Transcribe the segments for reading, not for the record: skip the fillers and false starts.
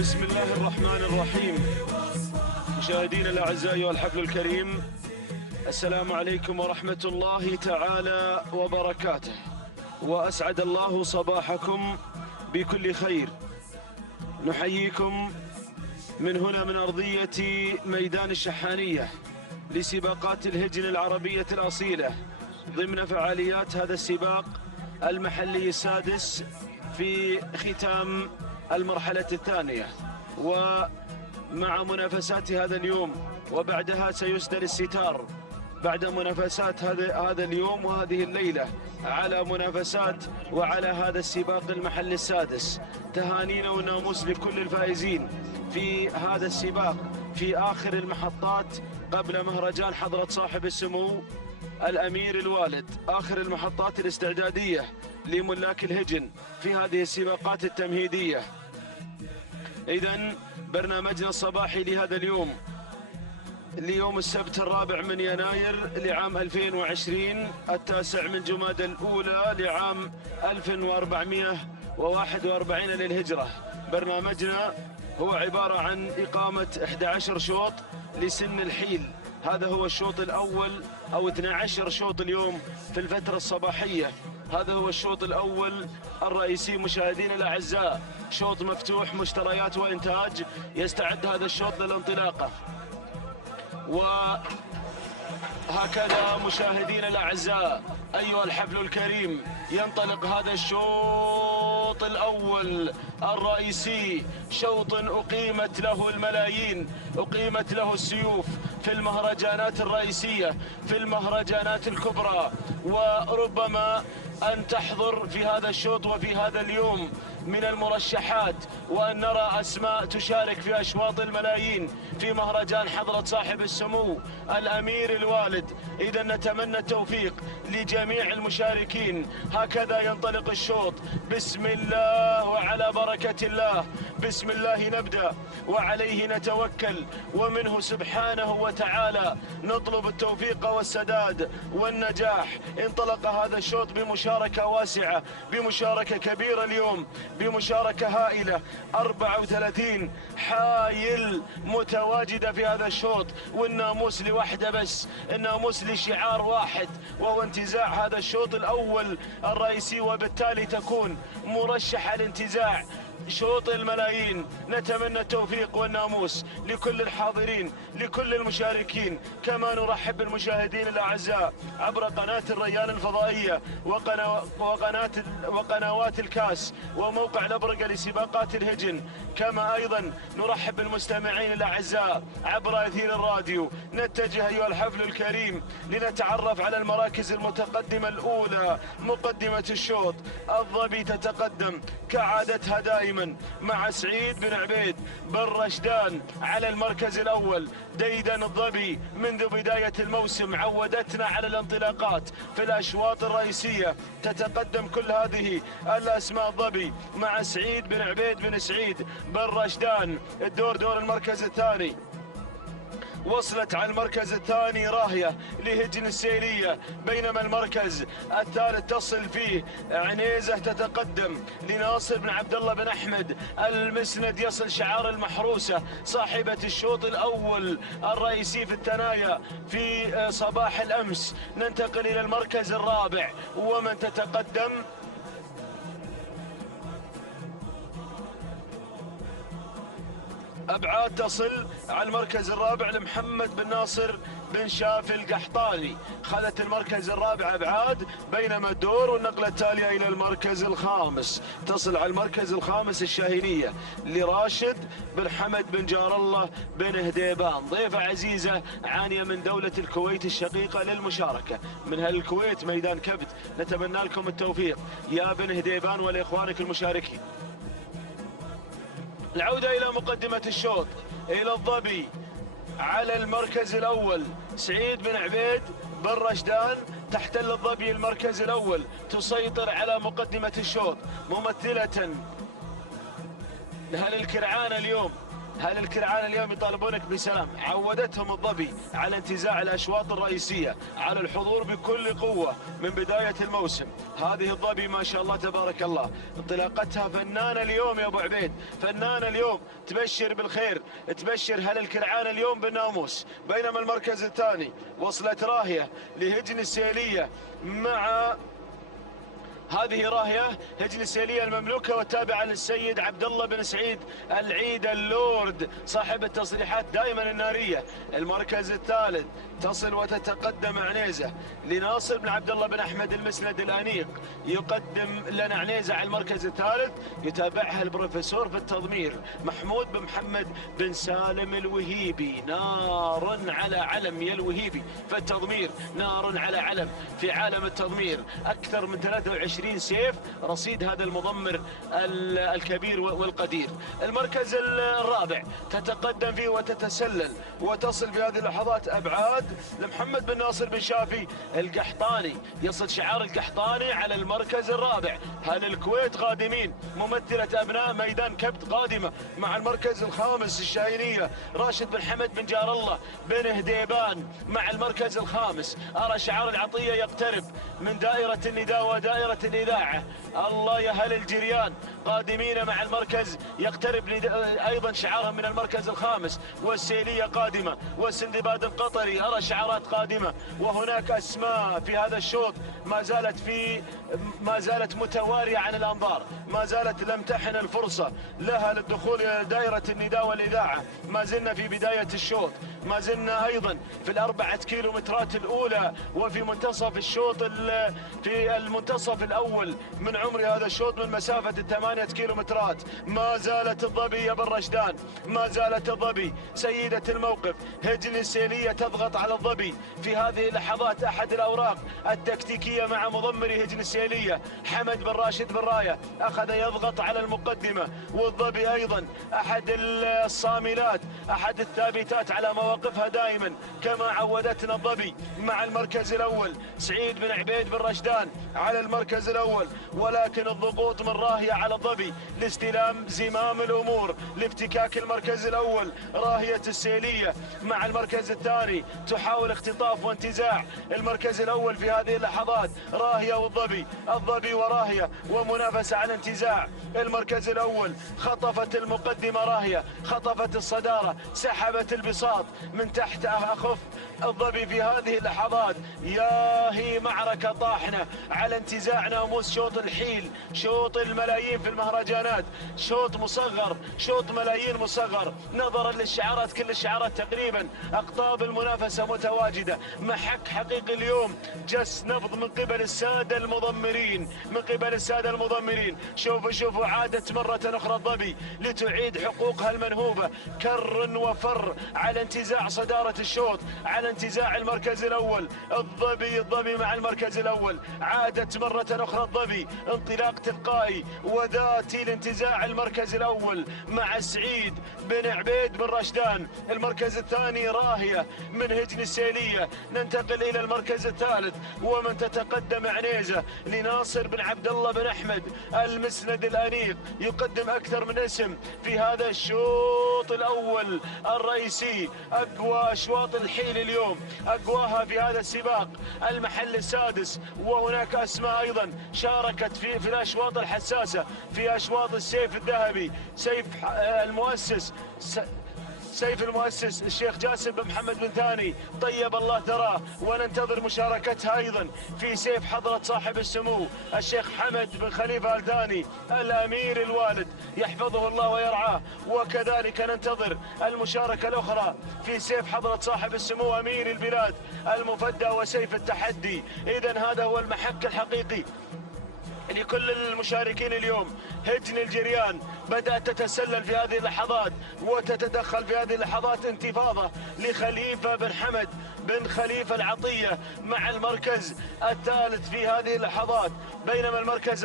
بسم الله الرحمن الرحيم. مشاهدينا الأعزاء والحفل الكريم، السلام عليكم ورحمة الله تعالى وبركاته، وأسعد الله صباحكم بكل خير. نحييكم من هنا من أرضية ميدان الشحانية لسباقات الهجن العربية الأصيلة ضمن فعاليات هذا السباق المحلي السادس في ختام المرحلة الثانية، ومع منافسات هذا اليوم وبعدها سيسدل الستار بعد منافسات هذا اليوم وهذه الليلة على منافسات وعلى هذا السباق المحلي السادس. تهانينا وناموس لكل الفائزين في هذا السباق في آخر المحطات قبل مهرجان حضرة صاحب السمو الأمير الوالد، آخر المحطات الاستعدادية لملاك الهجن في هذه السباقات التمهيدية. إذن برنامجنا الصباحي لهذا اليوم، ليوم السبت 4 من يناير لعام 2020 9 من جمادى الأولى لعام 1441 للهجرة. برنامجنا هو عبارة عن إقامة 11 شوط لسن الحيل. هذا هو الشوط الأول أو 12 شوط اليوم في الفترة الصباحية. هذا هو الشوط الأول الرئيسي مشاهدينا الأعزاء، شوط مفتوح مشتريات وإنتاج. يستعد هذا الشوط للانطلاقة، وهكذا مشاهدينا الأعزاء أيها الحفل الكريم ينطلق هذا الشوط الأول الرئيسي، شوط أقيمت له الملايين، أقيمت له السيوف في المهرجانات الرئيسية، في المهرجانات الكبرى، وربما أن تحضر في هذا الشوط وفي هذا اليوم من المرشحات وأن نرى أسماء تشارك في أشواط الملايين في مهرجان حضرة صاحب السمو الأمير الوالد. إذا نتمنى التوفيق لجميع المشاركين. هكذا ينطلق الشوط. بسم الله وعلى بركة الله، بسم الله نبدأ وعليه نتوكل، ومنه سبحانه وتعالى نطلب التوفيق والسداد والنجاح. انطلق هذا الشوط بمشاركة واسعة، بمشاركة كبيرة اليوم، بمشاركة هائلة. 34 حايل متواجدة في هذا الشوط، والناموس لوحده بس، الناموس لشعار واحد، وهو انتزاع هذا الشوط الأول الرئيسي، وبالتالي تكون مرشح الانتزاع شوط الملايين. نتمنى التوفيق والناموس لكل الحاضرين، لكل المشاركين. كما نرحب بالمشاهدين الأعزاء عبر قناة الريان الفضائية وقنوات الكاس وموقع الأبرقة لسباقات الهجن. كما أيضا نرحب بالمستمعين الأعزاء عبر أثير الراديو. نتجه أيها الحفل الكريم لنتعرف على المراكز المتقدمة الأولى. مقدمة الشوط الظبي تتقدم كعادتها دائما مع سعيد بن عبيد بن رشدان على المركز الأول. ديدن الظبي منذ بداية الموسم عودتنا على الانطلاقات في الأشواط الرئيسية. تتقدم كل هذه الأسماء الظبي مع سعيد بن عبيد بن سعيد بن رشدان. دور المركز الثاني، وصلت على المركز الثاني راهية لهجن السيلية، بينما المركز الثالث تصل فيه عنيزة. تتقدم لناصر بن عبد الله بن أحمد المسند. يصل شعار المحروسة صاحبة الشوط الأول الرئيسي في الثنايا في صباح الأمس. ننتقل إلى المركز الرابع، ومن تتقدم أبعاد تصل على المركز الرابع لمحمد بن ناصر بن شافي القحطاني، خذت المركز الرابع أبعاد. بينما الدور والنقلة التالية إلى المركز الخامس، تصل على المركز الخامس الشاهينية لراشد بن حمد بن جار الله بن هديبان، ضيفة عزيزة عانية من دولة الكويت الشقيقة للمشاركة. من هل الكويت ميدان كبد، نتمنى لكم التوفيق يا بن هديبان ولإخوانك المشاركين. العودة إلى مقدمة الشوط، إلى الظبي على المركز الأول سعيد بن عبيد بن رشدان. تحتل الظبي المركز الأول، تسيطر على مقدمة الشوط ممثلة لهل الكرعان اليوم هل الكرعان اليوم يطالبونك بسلام؟ عودتهم الظبي على انتزاع الأشواط الرئيسية، على الحضور بكل قوة من بداية الموسم. هذه الظبي ما شاء الله تبارك الله انطلاقتها فنانة اليوم يا أبو عبيد، فنانة اليوم، تبشر بالخير، تبشر هل الكرعان اليوم بالناموس. بينما المركز الثاني وصلت راهية لهجن السيلية مع هذه راهية هجن السيلية المملوكة والتابعة للسيد عبد الله بن سعيد العيد اللورد صاحب التصريحات دائما النارية. المركز الثالث تصل وتتقدم عنيزة لناصر بن عبد الله بن أحمد المسند الأنيق، يقدم لنا عنيزة على المركز الثالث، يتابعها البروفيسور في التضمير محمود بن محمد بن سالم الوهيبي. نار على علم يا الوهيبي في التضمير، نار على علم في عالم التضمير. أكثر من 23 سيف رصيد هذا المضمر الكبير والقدير. المركز الرابع تتقدم فيه وتتسلل وتصل في هذه اللحظات أبعاد لمحمد بن ناصر بن شافي القحطاني. يصل شعار القحطاني على المركز الرابع. هل الكويت قادمين؟ ممثلة أبناء ميدان كبت قادمة مع المركز الخامس. الشاهينية راشد بن حمد بن جار الله بن هديبان مع المركز الخامس. أرى شعار العطية يقترب من دائرة النداء ودائرة الإذاعة. الله يا هل الجريان قادمين مع المركز، يقترب أيضا شعارهم من المركز الخامس. والسيلية قادمة والسندباد القطري، أرى شعارات قادمة. وهناك أسماء في هذا الشوط ما زالت متوارية عن الأنظار، ما زالت لم تحن الفرصة لها للدخول إلى دائرة النداء والإذاعة. ما زلنا في بداية الشوط، ما زلنا أيضا في ال4 كيلومترات الأولى وفي منتصف الشوط، في المنتصف الأول من عمر هذا الشوط من مسافة 8 كيلومترات. ما زالت الظبي يا بن رشدان، ما زالت الظبي سيدة الموقف. هجن السيلية تضغط على الظبي في هذه اللحظات. أحد الأوراق التكتيكية مع مضمر هجن السيلية حمد بن راشد بن راية أخذ يضغط على المقدمة. والظبي أيضا أحد الصاملات، أحد الثابتات على مواقفها دائما كما عودتنا الظبي. مع المركز الأول سعيد بن عبيد بن رشدان على المركز الأول، ولكن الضغوط من راهية على الظبي لاستلام زمام الأمور لافتكاك المركز الأول. راهية السيلية مع المركز الثاني تحاول اختطاف وانتزاع المركز الأول في هذه اللحظات. راهية والظبي، الظبي وراهية، ومنافسة على انتزاع المركز الأول. خطفت المقدمة راهية، خطفت الصدارة، سحبت البساط من تحت أخف الظبي في هذه اللحظات. يا هي معركة طاحنة على انتزاع ناموس شوط الحيل، شوط الملايين في المهرجانات، شوط مصغر، شوط ملايين مصغر. نظرا للشعارات، كل الشعارات تقريبا أقطاب المنافسة متواجدة. محك حقيقي اليوم جس نبض من قبل السادة المضمرين، من قبل السادة المضمرين. شوفوا عادت مرة أخرى الظبي لتعيد حقوقها المنهوبة، كر وفر على انتزاع صدارة الشوط، على انتزاع المركز الأول. الظبي مع المركز الأول. عادت مرة أخرى الظبي انطلاق تلقائي وذاتي لانتزاع المركز الأول مع سعيد بن عبيد بن رشدان. المركز الثاني راهية من هجن السيلية. ننتقل إلى المركز الثالث ومن تتقدم عنيزة لناصر بن عبد الله بن أحمد المسند الأنيق. يقدم أكثر من اسم في هذا الشوط الأول الرئيسي. أقوى أشواط الحيل اليوم، أقواها في هذا السباق، المحل السادس. وهناك أسماء أيضا شاركت في الأشواط الحساسة، في أشواط السيف الذهبي، سيف المؤسس الشيخ جاسم بن محمد بن ثاني طيب الله ثراه، وننتظر مشاركتها أيضا في سيف حضرة صاحب السمو الشيخ حمد بن خليفة آل ثاني الأمير الوالد يحفظه الله ويرعاه. وكذلك ننتظر المشاركة الأخرى في سيف حضرة صاحب السمو أمير البلاد المفدى وسيف التحدي. إذن هذا هو المحك الحقيقي لكل المشاركين اليوم. هجن الجريان بدأت تتسلل في هذه اللحظات وتتدخل في هذه اللحظات. انتفاضة لخليفة بن حمد بن خليفة العطية مع المركز الثالث في هذه اللحظات. بينما المركز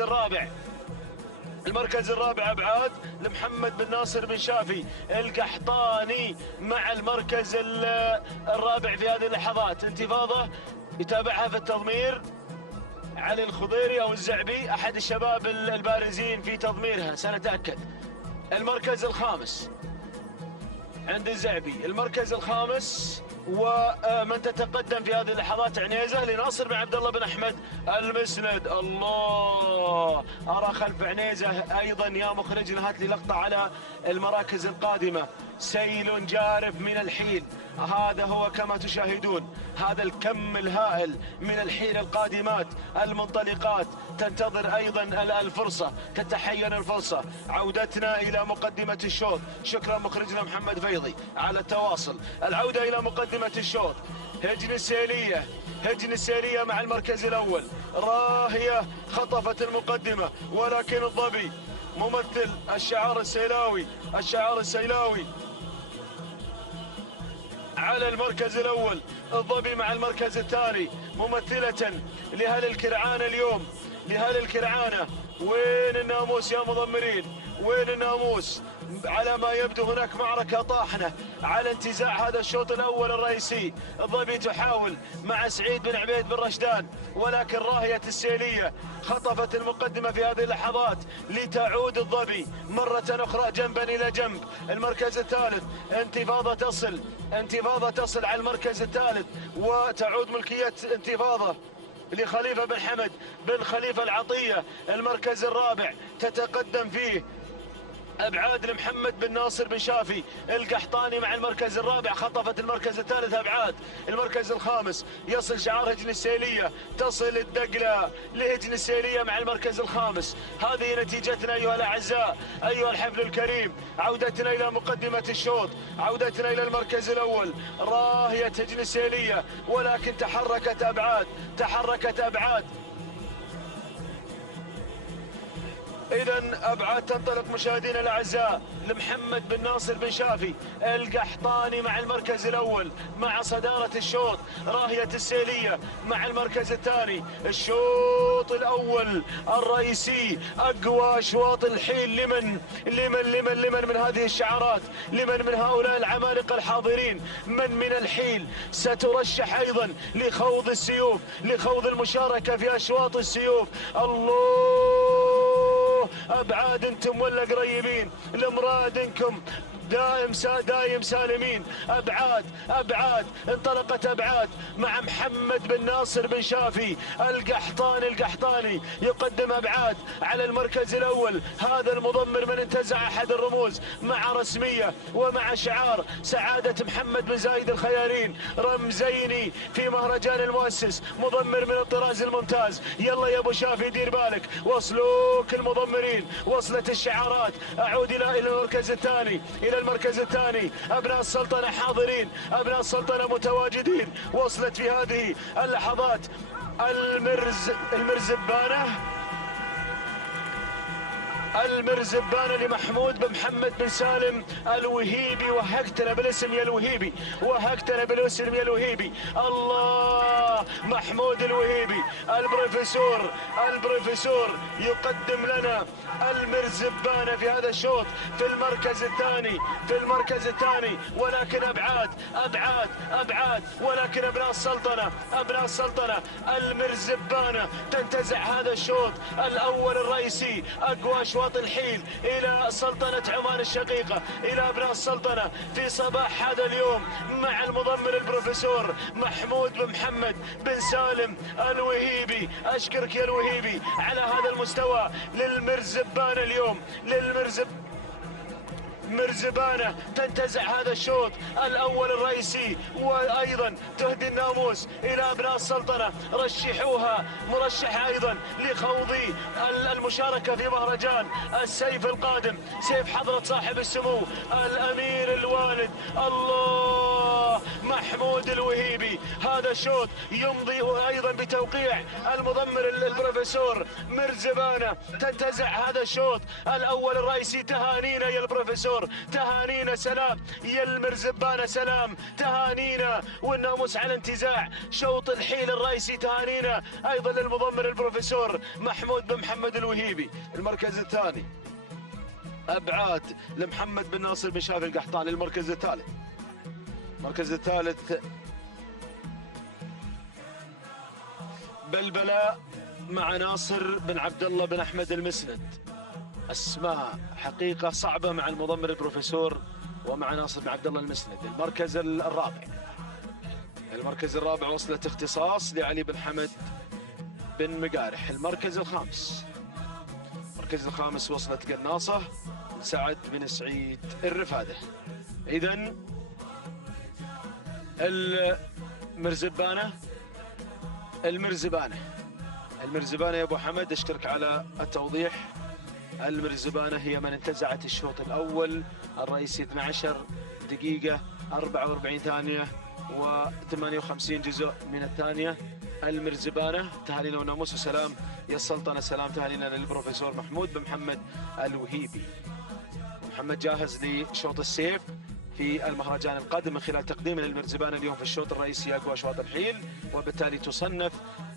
الرابع أبعاد لمحمد بن ناصر بن شافي القحطاني مع المركز الرابع في هذه اللحظات. انتفاضة يتابعها في التضمير علي الخضيري أو الزعبي، أحد الشباب البارزين في تضميرها سنتأكد. المركز الخامس عند الزعبي. المركز الخامس ومن تتقدم في هذه اللحظات عنيزة لناصر بن عبد الله بن أحمد المسند. الله، أرى خلف عنيزة أيضا يا مخرجنا، هات لي لقطة على المراكز القادمة. سيل جارف من الحيل، هذا هو كما تشاهدون، هذا الكم الهائل من الحيل القادمات المنطلقات، تنتظر أيضا الفرصة، تتحين الفرصة. عودتنا إلى مقدمة الشوط. شكرا مخرجنا محمد فيضي على التواصل. العودة إلى مقدمة الشوط. هجن السيلية، هجن السيلية مع المركز الأول، راهية خطفت المقدمة، ولكن الظبي ممثل الشعار السيلاوي، الشعار السيلاوي على المركز الأول. الظبي مع المركز الثاني، ممثلة لهل الكرعانة اليوم، لهل الكرعانة. وين الناموس يا مضمرين؟ وين الناموس؟ على ما يبدو هناك معركة طاحنة على انتزاع هذا الشوط الأول الرئيسي. الظبي تحاول مع سعيد بن عبيد بن رشدان، ولكن راهية السيلية خطفت المقدمة في هذه اللحظات لتعود الظبي مرة أخرى جنبا إلى جنب. المركز الثالث، انتفاضة تصل، انتفاضة تصل على المركز الثالث، وتعود ملكية انتفاضة لخليفة بن حمد بن خليفة العطية. المركز الرابع تتقدم فيه أبعاد لمحمد بن ناصر بن شافي القحطاني مع المركز الرابع، خطفت المركز الثالث أبعاد. المركز الخامس يصل شعار هجن السيلية، تصل الدقلة لهجن السيلية مع المركز الخامس. هذه نتيجتنا أيها الأعزاء، أيها الحفل الكريم. عودتنا إلى مقدمة الشوط، عودتنا إلى المركز الأول، راهية هجن السيلية، ولكن تحركت أبعاد، تحركت أبعاد. إذن أبعاد تنطلق مشاهدينا الأعزاء لمحمد بن ناصر بن شافي القحطاني مع المركز الأول مع صدارة الشوط. راهية السيلية مع المركز الثاني. الشوط الأول الرئيسي، أقوى أشواط الحيل لمن من هذه الشعارات، لمن من هؤلاء العمالقة الحاضرين، من الحيل سترشح أيضا لخوض السيوف، لخوض المشاركة في أشواط السيوف. الله، أبعاد انتم ولا قريبين لمرادكم، دايم سالمين. أبعاد انطلقت أبعاد مع محمد بن ناصر بن شافي القحطاني يقدم أبعاد على المركز الأول. هذا المضمر من انتزع أحد الرموز مع رسمية ومع شعار سعادة محمد بن زايد الخيارين، رمزيني في مهرجان المؤسس، مضمر من الطراز الممتاز. يلا يا أبو شافي دير بالك، وصلوك المضمرين، وصلت الشعارات. أعود إلى المركز الثاني، إلى المركز الثاني. أبناء السلطنة حاضرين، أبناء السلطنة متواجدين. وصلت في هذه اللحظات المرزبانة لمحمود بن محمد بن سالم الوهيبي. وهقتنا بالاسم يا الوهيبي، وهقتنا بالاسم يا الوهيبي. الله، محمود الوهيبي البروفيسور يقدم لنا المرزبانة في هذا الشوط في المركز الثاني. ولكن أبعاد، ولكن أبناء السلطنة المرزبانة تنتزع هذا الشوط الأول الرئيسي. أقوى أشواط الحيل إلى سلطنة عمان الشقيقة، إلى أبناء السلطنة في صباح هذا اليوم مع المضمر البروفيسور محمود بن محمد بن سالم الوهيبي. أشكرك يا الوهيبي على هذا المستوى. للمرزبانة اليوم، مرزبانة تنتزع هذا الشوط الأول الرئيسي، وأيضا تهدي الناموس إلى أبناء السلطنة. رشحوها مرشحة أيضا لخوض المشاركة في مهرجان السيف القادم، سيف حضرة صاحب السمو الأمير الوالد. الله، محمود الوهيبي. هذا الشوط يمضي أيضا بتوقيع المضمر البروفيسور. مرزبانة تنتزع هذا الشوط الأول الرئيسي. تهانينا يا البروفيسور، تهانينا، سلام يا المرزبانة، سلام، تهانينا. والناموس على انتزاع شوط الحيل الرئيسي. تهانينا أيضا للمضمر البروفيسور محمود بن محمد الوهيبي. المركز الثاني أبعاد لمحمد بن ناصر بن شافي القحطاني. المركز الثالث بلبلاء مع ناصر بن عبد الله بن أحمد المسند. أسماء حقيقة صعبة مع المضمر البروفيسور ومع ناصر بن عبد الله المسند. المركز الرابع، المركز الرابع وصلة اختصاص لعلي بن حمد بن مقارح. المركز الخامس، المركز الخامس وصلة قناصة سعد بن سعيد الرفادة. إذن المرزبانة يا أبو حمد، أشكرك على التوضيح. المرزبانة هي من انتزعت الشوط الأول الرئيسي 12 دقيقة 44 ثانية و58 جزء من الثانية. المرزبانة، تهانينا وناموس وسلام يا السلطنة، سلام تهانينا للبروفيسور محمود بن محمد الوهيبي. محمد جاهز لشوط السيف في المهرجان القادم من خلال تقديم للمرزبانة اليوم في الشوط الرئيسي أقوى أشواط الحيل، وبالتالي تصنف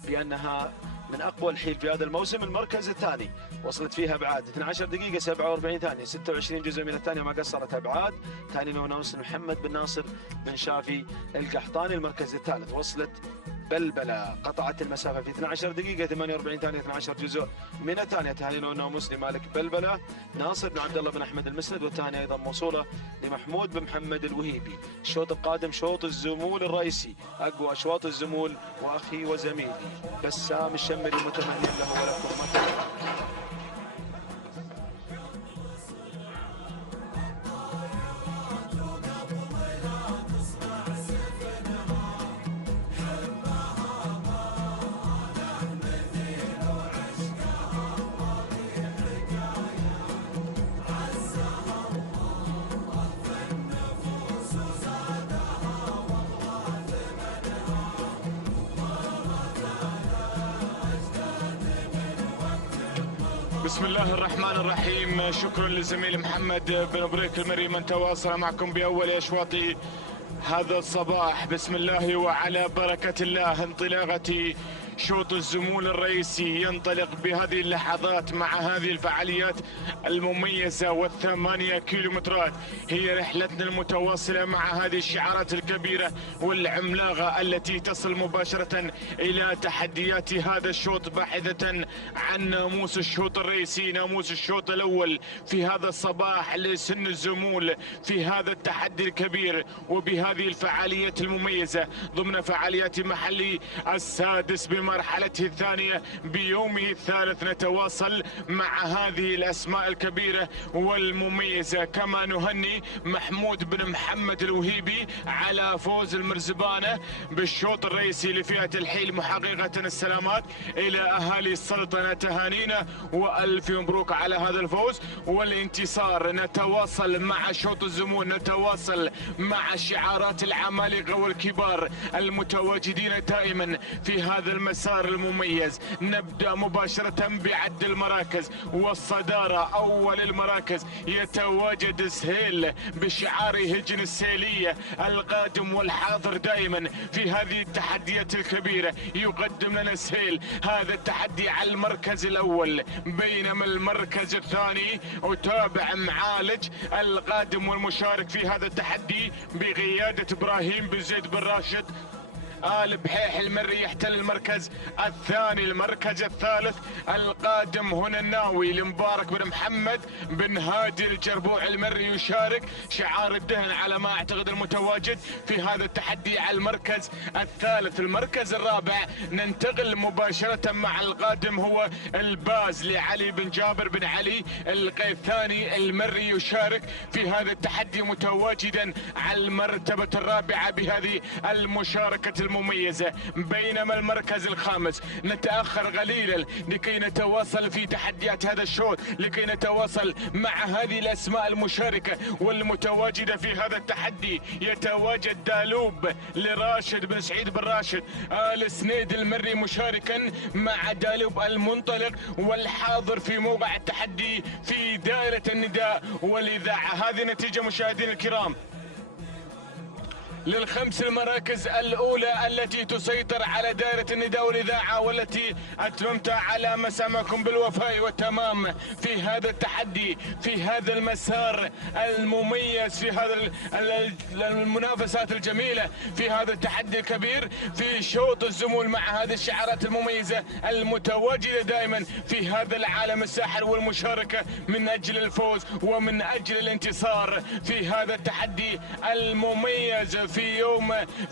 بأنها من أقوى الحيل في هذا الموسم. المركز الثاني وصلت فيها أبعاد 12 دقيقة 47 ثانية 26 جزء من الثانية، ما قصرت أبعاد. ثاني وناموس محمد بن ناصر بن شافي القحطاني. المركز الثالث وصلت بلبلة، قطعت المسافة في 12 دقيقة 48 ثانية 12 جزء من الثانية. تهانينا وناموس لمالك بلبلة ناصر بن عبد الله بن أحمد المسند، والثانية أيضا موصولة لمحمود بن محمد الوهيبي. الشوط القادم شوط الزمول الرئيسي، أقوى أشواط الزمول، وأخي وزميلي بسام الشمري متمنيا له ولكم مثلا. بسم الله الرحمن الرحيم. شكرا لزميل محمد بن بريك المري من تواصل معكم بأول أشواط هذا الصباح. بسم الله وعلى بركة الله انطلاقة شوط الزمول الرئيسي ينطلق بهذه اللحظات مع هذه الفعاليات المميزة، والثمانية كيلومترات هي رحلتنا المتواصلة مع هذه الشعارات الكبيرة والعملاقة التي تصل مباشرة إلى تحديات هذا الشوط، باحثة عن ناموس الشوط الرئيسي، ناموس الشوط الأول في هذا الصباح لسن الزمول في هذا التحدي الكبير وبهذه الفعاليات المميزة ضمن فعاليات محلي السادس بمرحلته الثانية بيومه الثالث. نتواصل مع هذه الأسماء الكبيرة والمميزة، كما نهني محمود بن محمد الوهيبي على فوز المرزبانة بالشوط الرئيسي لفئة الحيل. محققة السلامات إلى أهالي السلطنة، تهانينا وألف مبروك على هذا الفوز والانتصار. نتواصل مع شوط الزمول، نتواصل مع شعارات العمالقة والكبار المتواجدين دائما في هذا المسار المميز. نبدأ مباشرة بعد المراكز والصدارة. أول المراكز يتواجد سهيل بشعار هجن السيلية، القادم والحاضر دائما في هذه التحديات الكبيرة. يقدم لنا سهيل هذا التحدي على المركز الأول، بينما المركز الثاني أتابع معالج القادم والمشارك في هذا التحدي بقيادة إبراهيم بن زيد بن راشد آل بحيح المري يحتل المركز الثاني. المركز الثالث القادم هنا الناوي لمبارك بن محمد بن هادي الجربوع المري، يشارك شعار الدهن على ما اعتقد المتواجد في هذا التحدي على المركز الثالث. المركز الرابع ننتقل مباشرة مع القادم هو الباز لعلي بن جابر بن علي القيثاني المري، يشارك في هذا التحدي متواجدا على المرتبة الرابعة بهذه المشاركة المميزة. بينما المركز الخامس نتأخر قليلا لكي نتواصل في تحديات هذا الشوط، لكي نتواصل مع هذه الأسماء المشاركة والمتواجدة في هذا التحدي. يتواجد دالوب لراشد بن سعيد بن راشد آل سنيد المري مشاركا مع دالوب المنطلق والحاضر في موقع التحدي في دائرة النداء والإذاعة. هذه نتيجة مشاهدينا الكرام للخمس المراكز الأولى التي تسيطر على دائرة النداء والإذاعة، والتي أتممت على مسامعكم بالوفاء والتمام في هذا التحدي، في هذا المسار المميز، في هذا المنافسات الجميلة، في هذا التحدي الكبير، في شوط الزمول مع هذه الشعارات المميزة المتواجدة دائما في هذا العالم الساحر، والمشاركة من أجل الفوز ومن أجل الانتصار في هذا التحدي المميز في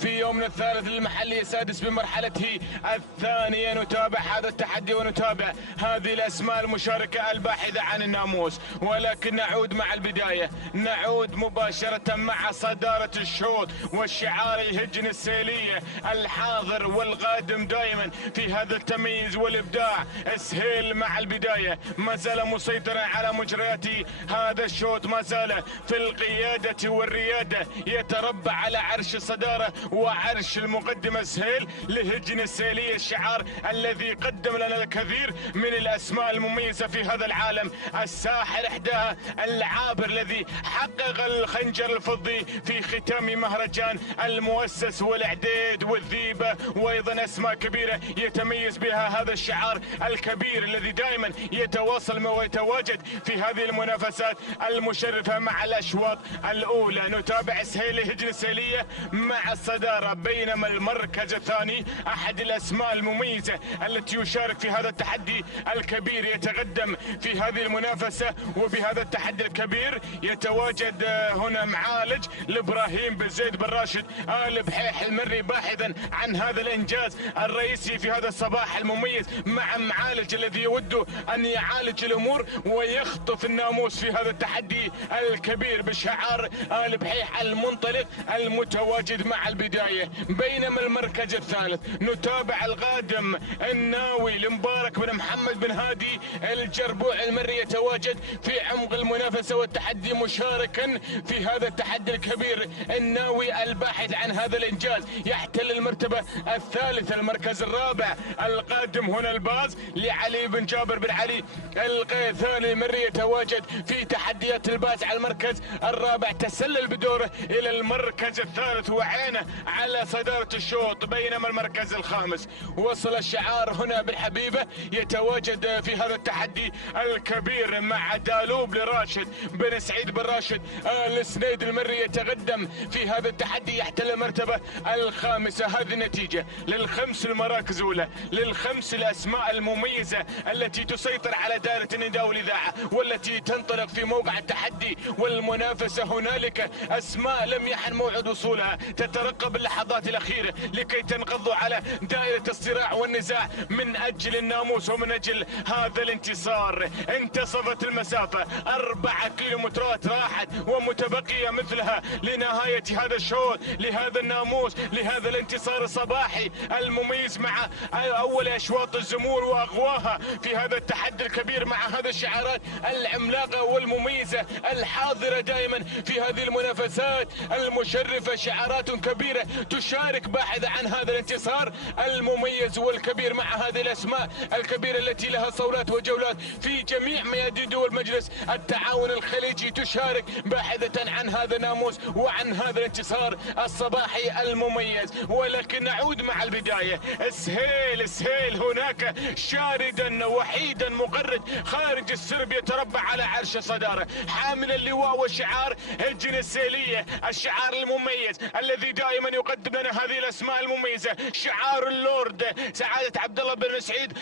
يومنا الثالث المحلي السادس بمرحلته الثانية. نتابع هذا التحدي ونتابع هذه الأسماء المشاركة الباحثة عن الناموس، ولكن نعود مع البداية، نعود مباشرة مع صدارة الشوط والشعار الهجن السيلية الحاضر والقادم دائما في هذا التمييز والإبداع. سهيل مع البداية ما زال مسيطرا على مجريات هذا الشوط، ما زال في القيادة والريادة، يتربع على عرش الصدارة وعرش المقدمة. سهيل لهجن السيلية، الشعار الذي قدم لنا الكثير من الأسماء المميزة في هذا العالم الساحر، إحداها العابر الذي حقق الخنجر الفضي في ختام مهرجان المؤسس والإعداد والذيبة، وأيضا أسماء كبيرة يتميز بها هذا الشعار الكبير الذي دائما يتواصل ويتواجد في هذه المنافسات المشرفة مع الأشواط الأولى. نتابع سهيل هجن السيلية مع الصدارة، بينما المركز الثاني أحد الأسماء المميزة التي يشارك في هذا التحدي الكبير، يتقدم في هذه المنافسة وبهذا التحدي الكبير. يتواجد هنا معالج لإبراهيم بن زيد بن راشد آل بحيح المري، باحثا عن هذا الإنجاز الرئيسي في هذا الصباح المميز، مع معالج الذي يود أن يعالج الأمور ويخطف الناموس في هذا التحدي الكبير بشعار آل بحيح المنطلق المتواجد مع البداية. بينما المركز الثالث نتابع القادم الناوي لمبارك بن محمد بن هادي الجربوع المري، يتواجد في عمق المنافسة والتحدي مشاركا في هذا التحدي الكبير. الناوي الباحث عن هذا الإنجاز يحتل المرتبة الثالثة. المركز الرابع القادم هنا الباز لعلي بن جابر بن علي القيثاني المري، يتواجد في تحديات الباز على المركز الرابع، تسلل بدوره إلى المركز الثالث وعينه على صدارة الشوط. بينما المركز الخامس وصل الشعار هنا بالحبيبة، يتواجد في هذا التحدي الكبير مع دالوب لراشد بن سعيد بن راشد آل سنيد المري، يتقدم في هذا التحدي، يحتل المرتبة الخامسة. هذه النتيجة للخمس المراكز الأولى، للخمس الأسماء المميزة التي تسيطر على دائرة النداء والإذاعة والتي تنطلق في موقع التحدي والمنافسة. هنالك أسماء لم يحن موعد وصولها، تترقب اللحظات الأخيرة لكي تنقضوا على دائرة الصراع والنزاع من أجل الناموس ومن أجل هذا الانتصار. انتصفت المسافة 4 كيلومترات راحت ومتبقية مثلها لنهاية هذا الشوط، لهذا الناموس، لهذا الانتصار الصباحي المميز مع أول أشواط الزمور وأقواها في هذا التحدي الكبير، مع هذا الشعارات العملاقة والمميزة الحاضرة دائما في هذه المنافسات المشرفة. شعارات كبيرة تشارك باحثة عن هذا الانتصار المميز والكبير مع هذه الأسماء الكبيرة التي لها صولات وجولات في جميع ميادين دول مجلس التعاون الخليجي، تشارك باحثة عن هذا الناموس وعن هذا الانتصار الصباحي المميز. ولكن نعود مع البداية. سهيل هناك شاردا وحيدا مقرد خارج السرب، يتربع على عرش الصدارة حامل اللواء والشعار هجن السيلية، الشعار المميز الذي دائما يقدم لنا هذه الأسماء المميزة، شعار اللورد سعادة عبد الله بن سعيد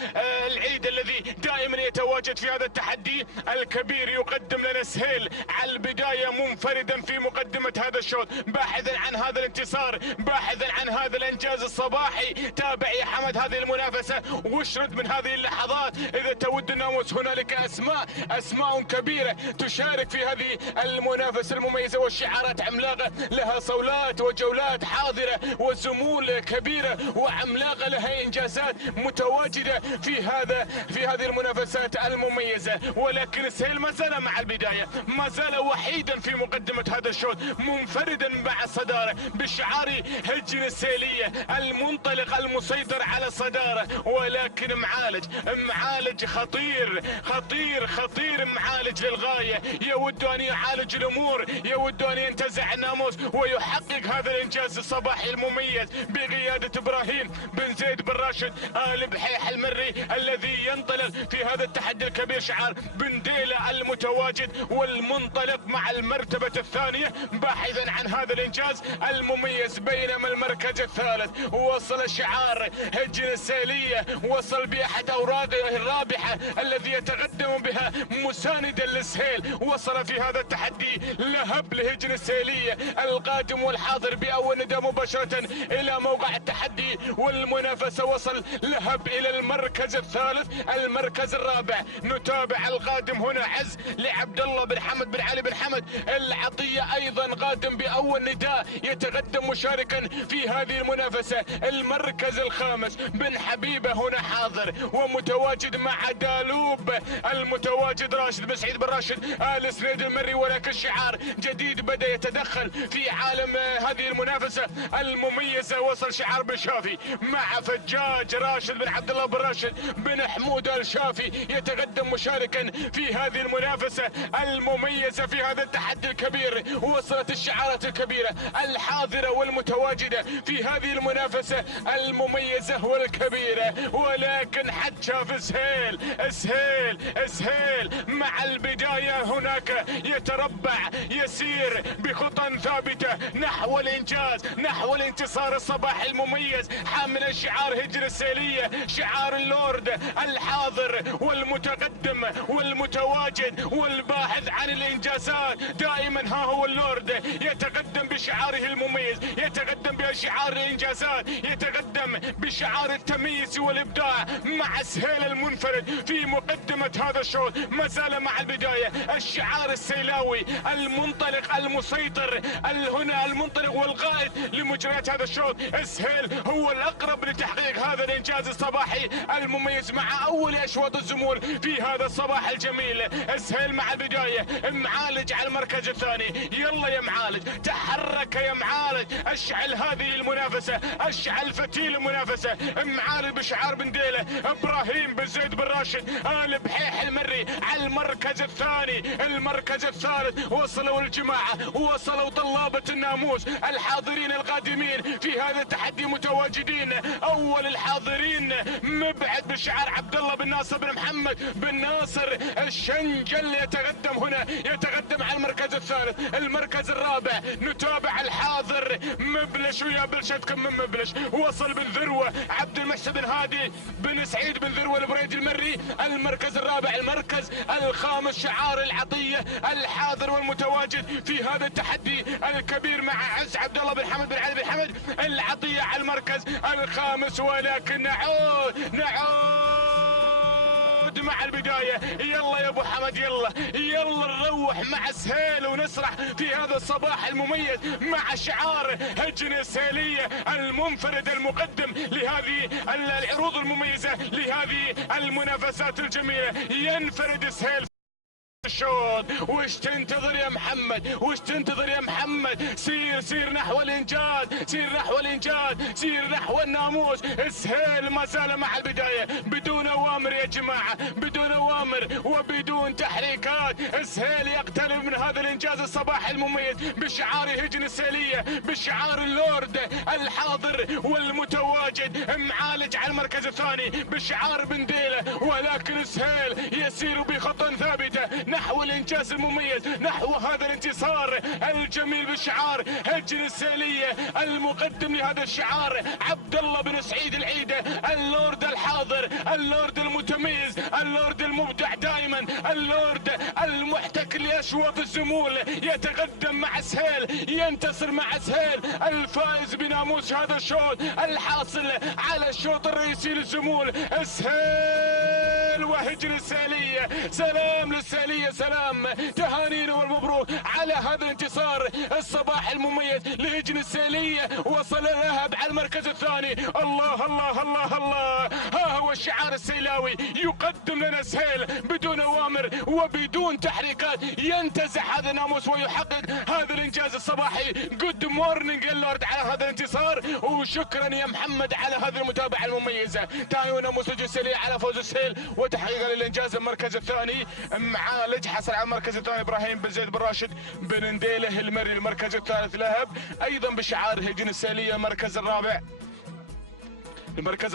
العيد الذي دائما يتواجد في هذا التحدي الكبير. يقدم لنا سهيل على البداية منفردا في مقدمة هذا الشوط، باحثا عن هذا الانتصار، باحثا عن هذا الانجاز الصباحي. تابع يا حمد هذه المنافسة واشرد من هذه اللحظات اذا تود الناموس. هنالك اسماء كبيرة تشارك في هذه المنافسة المميزة، والشعارات عملاقة لها صولات وجولات حاضرة وزمول كبيرة وعملاقة، لها انجازات متواجدة في هذه المنافسات المميزة. ولكن سهيل ما زال مع البداية، ما زال وحيدا في مقدمة هذا الشوط، منفردا مع الصدارة بشعار هجن السيلية المنطلق المسيطر على الصدارة. ولكن معالج خطير معالج للغاية، يود أن يعالج الأمور، يود أن ينتزع الناموس يحقق هذا الانجاز الصباحي المميز بقيادة ابراهيم بن زيد بن راشد آل بحيح المري الذي ينطلق في هذا التحدي الكبير. شعار بن ديلة المتواجد والمنطلق مع المرتبة الثانية باحثا عن هذا الانجاز المميز. بينما المركز الثالث وصل شعار هجن السيلية، وصل بأحد اوراقه الرابحة الذي يتقدم بها مساندا للسهيل. وصل في هذا التحدي لهب لهجن السيلية القادم والحاضر بأول نداء مباشرة إلى موقع التحدي والمنافسة. وصل لهب إلى المركز الثالث. المركز الرابع نتابع القادم هنا عز لعبد الله بن حمد بن علي بن حمد العطية أيضا قادم بأول نداء يتقدم مشاركا في هذه المنافسة. المركز الخامس بن حبيبة هنا حاضر ومتواجد مع دالوب المتواجد راشد بن سعيد بن راشد آل سنيد المري. ولكن شعار جديد بدأ يتدخل في عالم هذه المنافسة المميزة. وصل شعار بن شافي مع فجاج راشد بن عبد الله بن راشد بن حمود الشافي يتقدم مشاركا في هذه المنافسة المميزة في هذا التحدي الكبير. وصلت الشعارات الكبيرة الحاضرة والمتواجدة في هذه المنافسة المميزة والكبيرة. ولكن حد شاف سهيل مع البداية هناك يتربع يسير بخطى ثابتة نحو الإنجاز، نحو الانتصار الصباحي المميز، حاملا شعار هجن السيلية، شعار اللورد الحاضر والمتقدم والمتواجد والباحث عن الإنجازات. دائما ها هو اللورد يتقدم بشعاره المميز، يتقدم بشعار الإنجازات، يتقدم بشعار التميز والإبداع مع سهيل المنفرد في مقدمة هذا الشوط. ما زال مع البداية الشعار السيلاوي المنطلق المسيطر هنا المنطلق والقائد لمجريات هذا الشوط. سهيل هو الأقرب لتحقيق هذا الإنجاز الصباحي المميز مع أول أشواط الزمور في هذا الصباح الجميل. سهيل مع البداية معالج على المركز الثاني. يلا يا معالج، تحرك يا معالج، اشعل هذه المنافسة، اشعل فتيل المنافسة. معالج بشعار بن ديلة ابراهيم بن زيد بن راشد آل بحيح المري على المركز الثاني. المركز الثالث وصلوا الجماعة، وصلوا طلابة الناموس الحاضرين القادمين في هذا التحدي متواجدين. اول الحاضرين مبعد بشعار عبد الله بن ناصر بن محمد بن ناصر الشنجل يتقدم هنا، يتقدم على المركز الثالث. المركز الرابع نتابع الحاضر مبلش ويا بلشت كم من مبلش. وصل بن ذروة عبد المحسن بن هادي بن سعيد بن ذروة البريدي المري المركز الرابع. المركز الخامس شعار العطية الحاضر والمتواجد في هذا التحدي الكبير مع عز عبد الله بن حمد بن علي بن حمد العطية على المركز الخامس. ولكن نعود مع البداية. يلا يا ابو حمد، يلا نروح مع سهيل ونسرح في هذا الصباح المميز مع شعار هجن السيلية المنفرد المقدم لهذه العروض المميزة، لهذه المنافسات الجميلة. ينفرد سهيل الشوط. وش تنتظر يا محمد، وش تنتظر يا محمد؟ سير نحو الانجاز، سير نحو الانجاز، سير نحو الناموس. سهيل ما زال مع البداية بدون اوامر يا جماعة، بدون اوامر وبدون تحريكات. سهيل يقترب من هذا الانجاز الصباحي المميز بشعار هجن السيلية، بشعار اللورد الحاضر والمتواجد معالج على المركز الثاني بشعار بن ديلة. ولكن سهيل يسير بخطى ثابتة نحو الانجاز المميز، نحو هذا الانتصار الجميل بشعار هجن السيلية. المقدم لهذا الشعار عبد الله بن سعيد العيدة، اللورد الحاضر، اللورد المتميز، اللورد المبدع دائما، اللورد المحتك لاشواط الزمول. يتقدم مع سهيل، ينتصر مع سهيل، الفائز بناموس هذا الشوط، الحاصل على الشوط الرئيسي للزمول. سهيل وهجن السيلية. سلام للسيلية، سلام، تهانينا والمبروك على هذا الانتصار الصباح المميز لهجن السيلية. وصل لهب على المركز الثاني. الله الله الله الله، ها هو الشعار السيلاوي يقدم لنا سهيل بدون اوامر وبدون تحريكات. ينتزع هذا الناموس ويحقق هذا الانجاز الصباحي قدم مورنينج الورد على هذا الانتصار، وشكرا يا محمد على هذه المتابعة المميزة. ثاني وناموس الجسلية على فوز السهيل وتحقيقا للإنجاز. المركز الثاني معالج حصل على المركز الثاني إبراهيم بن زيد بن راشد بن نديله المري. المركز الثالث لهب أيضا بشعار هجن السهيلية. المركز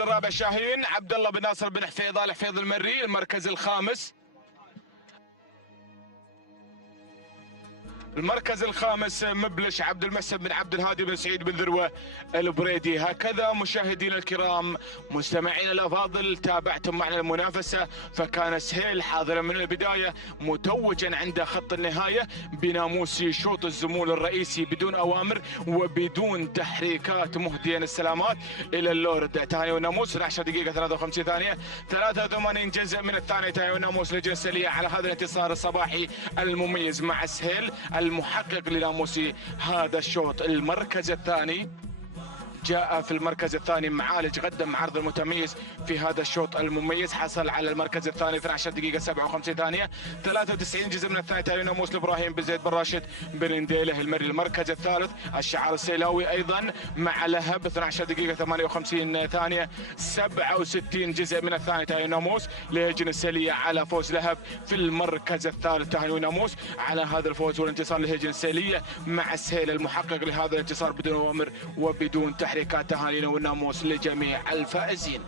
الرابع شاهين عبد الله بن ناصر بن حفيظ آل حفيظ المري. المركز الخامس مبلش عبد المحسن بن عبد الهادي بن سعيد بن ذروة البريدي. هكذا مشاهدينا الكرام مستمعينا الافاضل تابعتم معنا المنافسة، فكان سهيل حاضرا من البداية متوجا عند خط النهاية بناموس شوط الزمول الرئيسي بدون اوامر وبدون تحريكات، مهديا السلامات الى اللورد. تايو ناموس 11 دقيقة 53 ثانية 83 جزء من الثانية. تايو ناموس الجنسلية على هذا الانتصار الصباحي المميز مع سهيل المحقق لناموسي هذا الشوط. المركز الثاني جاء في المركز الثاني معالج قدم عرض المتميز في هذا الشوط المميز، حصل على المركز الثاني 12 دقيقة 57 ثانية 93 جزء من الثانية. تايو ناموس لابراهيم بن زيد بن راشد بن نديله المري. المركز الثالث الشعار السيلاوي ايضا مع لهب 12 دقيقة 58 ثانية 67 جزء من الثانية. تايو ناموس لهجن السيلية على فوز لهب في المركز الثالث. تايو ناموس على هذا الفوز والانتصار لهجن السيلية مع سهيل المحقق لهذا الانتصار بدون اوامر وبدون تحريكات. تهانينا والناموس لجميع الفائزين.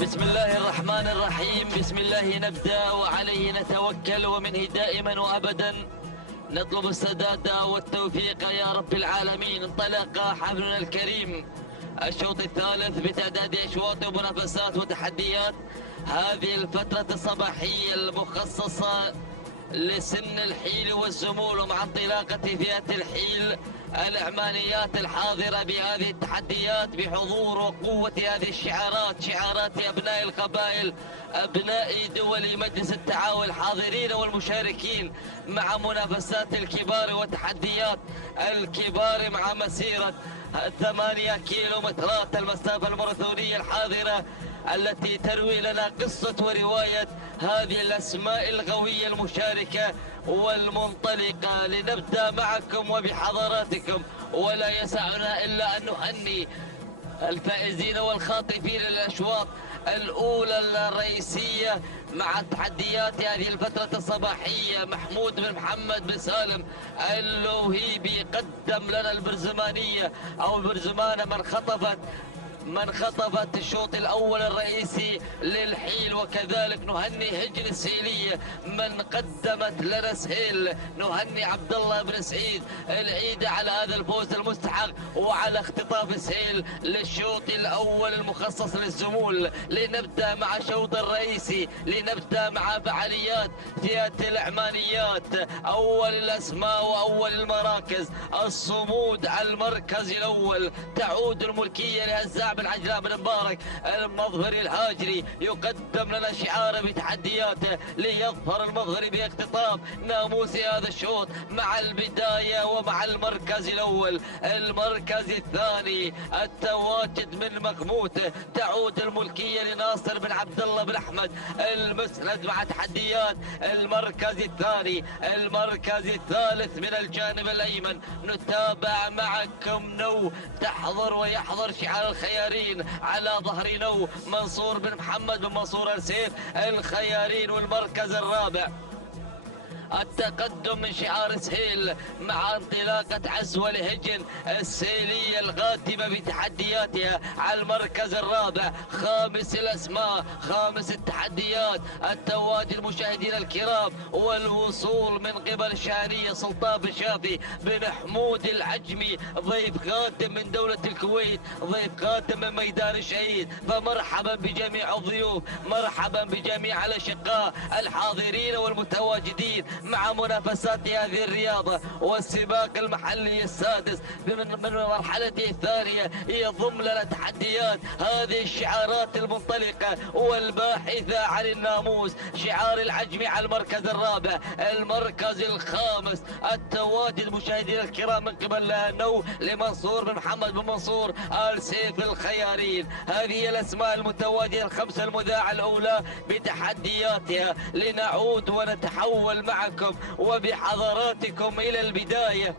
بسم الله الرحمن الرحيم. بسم الله نبدأ وعليه نتوكل ومنه دائما وأبدا نطلب السداد والتوفيق يا رب العالمين. انطلق حفلنا الكريم الشوط الثالث بتعداد أشواط ومنافسات وتحديات هذه الفترة الصباحية المخصصة لسن الحيل والزمول، ومع انطلاقة فئة الحيل الإعمانيات الحاضرة بهذه التحديات بحضور وقوة هذه الشعارات، شعارات أبناء القبائل أبناء دول مجلس التعاون الحاضرين والمشاركين مع منافسات الكبار وتحديات الكبار مع مسيرة 8 كيلومترات المسافة الماراثونية الحاضرة التي تروي لنا قصة ورواية هذه الأسماء الغوية المشاركة والمنطلقة. لنبدأ معكم وبحضراتكم، ولا يسعنا إلا أن نهني الفائزين والخاطفين للأشواط الأولى الرئيسية مع تحديات هذه الفترة الصباحية. محمود بن محمد بن سالم اللوهيبي قدم لنا البرزمانية أو البرزمانة من خطفت الشوط الأول الرئيسي للحيل، وكذلك نهني هجن السيلية من قدمت لنا سهيل. نهني عبد الله بن سعيد العيد على هذا الفوز المستحق وعلى اختطاف سهيل للشوط الأول المخصص للزمول. لنبدأ مع الشوط الرئيسي، لنبدأ مع فعاليات فئة الإعمانيات. أول الأسماء وأول المراكز الصمود على المركز الأول تعود الملكية لهزاع بن عجلان بن مبارك المظهري الهاجري، يقدم لنا شعار بتحدياته ليظهر المظهري باختطاف ناموس هذا الشوط مع البداية ومع المركز الأول. المركز الثاني التواجد من مقموته تعود الملكية لناصر بن عبد الله بن أحمد المسند مع تحديات المركز الثاني. المركز الثالث من الجانب الأيمن نتابع معكم نو تحضر ويحضر شعار الخيارين على ظهر نو منصور بن محمد بن منصور السيف الخيارين. والمركز الرابع التقدم من شعار سهيل مع انطلاقة عزوة لهجن السيلية الغاتمة بتحدياتها على المركز الرابع. خامس الأسماء، خامس التحديات، التواجد المشاهدين الكرام والوصول من قبل الشهرية سلطان بن شافي بن حمود العجمي، ضيف قادم من دولة الكويت، ضيف قادم من ميدان الشهيد. فمرحبا بجميع الضيوف، مرحبا بجميع الأشقاء الحاضرين والمتواجدين مع منافسات هذه الرياضة والسباق المحلي السادس من مرحلته الثانية. يضم لنا تحديات هذه الشعارات المنطلقة والباحثة الباحثة عن الناموس. شعار العجمي على المركز الرابع. المركز الخامس التواجد مشاهدينا الكرام من قبل نو لمنصور بن محمد بن منصور آل سيف الخيارين. هذه الأسماء المتواجدة الخمسة المذاعة الأولى بتحدياتها. لنعود ونتحول معكم وبحضراتكم إلى البداية.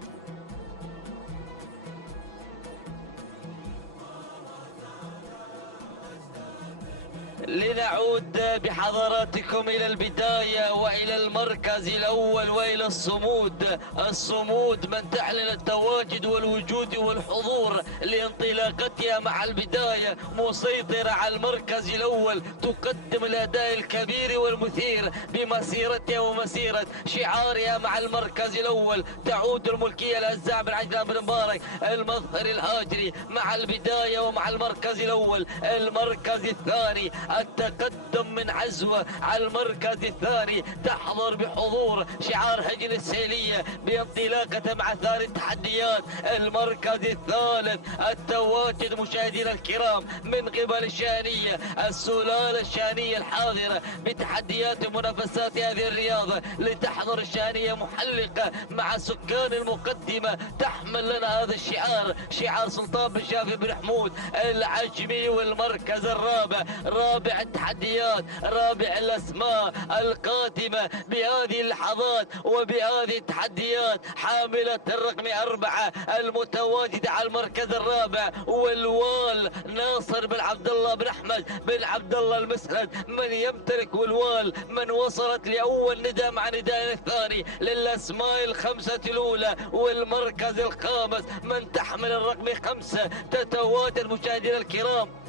لنعود بحضراتكم إلى البداية وإلى المركز الأول وإلى الصمود. الصمود من تعلن التواجد والوجود والحضور لانطلاقتها مع البداية، مسيطرة على المركز الأول، تقدم الأداء الكبير والمثير بمسيرتها ومسيرة شعارها مع المركز الأول. تعود الملكية الأزاع بن عجلان بن مبارك المظهر الهاجري مع البداية ومع المركز الأول. المركز الثاني التقدم من عزوة على المركز الثاني، تحضر بحضور شعار هجن السيلية بانطلاقته مع ثاني التحديات. المركز الثالث التواجد مشاهدينا الكرام من قبل الشانية، السلالة الشانية الحاضرة بتحديات ومنافسات هذه الرياضة. لتحضر الشانية محلقة مع سكان المقدمة، تحمل لنا هذا الشعار، شعار سلطان بن شافي بن حمود العجمي. والمركز الرابع، رابع التحديات، رابع الأسماء القادمة بهذه اللحظات وبهذه التحديات، حاملة الرقم 4 المتواجدة على المركز الرابع، والوال ناصر بن عبد الله بن أحمد بن عبد الله المسند. من يمتلك والوال من وصلت لأول نداء مع نداء الثاني للأسماء الخمسة الأولى. والمركز الخامس من تحمل الرقم 5 تتواجد مشاهدينا الكرام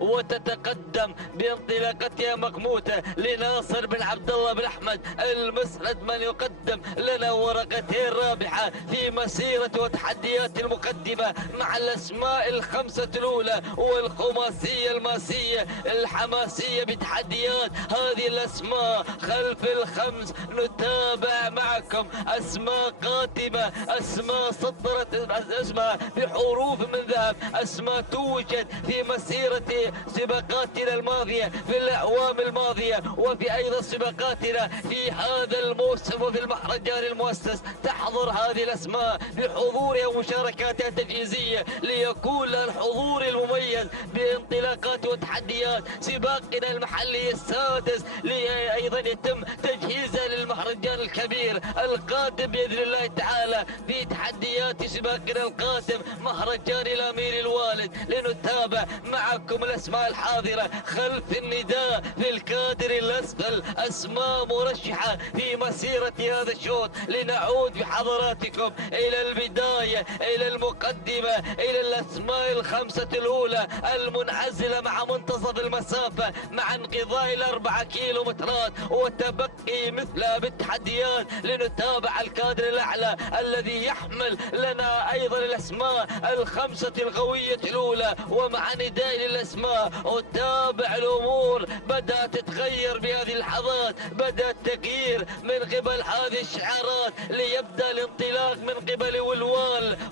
وتتقدم بانطلاقتها مقموته لناصر بن عبد الله بن احمد المسند، من يقدم لنا ورقتين رابحه في مسيره وتحديات المقدمه مع الاسماء الخمسه الاولى والخماسيه الماسيه الحماسيه بتحديات هذه الاسماء. خلف الخمس نتابع معكم اسماء قاتمه، اسماء سطرت اسماء بحروف من ذهب، اسماء توجد في مسيره سباقاتنا الماضية في الأعوام الماضية وفي أيضا سباقاتنا في هذا الموسم وفي المهرجان المؤسس. تحضر هذه الأسماء بحضورها ومشاركاتها التجهيزية ليكون لها الحضور المميز بانطلاقات وتحديات سباقنا المحلي السادس، أيضا يتم تجهيزها للمهرجان الكبير القادم بإذن الله تعالى في تحديات سباقنا القادم مهرجان الأمير الوالد. لنتابع معكم الأسماء الحاضرة خلف النداء في الكادر الأسفل، أسماء مرشحة في مسيرة هذا الشوط. لنعود بحضراتكم إلى البداية، إلى المقدمة، إلى الأسماء الخمسة الأولى المنعزلة مع منتصف المسافة مع انقضاء ال4 كيلومترات وتبقي مثلها بالتحديات. لنتابع الكادر الأعلى الذي يحمل لنا أيضا الأسماء الخمسة القوية الأولى ومع نداء للأسماء. وتابع الأمور بدأت تتغير بهذه اللحظات، بدأ التغيير من قبل هذه الشعارات ليبدأ الانطلاق من قبل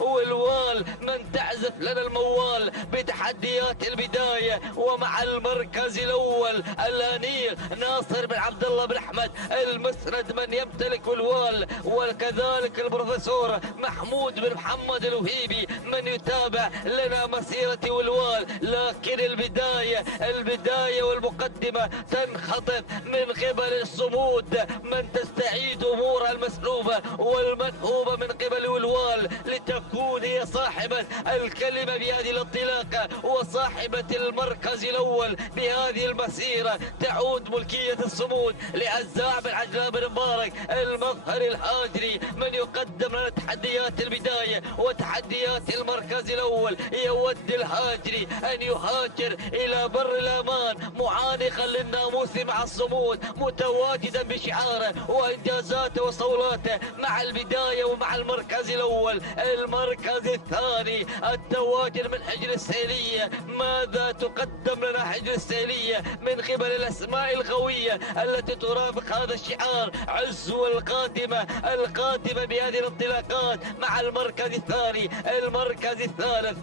والوال من تعزف لنا الموال بتحديات البداية. ومع المركز الأول الأنيق ناصر بن عبد الله بن أحمد المسند من يمتلك والوال، وكذلك البروفيسور محمود بن محمد الوهيبي من يتابع لنا مسيرة والوال. لكن البداية والمقدمة تنخطف من قبل الصمود من تستعيد أمورها المسلوبة والمنهوبة من قبل والوال لتكون هي صاحبة الكلمة بهذه الانطلاقة وصاحبة المركز الأول بهذه المسيرة. تعود ملكية الصمود لأزاع بن عجلان بن مبارك المظهر الهاجري من يقدم لنا تحديات البداية وتحديات المركز الأول. يود الهاجري أن يهاجر إلى بر الأمان معانقا للناموس مع الصمود، متواجدا بشعاره وإنجازاته وصولاته مع البداية ومع المركز الأول. المركز الثاني التواجد من حجر السيلية. ماذا تقدم لنا حجر السيلية من قبل الأسماء القوية التي ترافق هذا الشعار؟ عزوة القادمة بهذه الانطلاقات مع المركز الثاني. المركز الثالث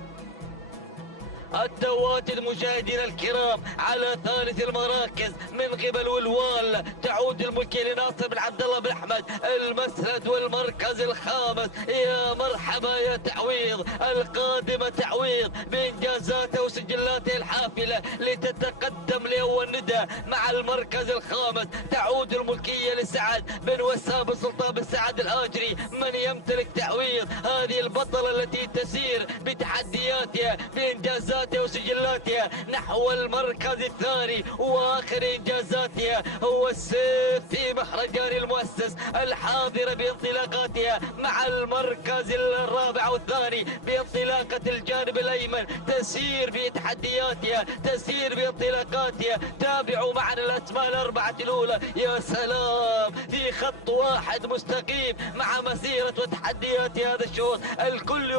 التواجد مشاهدينا الكرام على ثالث المراكز من قبل والوال. تعود الملكية لناصر بن عبد الله بن أحمد. المسند والمركز الخامس. يا مرحبا يا تعويض القادمة تعويض بإنجازاته وسجلاته الحافلة لتتقدم لأول ندى مع المركز الخامس. تعود الملكية لسعد بن وسام بن سلطان بن سعد الهاجري من يمتلك تعويض. هذه البطلة التي تسير بتحدياتها بإنجازاتها وسجلاتها نحو المركز الثاني، وآخر إنجازاتها هو السيف في مهرجان المؤسس الحاضرة بانطلاقاتها مع المركز الرابع والثاني بانطلاقة الجانب الأيمن. تسير بتحدياتها تسير بانطلاقاتها. تابعوا معنا الأسماء الأربعة الأولى. يا سلام، في خط واحد مستقيم مع مسيرة وتحديات هذا الشوط. الكل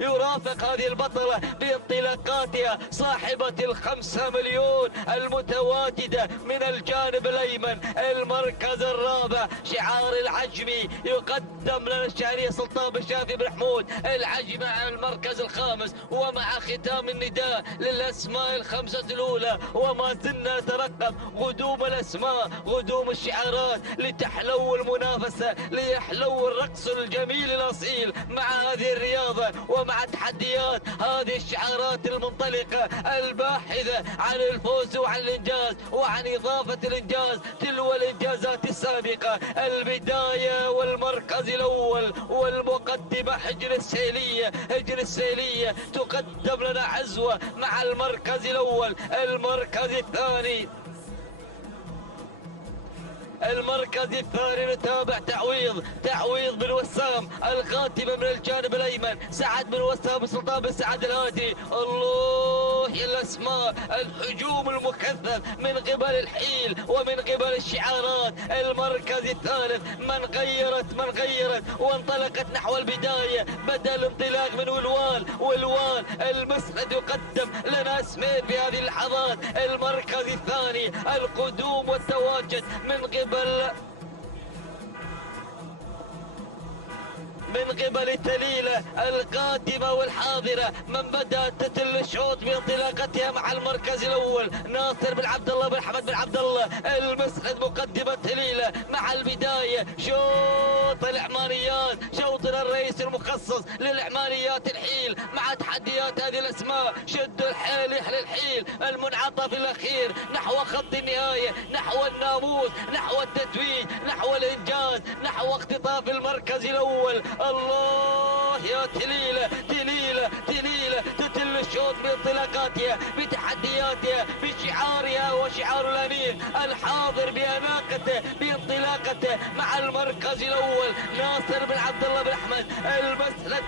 يرافق هذه البطلة بانطلاقاتها صاحبة ال5 مليون المتواجدة من الجانب الأيمن. المركز الرابع شعار العجمي يقدم لنا الشهرية سلطان بن شافي بن حمود العجمي على المركز الخامس. ومع ختام النداء للأسماء الخمسة الأولى وما زلنا نترقب غدوم الأسماء غدوم الشعارات لتحلو المنافسة ليحلو الرقص الجميل الأصيل مع هذه الرياضة ومع تحديات هذه الشعارات المنطلقة الباحثة عن الفوز وعن الإنجاز وعن إضافة الإنجاز تلو الإنجازات السابقة. البداية والمركز الأول والمقدمة هجر السيلية تقدم لنا عزوة مع المركز الأول. المركز الثاني نتابع تعويض بن وسام الخاتمة من الجانب الأيمن. سعد بن وسام بن سلطان بن سعد الهادي. الله يا الأسماء، الهجوم المكثف من قبل الحيل ومن قبل الشعارات. المركز الثالث من غيرت وانطلقت نحو البداية. بدأ الانطلاق من والوال المسند يقدم لنا اسمين في هذه اللحظات. المركز الثاني القدوم والتواجد من قبل التليلة القادمة والحاضرة من بدأت تتل الشوط بانطلاقتها مع المركز الأول. ناصر بن عبد الله بن أحمد بن عبد الله المسند مقدمة تليلة مع البداية. شوط الإعماريات، شوطنا الرئيس المخصص للإعماريات الحيل مع تحديات هذه الأسماء. شد الحيل يحلى الحيل المنعطف الأخير نحو خط النهاية، نحو الناموس، نحو التتويج، نحو الإنجاز، نحو اختطاف المركز الأول. الله يا تليلة تتل الشوط بانطلاقاتها بتحدياتها بشعارها وشعار الأمير الحاضر بأناقته بانطلاقته مع المركز الأول. ناصر بن عبد الله بن أحمد المسند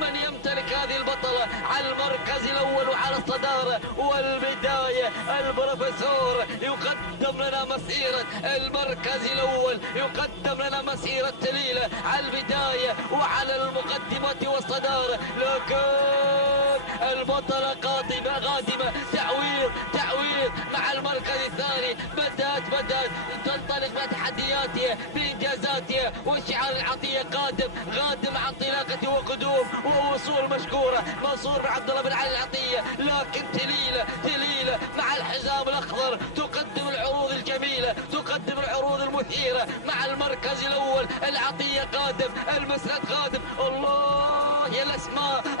من يمتلك هذه البطلة على المركز الأول وعلى الصدارة والبداية. البروفيسور يقدم لنا مسيرة المركز الأول، يقدم لنا مسيرة تليلة على البداية وعلى المقدمة والصدارة. لكن البطلة غادمة تعويض مع المركز الثاني. بدأت تنطلق بتحدياتها بإنجازاتها والشعار العطية غادم مع انطلاقته وقدوم ووصول مشكورة منصور بن عبد الله بن علي العطية. لكن تليلة مع الحزام الأخضر تقدم العروض الجميلة، تقدم العروض المثيرة مع المركز الأول. العطية قادم، المسند قادم. الله يا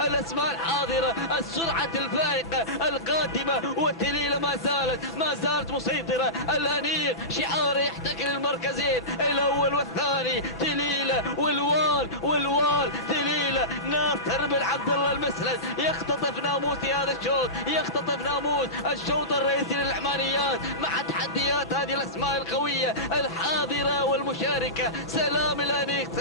الأسماء الحاضرة، السرعة الفائقة القادمة. والتليلة ما زالت مسيطرة. الأنيق شعار يحتكر المركزين الأول والثاني. تليلة والوال تليلة. ناصر بن عبد الله المسند يختطف ناموس هذا الشوط، يختطف ناموس الشوط الرئيسي للإعماريات مع تحديات هذه الأسماء القوية الحاضرة والمشاركة. سلام الأنيق،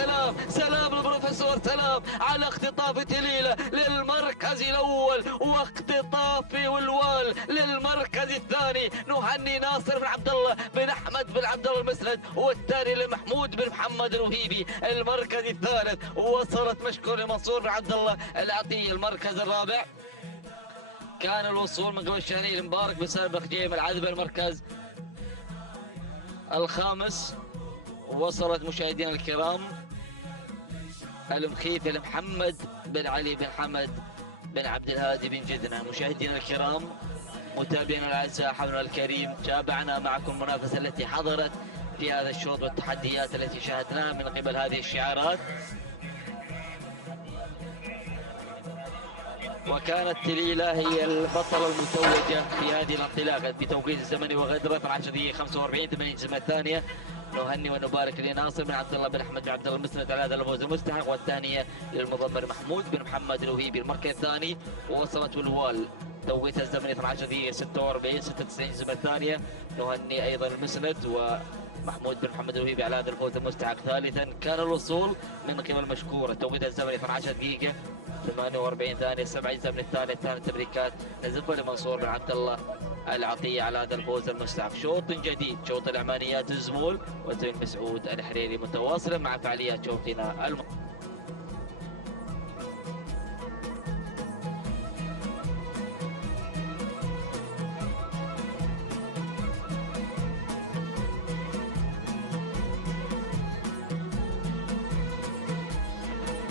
سلام البروفيسور، سلام على اختطاف تليلة للمركز الأول واختطاف والوال للمركز الثاني. نهني ناصر بن عبد الله بن أحمد بن عبد الله المسند والثاني لمحمود بن محمد الوهيبي. المركز الثالث وصلت مشكور منصور بن عبد الله العطية. المركز الرابع كان الوصول من قبل الشهري المبارك بسبب خجيم العذبة. المركز الخامس وصلت مشاهدينا الكرام المخيفة لمحمد بن علي بن حمد بن عبد الهادي بن جدنة. مشاهدينا الكرام، متابعينا الاعزاء حولنا الكريم، تابعنا معكم المنافسة التي حضرت في هذا الشوط والتحديات التي شاهدناها من قبل هذه الشعارات. وكانت تليلة هي البطلة المتوجة في هذه الانطلاقة بتوقيت الزمني وغدرة 12 دقيقة 45 80 الجزمة الثانية. نهني ونبارك لناصر بن عبد الله بن احمد بن عبد الله المسند على هذا الفوز المستحق، والثانية للمضمر محمود بن محمد الوهيبي المركز الثاني. ووصلت والوال توقيتها الزمني 12 دقيقة 46 96 الجزمة الثانية. نهني ايضا المسند ومحمود بن محمد الوهيبي على هذا الفوز المستحق. ثالثا كان الوصول من قبل مشكورة توقيتها الزمني 12 دقيقة 48 ثانية 7 أجزاء من الثانية. ثاني تبريكات نزفة لمنصور بن عبد الله العطية على هذا الفوز المستحق. شوط جديد، شوط العمانيات الزمول وزين مسعود الحريري، متواصلا مع فعاليات شوطنا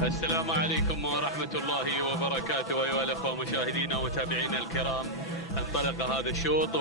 السلام عليكم ورحمة الله وبركاته. أيها الأخوة مشاهدينا ومتابعينا الكرام، انطلق هذا الشوط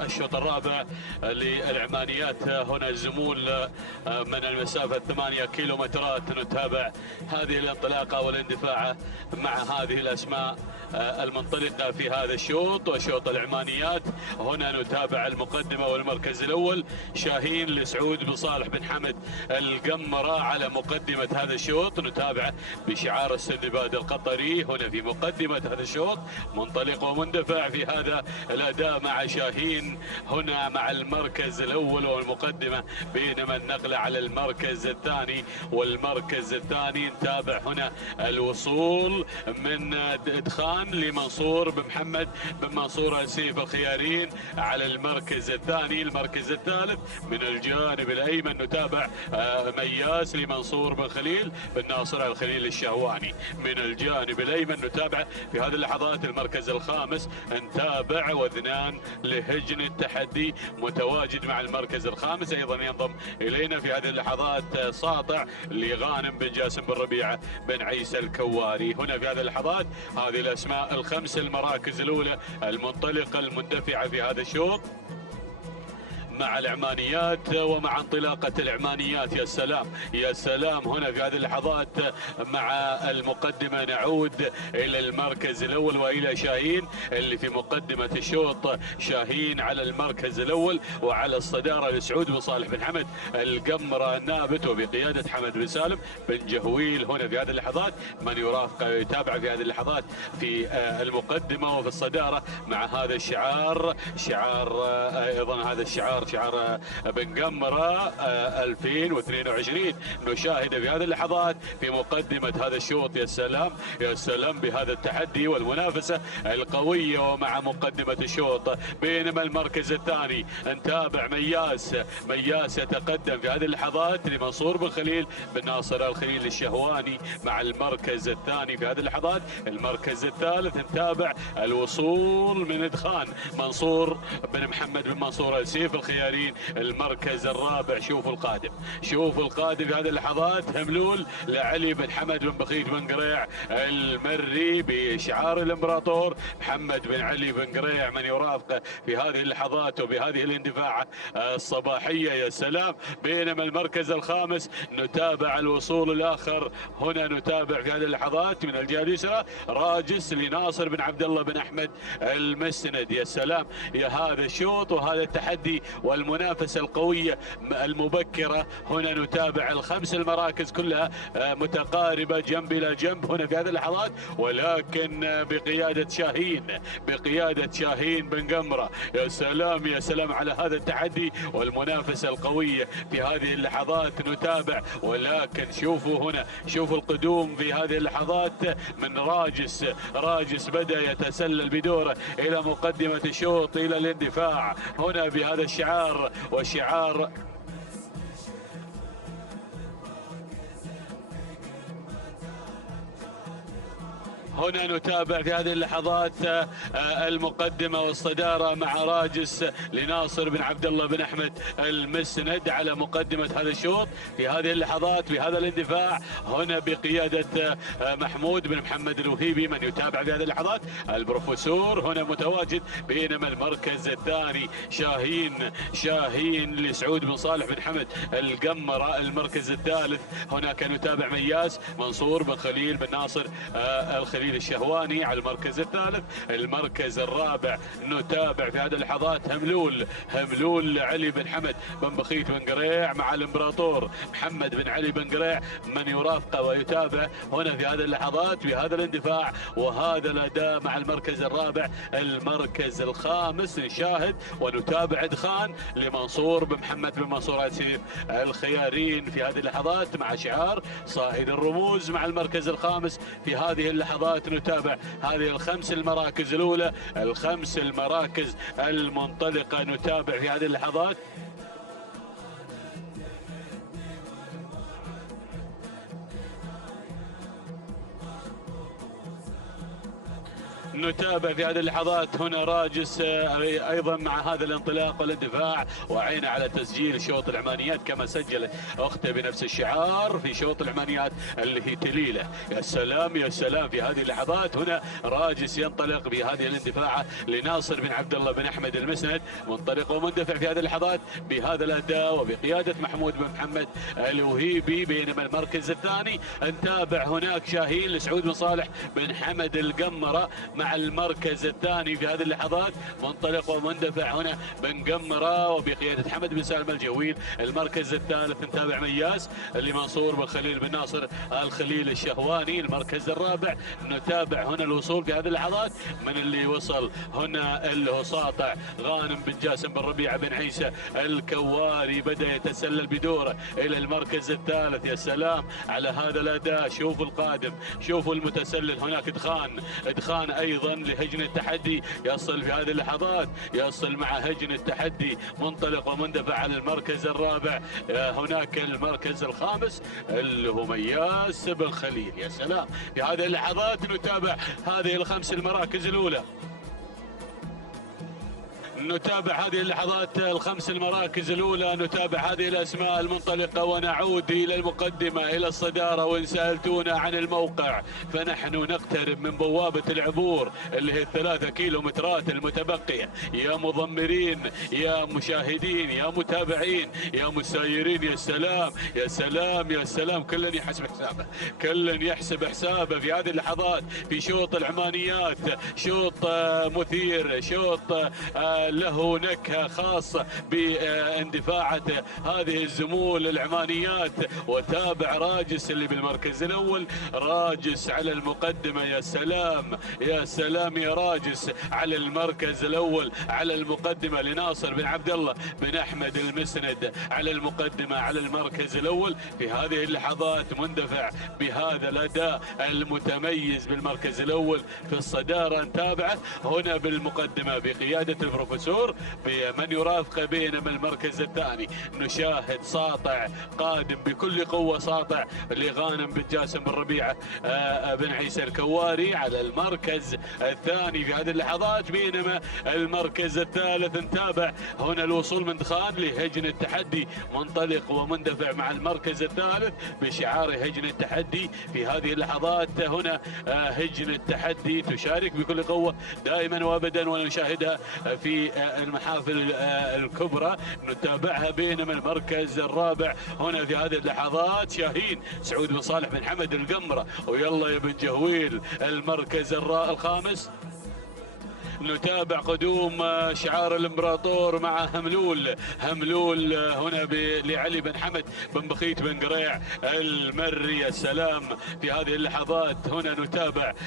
الشوط الرابع للعمانيات. هنا الزمول من المسافة 8 كيلومترات. نتابع هذه الانطلاقة والاندفاع مع هذه الأسماء المنطلقة في هذا الشوط وشوط العمانيات. هنا نتابع المقدمة والمركز الأول شاهين لسعود بن صالح بن حمد القمرة على مقدمة هذا الشوط. نتابع بشعار السندباد القطري هنا في مقدمة هذا الشوط، منطلق ومندفع في هذا الأداء مع شاهين هنا مع المركز الأول والمقدمة، بينما النقلة على المركز الثاني. والمركز الثاني نتابع هنا الوصول من إدخان لمنصور بن محمد بن منصور السيف الخيارين على المركز الثاني. المركز الثالث من الجانب الأيمن نتابع مياس لمنصور بن خليل بن ناصر الخليل الشهواني. من الجانب الأيمن نتابع في هذه اللحظات المركز الخامس، نتابع وذنان لهجن التحدي متواجد مع المركز الخامس. أيضا ينضم إلينا في هذه اللحظات ساطع لغانم بن جاسم بن ربيعة بن عيسى الكواري. هنا في هذه اللحظات هذه الأسماء الخمس المراكز الأولى المنطلقة المندفعة في هذا الشوط مع العمانيات ومع انطلاقة العمانيات. يا سلام يا سلام. هنا في هذه اللحظات مع المقدمة نعود إلى المركز الأول وإلى شاهين اللي في مقدمة الشوط. شاهين على المركز الأول وعلى الصدارة لسعود بن صالح بن حمد القمرة النابت وبقيادة حمد بن سالم بن جهويل. هنا في هذه اللحظات من يرافق ويتابع في هذه اللحظات في المقدمة وفي الصدارة مع هذا الشعار، شعار أيضا هذا الشعار شعار بن قمرة 2022. نشاهد في هذه اللحظات في مقدمة هذا الشوط. يا سلام يا سلام بهذا التحدي والمنافسة القوية ومع مقدمة الشوط. بينما المركز الثاني نتابع مياس يتقدم في هذه اللحظات لمنصور بن خليل بن ناصر الخليل الشهواني مع المركز الثاني في هذه اللحظات. المركز الثالث نتابع الوصول من إدخان منصور بن محمد بن منصور السيف الخيارين. المركز الرابع شوفوا القادم في هذه اللحظات هملول لعلي بن حمد بن بخيت بن قريع المري بشعار الامبراطور محمد بن علي بن قريع من يرافقه في هذه اللحظات وبهذه الاندفاع الصباحية. يا سلام. بينما المركز الخامس نتابع الوصول الآخر. هنا نتابع في هذه اللحظات من الجهة اليسرى راجس لناصر بن عبد الله بن أحمد المسند. يا سلام يا هذا الشوط وهذا التحدي والمنافسة القوية المبكرة. هنا نتابع الخمس المراكز كلها متقاربة جنب إلى جنب هنا في هذه اللحظات، ولكن بقيادة شاهين بن قمرة. يا سلام يا سلام على هذا التحدي والمنافسة القوية في هذه اللحظات. نتابع ولكن شوفوا هنا، شوفوا القدوم في هذه اللحظات من راجس بدأ يتسلل بدوره إلى مقدمة الشوط إلى الاندفاع هنا بهذا الشعار وشعار هنا نتابع في هذه اللحظات المقدمة والصدارة مع راجس لناصر بن عبد الله بن أحمد المسند على مقدمة هذا الشوط في هذه اللحظات في هذا الاندفاع هنا بقيادة محمود بن محمد الوهيبي. من يتابع في هذه اللحظات البروفيسور هنا متواجد، بينما المركز الثاني شاهين لسعود بن صالح بن حمد القمرة. المركز الثالث هناك نتابع مياس منصور بن خليل بن ناصر الخليل الشهواني على المركز الثالث. المركز الرابع نتابع في هذه اللحظات هملول علي بن حمد بن بخيت بن قريع مع الامبراطور محمد بن علي بن قريع من يرافقه ويتابع هنا في هذه اللحظات في هذا الاندفاع وهذا الاداء مع المركز الرابع. المركز الخامس نشاهد ونتابع ادخان لمنصور بن محمد بن منصور آل الخيارين في هذه اللحظات مع شعار صائد الرموز مع المركز الخامس. في هذه اللحظات نتابع هذه الخمس المراكز الاولى، الخمس المراكز المنطلقه نتابع في هذه اللحظات. نتابع في هذه اللحظات هنا راجس ايضا مع هذا الانطلاق والاندفاع وعينه على تسجيل شوط العمانيات كما سجلت اخته بنفس الشعار في شوط العمانيات اللي هي تليله. يا سلام يا سلام في هذه اللحظات هنا راجس ينطلق بهذه الاندفاع لناصر بن عبد الله بن احمد المسند منطلق ومندفع في هذه اللحظات بهذا الاداء وبقياده محمود بن محمد الوهيبي. بينما المركز الثاني نتابع هناك شاهين لسعود بن صالح بن حمد القمره مع المركز الثاني في هذه اللحظات منطلق ومندفع هنا بن قمره وبقياده حمد بن سالم الجويل. المركز الثالث نتابع مياس لمنصور بن خليل بن ناصر الخليل الشهواني. المركز الرابع نتابع هنا الوصول في هذه اللحظات من اللي وصل هنا اللي هو ساطع غانم بن جاسم بن ربيعه بن عيسى الكواري بدا يتسلل بدوره الى المركز الثالث. يا سلام على هذا الاداء، شوفوا القادم شوفوا المتسلل هناك ادخان ايضا لهجن التحدي يصل في هذه اللحظات يصل مع هجن التحدي منطلق ومندفع على المركز الرابع. هناك المركز الخامس اللي هو مياس بن خليل. يا سلام في هذه اللحظات نتابع هذه الخمس المراكز الاولى نتابع هذه اللحظات الخمس المراكز الأولى نتابع هذه الأسماء المنطلقة ونعود إلى المقدمة إلى الصدارة. وإن سألتونا عن الموقع فنحن نقترب من بوابة العبور اللي هي 3 كيلومترات المتبقية. يا مضمرين يا مشاهدين يا متابعين يا مسايرين، يا سلام يا سلام يا سلام، كل يحسب حسابه في هذه اللحظات في شوط العمانيات. شوط مثير، شوط له نكهة خاصة باندفاعة هذه الزمول العمانيات. وتابع راجس اللي بالمركز الأول، راجس على المقدمة. يا سلام يا سلام يا راجس على المركز الأول على المقدمة لناصر بن عبد الله بن أحمد المسند على المقدمة على المركز الأول في هذه اللحظات مندفع بهذا الأداء المتميز بالمركز الأول في الصدارة. نتابعه هنا بالمقدمة بقيادة البروفيسور بمن يرافقه. بينما المركز الثاني نشاهد ساطع قادم بكل قوة، ساطع لغانم بن جاسم بن ربيعة بن عيسى الكواري على المركز الثاني في هذه اللحظات. بينما المركز الثالث نتابع هنا الوصول من دخان لهجن التحدي منطلق ومندفع مع المركز الثالث بشعار هجن التحدي في هذه اللحظات. هنا هجن التحدي تشارك بكل قوة دائما وابدا ونشاهدها في المحافل الكبرى نتابعها. بينما المركز الرابع هنا في هذه اللحظات شاهين سعود بن صالح بن حمد القمرة ويلا يا بن جهويل. المركز الخامس نتابع قدوم شعار الامبراطور مع هملول هنا لعلي بن حمد بن بخيت بن قريع المري. يا سلام في هذه اللحظات هنا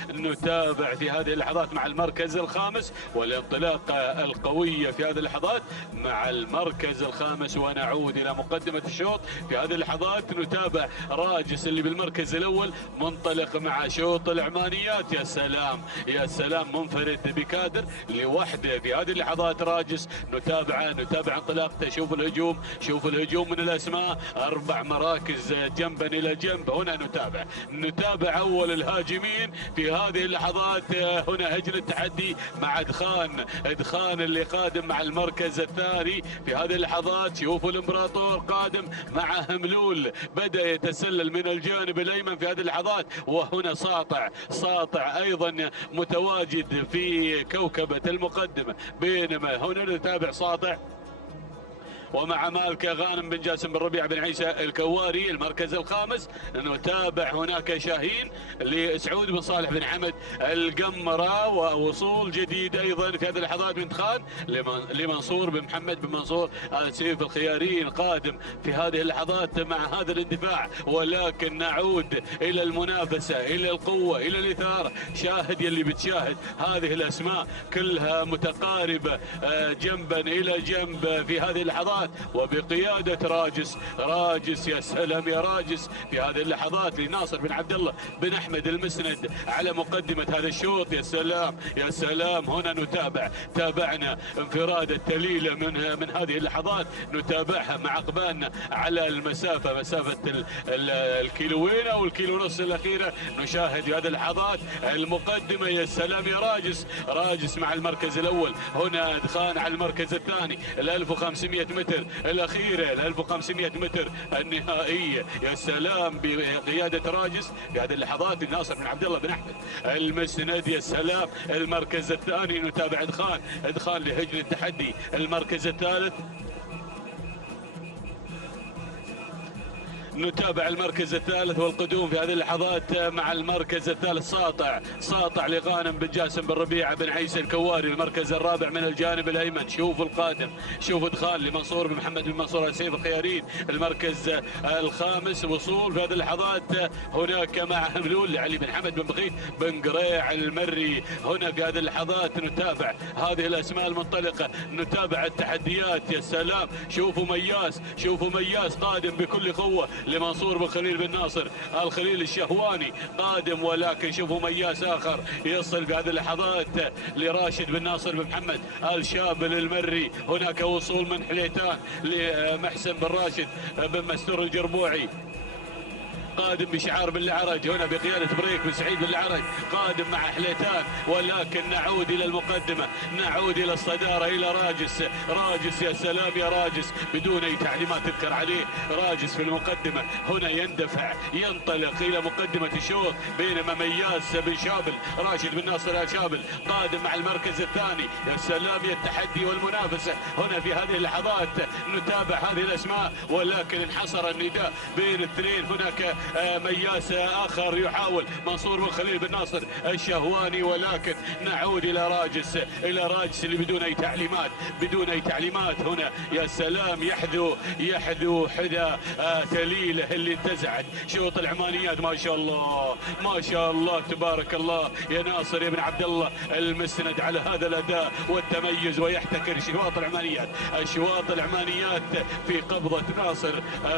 نتابع في هذه اللحظات مع المركز الخامس والانطلاقة القوية في هذه اللحظات مع المركز الخامس. ونعود إلى مقدمة الشوط في هذه اللحظات نتابع راجس اللي بالمركز الأول منطلق مع شوط العمانيات. يا سلام يا سلام منفرد بكادر لوحده في هذه اللحظات. راجس نتابع انطلاقته. شوف الهجوم من الاسماء، 4 مراكز جنبا الى جنب. هنا نتابع اول الهاجمين في هذه اللحظات. هنا هجن التحدي مع ادخان اللي قادم مع المركز الثاني في هذه اللحظات. شوفوا الامبراطور قادم مع هملول، بدأ يتسلل من الجانب الايمن في هذه اللحظات. وهنا ساطع ايضا متواجد في كوكبة المقدمة، بينما هنا نتابع ساطع ومع مالك غانم بن جاسم بن ربيع بن عيسى الكواري المركز الخامس. نتابع هناك شاهين لسعود بن صالح بن حمد القمرة، ووصول جديد ايضا في هذه اللحظات من دخان لمنصور بن محمد بن منصور آل سيف الخياري القادم في هذه اللحظات مع هذا الاندفاع. ولكن نعود الى المنافسة، الى القوة، الى الاثارة. شاهد يلي بتشاهد هذه الاسماء كلها متقاربة جنبا الى جنب في هذه اللحظات، وبقيادة راجس. يا سلام يا راجس في هذه اللحظات لناصر بن عبد الله بن احمد المسند على مقدمة هذا الشوط. يا سلام هنا تابعنا انفراد التليلة من هذه اللحظات، نتابعها مع اقبالنا على مسافة الكيلوين او الكيلو ونص الاخيرة. نشاهد في هذه اللحظات المقدمة. يا سلام يا راجس مع المركز الاول. هنا ادخان على المركز الثاني، 1500 متر الأخيرة، 1500 متر النهائية. يا سلام بقيادة راجس في هذه اللحظات لناصر بن عبد الله بن أحمد المسند. يا سلام المركز الثاني نتابع ادخان لهجن التحدي. المركز الثالث نتابع المركز الثالث والقدوم في هذه اللحظات مع المركز الثالث ساطع لغانم بن جاسم بن ربيع بن عيسى الكواري. المركز الرابع من الجانب الايمن. شوف القادم، شوف ادخال لمنصور بن محمد بن منصور آل سيف الخيارين. المركز الخامس وصول في هذه اللحظات هناك مع هملول لعلي بن حمد بن بخيت بن قريع المري. هنا في هذه اللحظات نتابع هذه الاسماء المنطلقة، نتابع التحديات. يا سلام شوفوا مياس قادم بكل قوة لمنصور بن خليل بن ناصر الخليل الشهواني قادم. ولكن شوفوا مياس اخر يصل في هذه اللحظات لراشد بن ناصر بن محمد آل شابل المري. هناك وصول من حليتان لمحسن بن راشد بن مستور الجربوعي قادم بشعار بن العرج. هنا بقيادة بريك بن سعيد بن العرج قادم مع حليتان. ولكن نعود إلى المقدمة، نعود إلى الصدارة إلى راجس. يا سلام يا راجس بدون أي تعليمات تذكر عليه. راجس في المقدمة هنا ينطلق إلى مقدمة الشوط، بينما مياس بن شابل راشد بن ناصر آل شابل قادم مع المركز الثاني. يا سلام يا التحدي والمنافسة هنا في هذه اللحظات. نتابع هذه الأسماء ولكن انحصر النداء بين الاثنين. هناك مياس آخر يحاول منصور بن خليل بن ناصر الشهواني. ولكن نعود إلى راجس اللي بدون أي تعليمات. هنا يا سلام يحذو حذا تليله اللي انتزعت شوط العمانيات. ما شاء الله تبارك الله يا ناصر يا بن عبد الله المسند على هذا الأداء والتميز، ويحتكر أشواط العمانيات في قبضة ناصر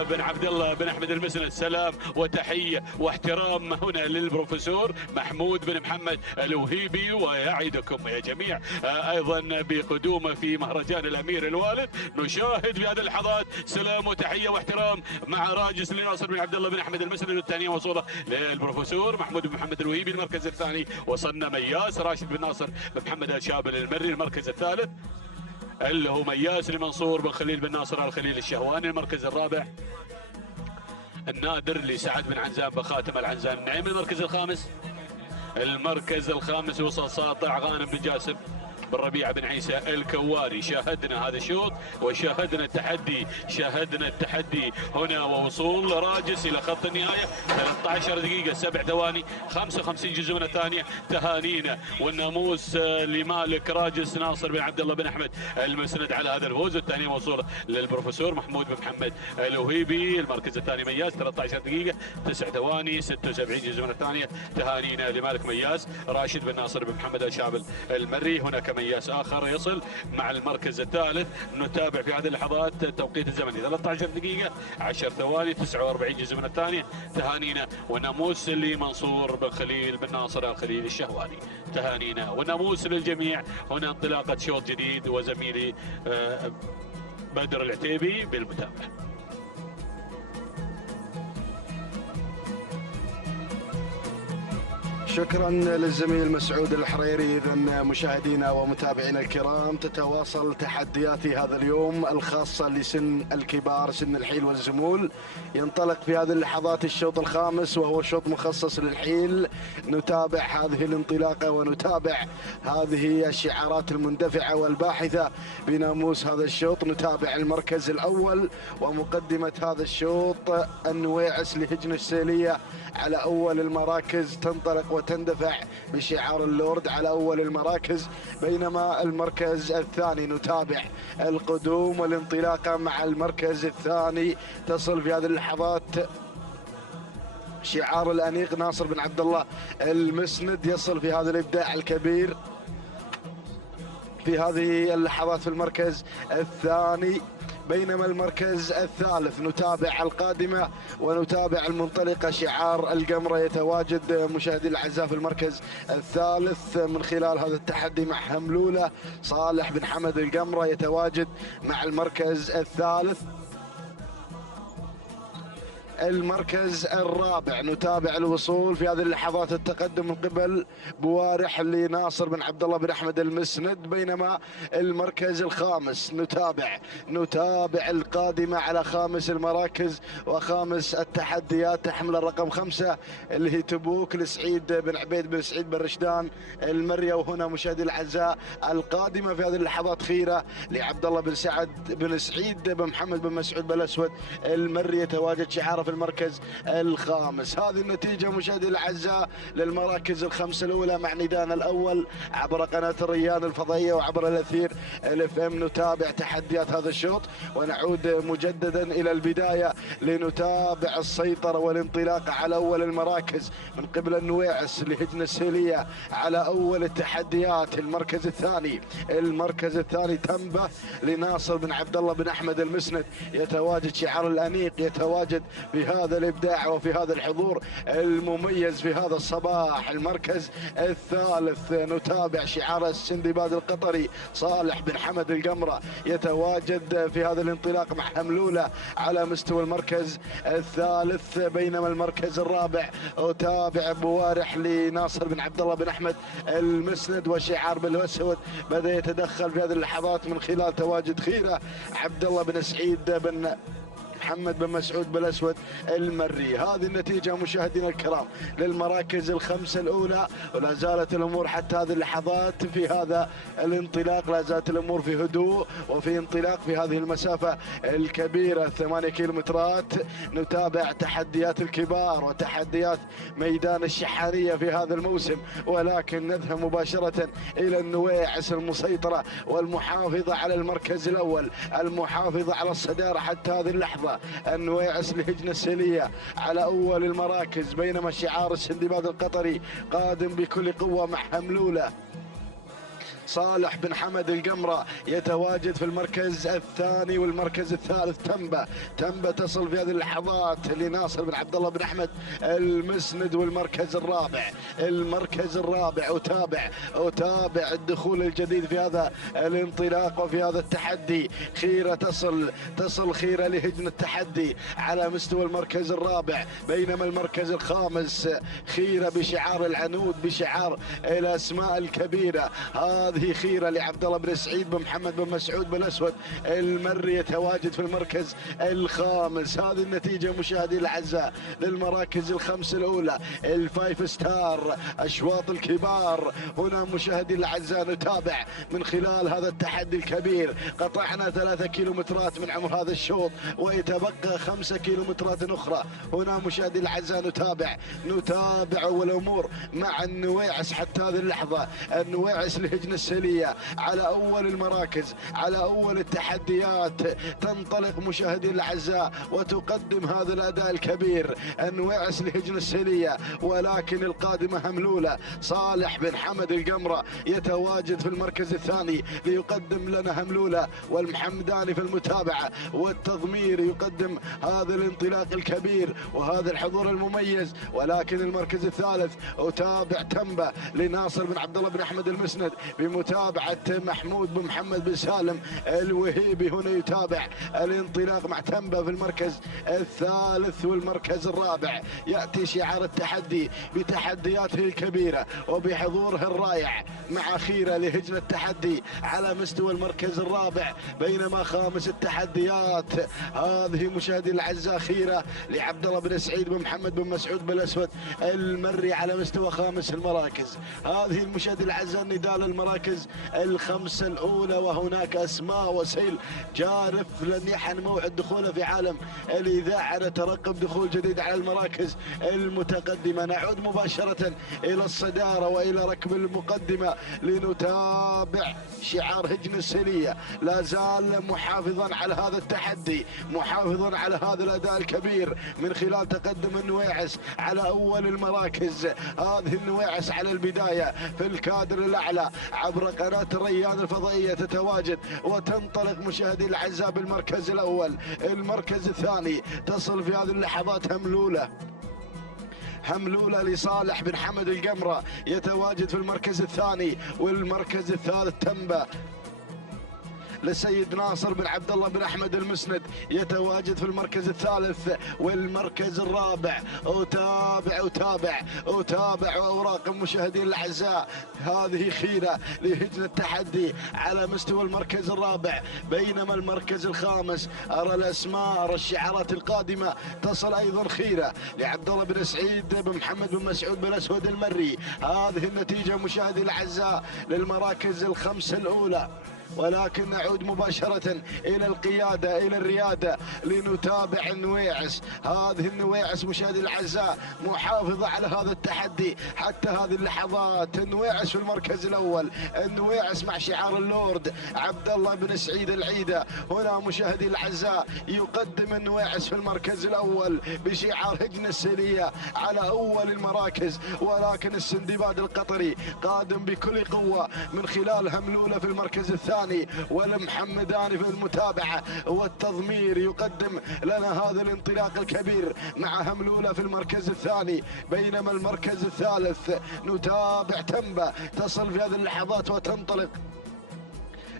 بن عبد الله بن أحمد المسند. سلام وتحية واحترام هنا للبروفيسور محمود بن محمد الوهيبي. ويعدكم يا جميع ايضا بقدومه في مهرجان الامير الوالد. نشاهد في هذه اللحظات سلام وتحية واحترام مع راجس لناصر بن عبد الله بن احمد المسند. والثانية وصوله للبروفيسور محمود بن محمد الوهيبي. المركز الثاني وصلنا مياس راشد بن ناصر بن محمد آل شابل المري. المركز الثالث اللي هو مياس لمنصور بن خليل بن ناصر الخليل الشهواني. المركز الرابع النادر لسعد بن عنزان بخاتم العنزان النعيم. المركز الخامس وصل ساطع غانم بن جاسم بن ربيع بن عيسى الكواري. شاهدنا هذا الشوط وشاهدنا التحدي هنا، ووصول راجس الى خط النهايه 13 دقيقه 7 ثواني 55 جزء ثانيه. تهانينا والناموس لمالك راجس ناصر بن عبد الله بن احمد المسند على هذا الفوز. والثانيه موصوله للبروفيسور محمود بن محمد الوهيبي. المركز الثاني مياس 13 دقيقه 9 ثواني 76 جزء ثانيه. تهانينا لمالك مياس راشد بن ناصر بن محمد آل شابل المري. هناك مياس آخر يصل مع المركز الثالث. نتابع في هذه اللحظات التوقيت الزمني 13 دقيقة 10 ثواني 49 جزء من الثانية. تهانينا والناموس لمنصور بن خليل بن ناصر الخليل الشهواني. تهانينا والناموس للجميع. هنا انطلاقة شوط جديد وزميلي بدر العتيبي بالمتابعة. شكرا للزميل مسعود الحريري. إذن مشاهدينا ومتابعينا الكرام، تتواصل تحديات هذا اليوم الخاصة لسن الكبار، سن الحيل والزمول. ينطلق في هذه اللحظات الشوط الخامس وهو شوط مخصص للحيل. نتابع هذه الانطلاقة ونتابع هذه الشعارات المندفعة والباحثة بناموس هذا الشوط. نتابع المركز الأول ومقدمة هذا الشوط النويعس لهجن السيلية على أول المراكز، تنطلق وتندفع بشعار اللورد على أول المراكز. بينما المركز الثاني نتابع القدوم والانطلاقة مع المركز الثاني. تصل في هذه اللحظات شعار الأنيق ناصر بن عبد الله المسند، يصل في هذا الإبداع الكبير في هذه اللحظات في المركز الثاني. بينما المركز الثالث نتابع القادمة ونتابع المنطلقة شعار القمرة يتواجد مشاهدي الأعزاء في المركز الثالث من خلال هذا التحدي مع هملولة. صالح بن حمد القمرة يتواجد مع المركز الثالث. المركز الرابع نتابع الوصول في هذه اللحظات التقدم من قبل بوارح لناصر بن عبد الله بن احمد المسند. بينما المركز الخامس نتابع القادمة على خامس المراكز وخامس التحديات تحمل الرقم 5 اللي هي تبوك لسعيد بن عبيد بن سعيد بن رشدان المرية. وهنا مشاهدي الاعزاء القادمة في هذه اللحظات خيرة لعبد الله بن سعد بن سعيد بن محمد بن مسعود بن الاسود المري، يتواجد شعاره في المركز الخامس. هذه النتيجة مشاهدي الأعزاء للمراكز الخمسة الأولى مع ندانا الأول عبر قناة الريان الفضائية وعبر الأثير الFM. نتابع تحديات هذا الشوط ونعود مجددا إلى البداية لنتابع السيطرة والانطلاق على أول المراكز من قبل النويعس لهجن السيلية على أول التحديات. المركز الثاني تنبه لناصر بن عبد الله بن أحمد المسند، يتواجد شعار الأنيق، يتواجد بهذا الإبداع وفي هذا الحضور المميز في هذا الصباح. المركز الثالث نتابع شعار السندباد القطري صالح بن حمد القمرة، يتواجد في هذا الانطلاق مع هملولة على مستوى المركز الثالث. بينما المركز الرابع أتابع بوارح لناصر بن عبد الله بن أحمد المسند وشعار بالأسود بدأ يتدخل في هذه اللحظات من خلال تواجد خيرة عبد الله بن سعيد بن محمد بن مسعود بالأسود المري. هذه النتيجة مشاهدينا الكرام للمراكز الخمسة الأولى، ولا زالت الأمور حتى هذه اللحظات في هذا الانطلاق، لا زالت الأمور في هدوء وفي انطلاق في هذه المسافة الكبيرة 8 كيلومترات. نتابع تحديات الكبار وتحديات ميدان الشحانية في هذا الموسم، ولكن نذهب مباشرة إلى النويعس المسيطرة والمحافظة على المركز الأول، المحافظة على الصدارة حتى هذه اللحظة. النويعس لهجن السيلية على أول المراكز، بينما شعار السندباد القطري قادم بكل قوة مع هملولة. صالح بن حمد القمرة يتواجد في المركز الثاني، والمركز الثالث تنبة تصل في هذه اللحظات لناصر بن عبد الله بن أحمد المسند. والمركز الرابع أتابع الدخول الجديد في هذا الانطلاق وفي هذا التحدي. خيرة تصل خيرة لهجن التحدي على مستوى المركز الرابع. بينما المركز الخامس خيرة بشعار العنود، بشعار الأسماء الكبيرة. هذه خيرة لعبد الله بن سعيد بن محمد بن مسعود بن الأسود المري، يتواجد في المركز الخامس. هذه النتيجة مشاهدي الأعزاء للمراكز الخمسة الأولى، الفايف ستار، أشواط الكبار. هنا مشاهدي الأعزاء نتابع من خلال هذا التحدي الكبير. قطعنا 3 كيلومترات من عمر هذا الشوط ويتبقى 5 كيلومترات أخرى. هنا مشاهدي الأعزاء نتابع والأمور مع النويعس حتى هذه اللحظة. النويعس لهجن السلية على أول المراكز، على أول التحديات. تنطلق مشاهدين الأعزاء وتقدم هذا الأداء الكبير النويعس لهجن السلية، ولكن القادمة هملولة. صالح بن حمد القمرة يتواجد في المركز الثاني ليقدم لنا هملولة، والمحمداني في المتابعة، والتضمير يقدم هذا الانطلاق الكبير وهذا الحضور المميز. ولكن المركز الثالث أتابع تنبة لناصر بن عبد الله بن أحمد المسند بمتابعة محمود بن محمد بن سالم الوهيبي. هنا يتابع الانطلاق مع تنبة في المركز الثالث والمركز الرابع. يأتي شعار التحدي بتحدياته الكبيرة وبحضوره الرائع مع خيرة لهجن التحدي على مستوى المركز الرابع، بينما خامس التحديات هذه مشاهدي الأعزاء خيرة لعبد الله بن سعيد بن محمد بن مسعود بن الأسود المري على مستوى خامس المراكز. هذه المشاهدي الأعزاء النداء للمراكز الخمسة الأولى، وهناك أسماء وسيل جارف لن يحن موعد دخوله في عالم الإذاعة. نترقب دخول جديد على المراكز المتقدمة. نعود مباشرة إلى الصدارة وإلى ركب المقدمة لنتابع شعار هجن السلية، لا زال محافظا على هذا التحدي، محافظا على هذا الأداء الكبير من خلال تقدم النويعس على أول المراكز. هذه النويعس على البداية في الكادر الأعلى عبر قناة الريان الفضائية تتواجد وتنطلق مشاهدي الأعزاء بالمركز الأول. المركز الثاني تصل في هذه اللحظات هملولة لصالح بن حمد القمرة يتواجد في المركز الثاني، والمركز الثالث تنبة للسيد ناصر بن عبد الله بن احمد المسند يتواجد في المركز الثالث والمركز الرابع. أتابع اوراق المشاهدين الاعزاء. هذه خيرة لهجن التحدي على مستوى المركز الرابع، بينما المركز الخامس ارى الاسماء، ارى الشعارات القادمة تصل ايضا خيرة لعبد الله بن سعيد بن محمد بن مسعود بن الاسود المري. هذه النتيجة مشاهدي الاعزاء للمراكز الخمسة الاولى. ولكن نعود مباشرة إلى القيادة، إلى الريادة لنتابع النويعس. هذه النويعس مشاهدي الأعزاء محافظة على هذا التحدي حتى هذه اللحظات. النويعس في المركز الأول، النويعس مع شعار اللورد عبد الله بن سعيد العيدة. هنا مشاهدي الأعزاء يقدم النويعس في المركز الأول بشعار هجن السلية على أول المراكز، ولكن السندباد القطري قادم بكل قوة من خلال هملولة في المركز الثاني، والمحمداني في المتابعة والتضمير يقدم لنا هذا الانطلاق الكبير مع هملولة في المركز الثاني. بينما المركز الثالث نتابع تنبة تصل في هذه اللحظات وتنطلق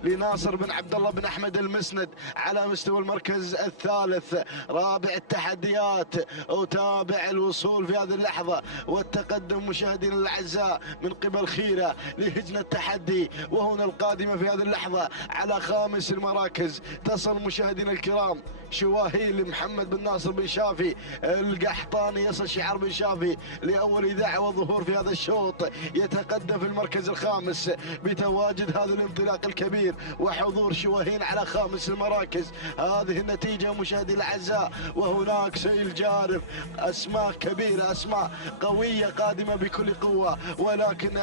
لناصر بن عبد الله بن احمد المسند على مستوى المركز الثالث. رابع التحديات أتابع الوصول في هذه اللحظة والتقدم مشاهدينا الاعزاء من قبل خيرة لهجن التحدي، وهنا القادمة في هذه اللحظة على خامس المراكز. تصل مشاهدينا الكرام شواهيل محمد بن ناصر بن شافي القحطاني، يصل شعار بن شافي لأول إذاعة وظهور في هذا الشوط. يتقدم في المركز الخامس بتواجد هذا الانطلاق الكبير وحضور شواهين على خامس المراكز. هذه النتيجة مشاهدي الأعزاء، وهناك سيل جارف، أسماء كبيرة، أسماء قوية قادمة بكل قوة. ولكن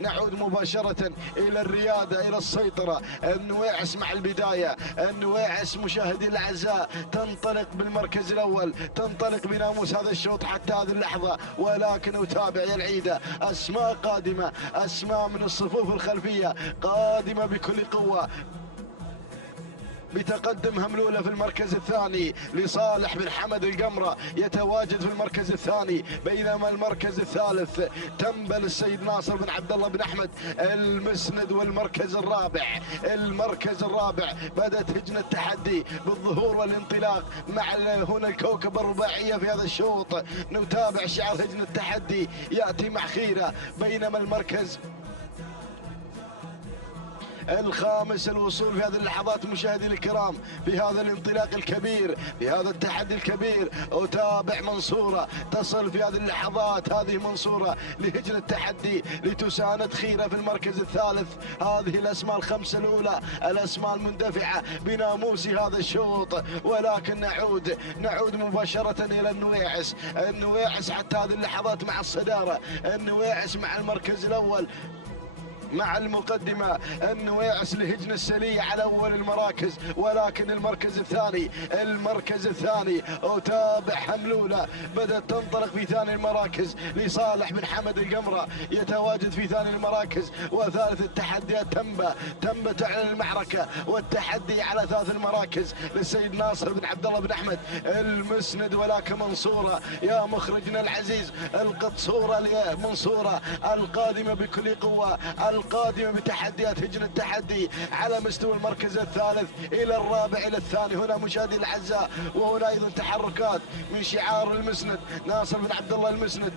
نعود مباشرة إلى الريادة، إلى السيطرة. النويعس مع البداية، النويعس مشاهدي الأعزاء تنطلق بالمركز الأول، تنطلق بناموس هذا الشوط حتى هذه اللحظة. ولكن أتابع يا العيدة أسماء قادمة، أسماء من الصفوف الخلفية قادمة بكل قوة. بتقدم هملولة في المركز الثاني لصالح بن حمد القمرة يتواجد في المركز الثاني، بينما المركز الثالث تنبل السيد ناصر بن عبد الله بن احمد المسند. والمركز الرابع بدأت هجن التحدي بالظهور والانطلاق مع هنا الكوكب الرباعية في هذا الشوط. نتابع شعار هجن التحدي يأتي مع خيرة، بينما المركز الخامس الوصول في هذه اللحظات مشاهدي الكرام في هذا الانطلاق الكبير، في هذا التحدي الكبير. أتابع منصورة تصل في هذه اللحظات، هذه منصورة لهجن التحدي لتساند خيرة في المركز الثالث. هذه الأسماء الخمسة الأولى، الأسماء المندفعة بناموس هذا الشوط. ولكن نعود مباشرة إلى النويعس حتى هذه اللحظات مع الصدارة، النويعس مع المركز الأول. مع المقدمة النويعس لهجن السلية على أول المراكز، ولكن المركز الثاني أتابع حملولة بدأت تنطلق في ثاني المراكز لصالح بن حمد القمرة، يتواجد في ثاني المراكز. وثالث التحديات تنبا تعلن المعركة والتحدي على ثالث المراكز للسيد ناصر بن عبد الله بن أحمد المسند، ولكن منصورة يا مخرجنا العزيز، القطصورة منصورة القادمة بكل قوة، القادمة بتحديات هجن التحدي على مستوى المركز الثالث إلى الرابع إلى الثاني. هنا مشاهدي الأعزاء، وهنا أيضا تحركات من شعار المسند ناصر بن عبد الله المسند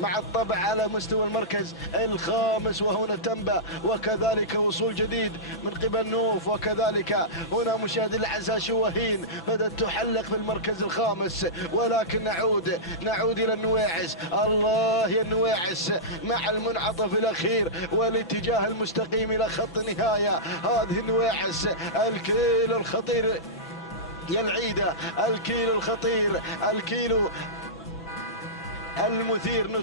مع الطبع على مستوى المركز الخامس، وهنا تنبا وكذلك وصول جديد من قبل نوف، وكذلك هنا مشاهدي الاعزاء شواهين بدأت تحلق في المركز الخامس. ولكن نعود الى النويعس، الله يا النويعس مع المنعطف الاخير والاتجاه المستقيم الى خط النهايه. هذه النويعس الكيلو الخطير يا العيده، الكيلو الخطير، الكيلو المثير.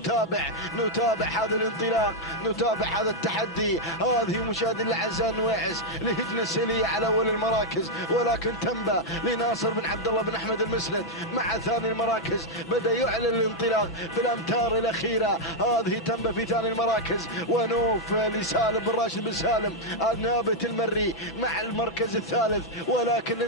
نتابع هذا الانطلاق، نتابع هذا التحدي. هذه مشاهدي الاعزاء نويعس لهجن السلية على اول المراكز، ولكن تنبا لناصر بن عبد الله بن احمد المسند مع ثاني المراكز، بدا يعلن الانطلاق في الامتار الاخيره. هذه تنبا في ثاني المراكز، ونوف لسالم بن راشد بن سالم النابت المري مع المركز الثالث. ولكن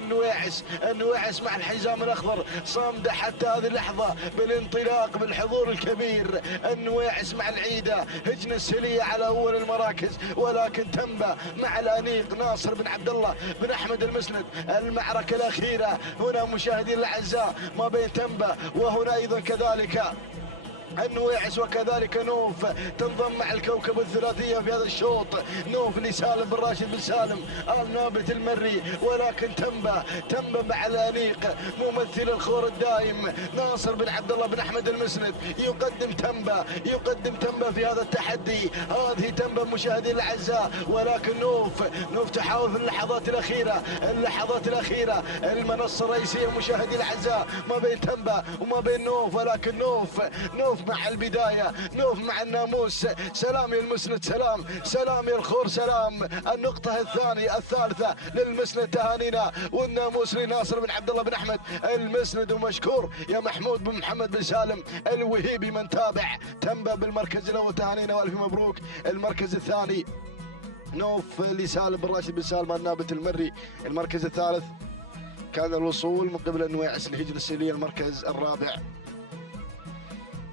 النويعس مع الحزام الاخضر صامده حتى هذه اللحظه بالانطلاق بالحضور الكبير. النويعس مع العيده هجن السلية على اول المراكز، ولكن تنبا مع الانيق ناصر بن عبد الله بن احمد المسند. المعركه الاخيره هنا مشاهدين الاعزاء ما بين تنبا وهنا ايضا كذلك النويعس وكذلك نوف تنضم مع الكوكب الثلاثيه في هذا الشوط. نوف لسالم بن راشد بن سالم النابت المري، ولكن تنبا مع الانيق ممثل الخور الدائم ناصر بن عبد الله بن احمد المسند. يقدم تنبا في هذا التحدي. هذه تنبا مشاهدين الاعزاء، ولكن نوف تحاول في اللحظات الاخيره المنصه الرئيسيه مشاهدين الاعزاء ما بين تنبا وما بين نوف. ولكن نوف مع البداية، نوف مع الناموس. سلام يا المسند، سلام يا الخور، سلام. النقطة الثالثة للمسند تهانينا، والناموس لناصر بن عبد الله بن أحمد المسند. ومشكور يا محمود بن محمد بن سالم الوهيبي من تابع تنبا بالمركز الأول. تهانينا والف مبروك. المركز الثاني نوف لسالم بن راشد بن سالم النابت المري. المركز الثالث كان الوصول من قبل النويعس لهجن السلية. المركز الرابع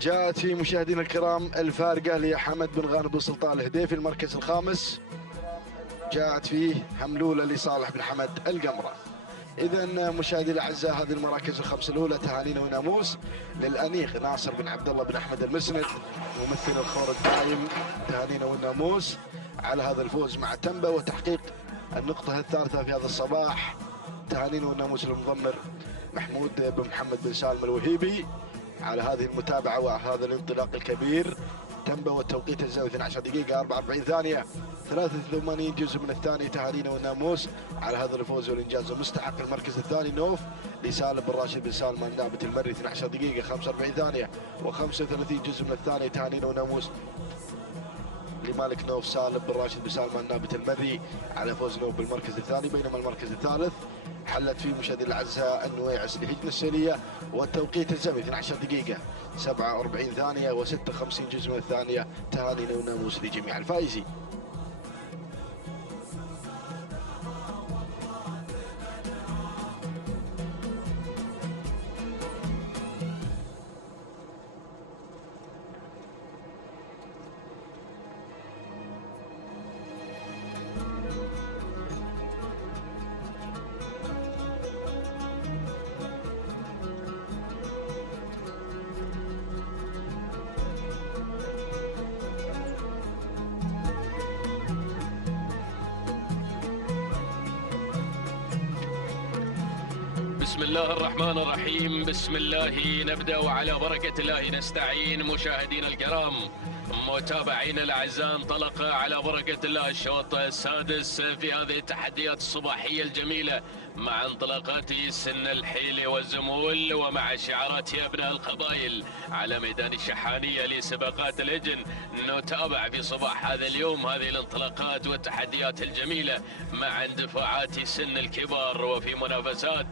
جاءت في مشاهدينا الكرام الفارقة لحمد بن غانم بن سلطان الهديفي. المركز الخامس جاءت فيه حملولة لصالح بن حمد القمرة. إذا مشاهدي الأعزاء هذه المراكز الخمس الأولى تهانينا وناموس للأنيق ناصر بن عبد الله بن أحمد المسند ممثل الخور الدائم. تهانينا والناموس على هذا الفوز مع تنبا وتحقيق النقطة الثالثة في هذا الصباح. تهانينا والناموس للمضمر محمود بن محمد بن سالم الوهيبي على هذه المتابعة وهذا الانطلاق الكبير. تنبا والتوقيت الزمني 12 دقيقة 44 ثانية 83 جزء من الثانية. تهانينا والناموس على هذا الفوز والإنجاز المستحق. المركز الثاني نوف لسالم بن راشد بن سالم النابت المري 12 دقيقة 45 ثانية و35 جزء من الثانية. تهانينا والناموس لمالك نوف سالم بن راشد بن سالم النابت المري على فوز نوف بالمركز الثاني. بينما المركز الثالث حلت فيه مشاهدي الاعزاء النويعس لهجن السلية والتوقيت الزمني 12 دقيقة 47 ثانية و56 جزء من الثانية. تهانينا وناموس لجميع الفائزين. بسم الله الرحمن الرحيم، بسم الله نبدأ وعلى بركة الله نستعين. مشاهدينا الكرام متابعينا الأعزاء، انطلق على بركة الله الشوط السادس في هذه التحديات الصباحية الجميلة مع انطلاقات سن الحيل والزمول ومع شعارات أبناء القبائل على ميدان الشحانية لسباقات الإجن. نتابع في صباح هذا اليوم هذه الانطلاقات والتحديات الجميلة مع اندفاعات سن الكبار. وفي منافسات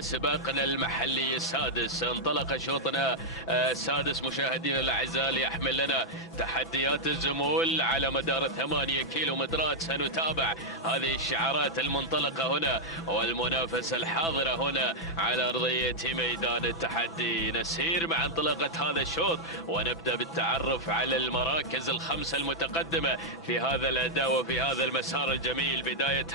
سباقنا المحلي السادس انطلق شوطنا السادس مشاهدينا الأعزاء ليحمل لنا تحديات الزمول على مدار 8 كيلومترات. سنتابع هذه الشعارات المنطلقة هنا والمنافسة الحاضرة هنا على أرضية ميدان التحدي. نسير مع انطلاقة هذا الشوط ونبدأ بالتعرف على المراكز الخمسة المتقدمة في هذا الأداء وفي هذا المسار الجميل. بداية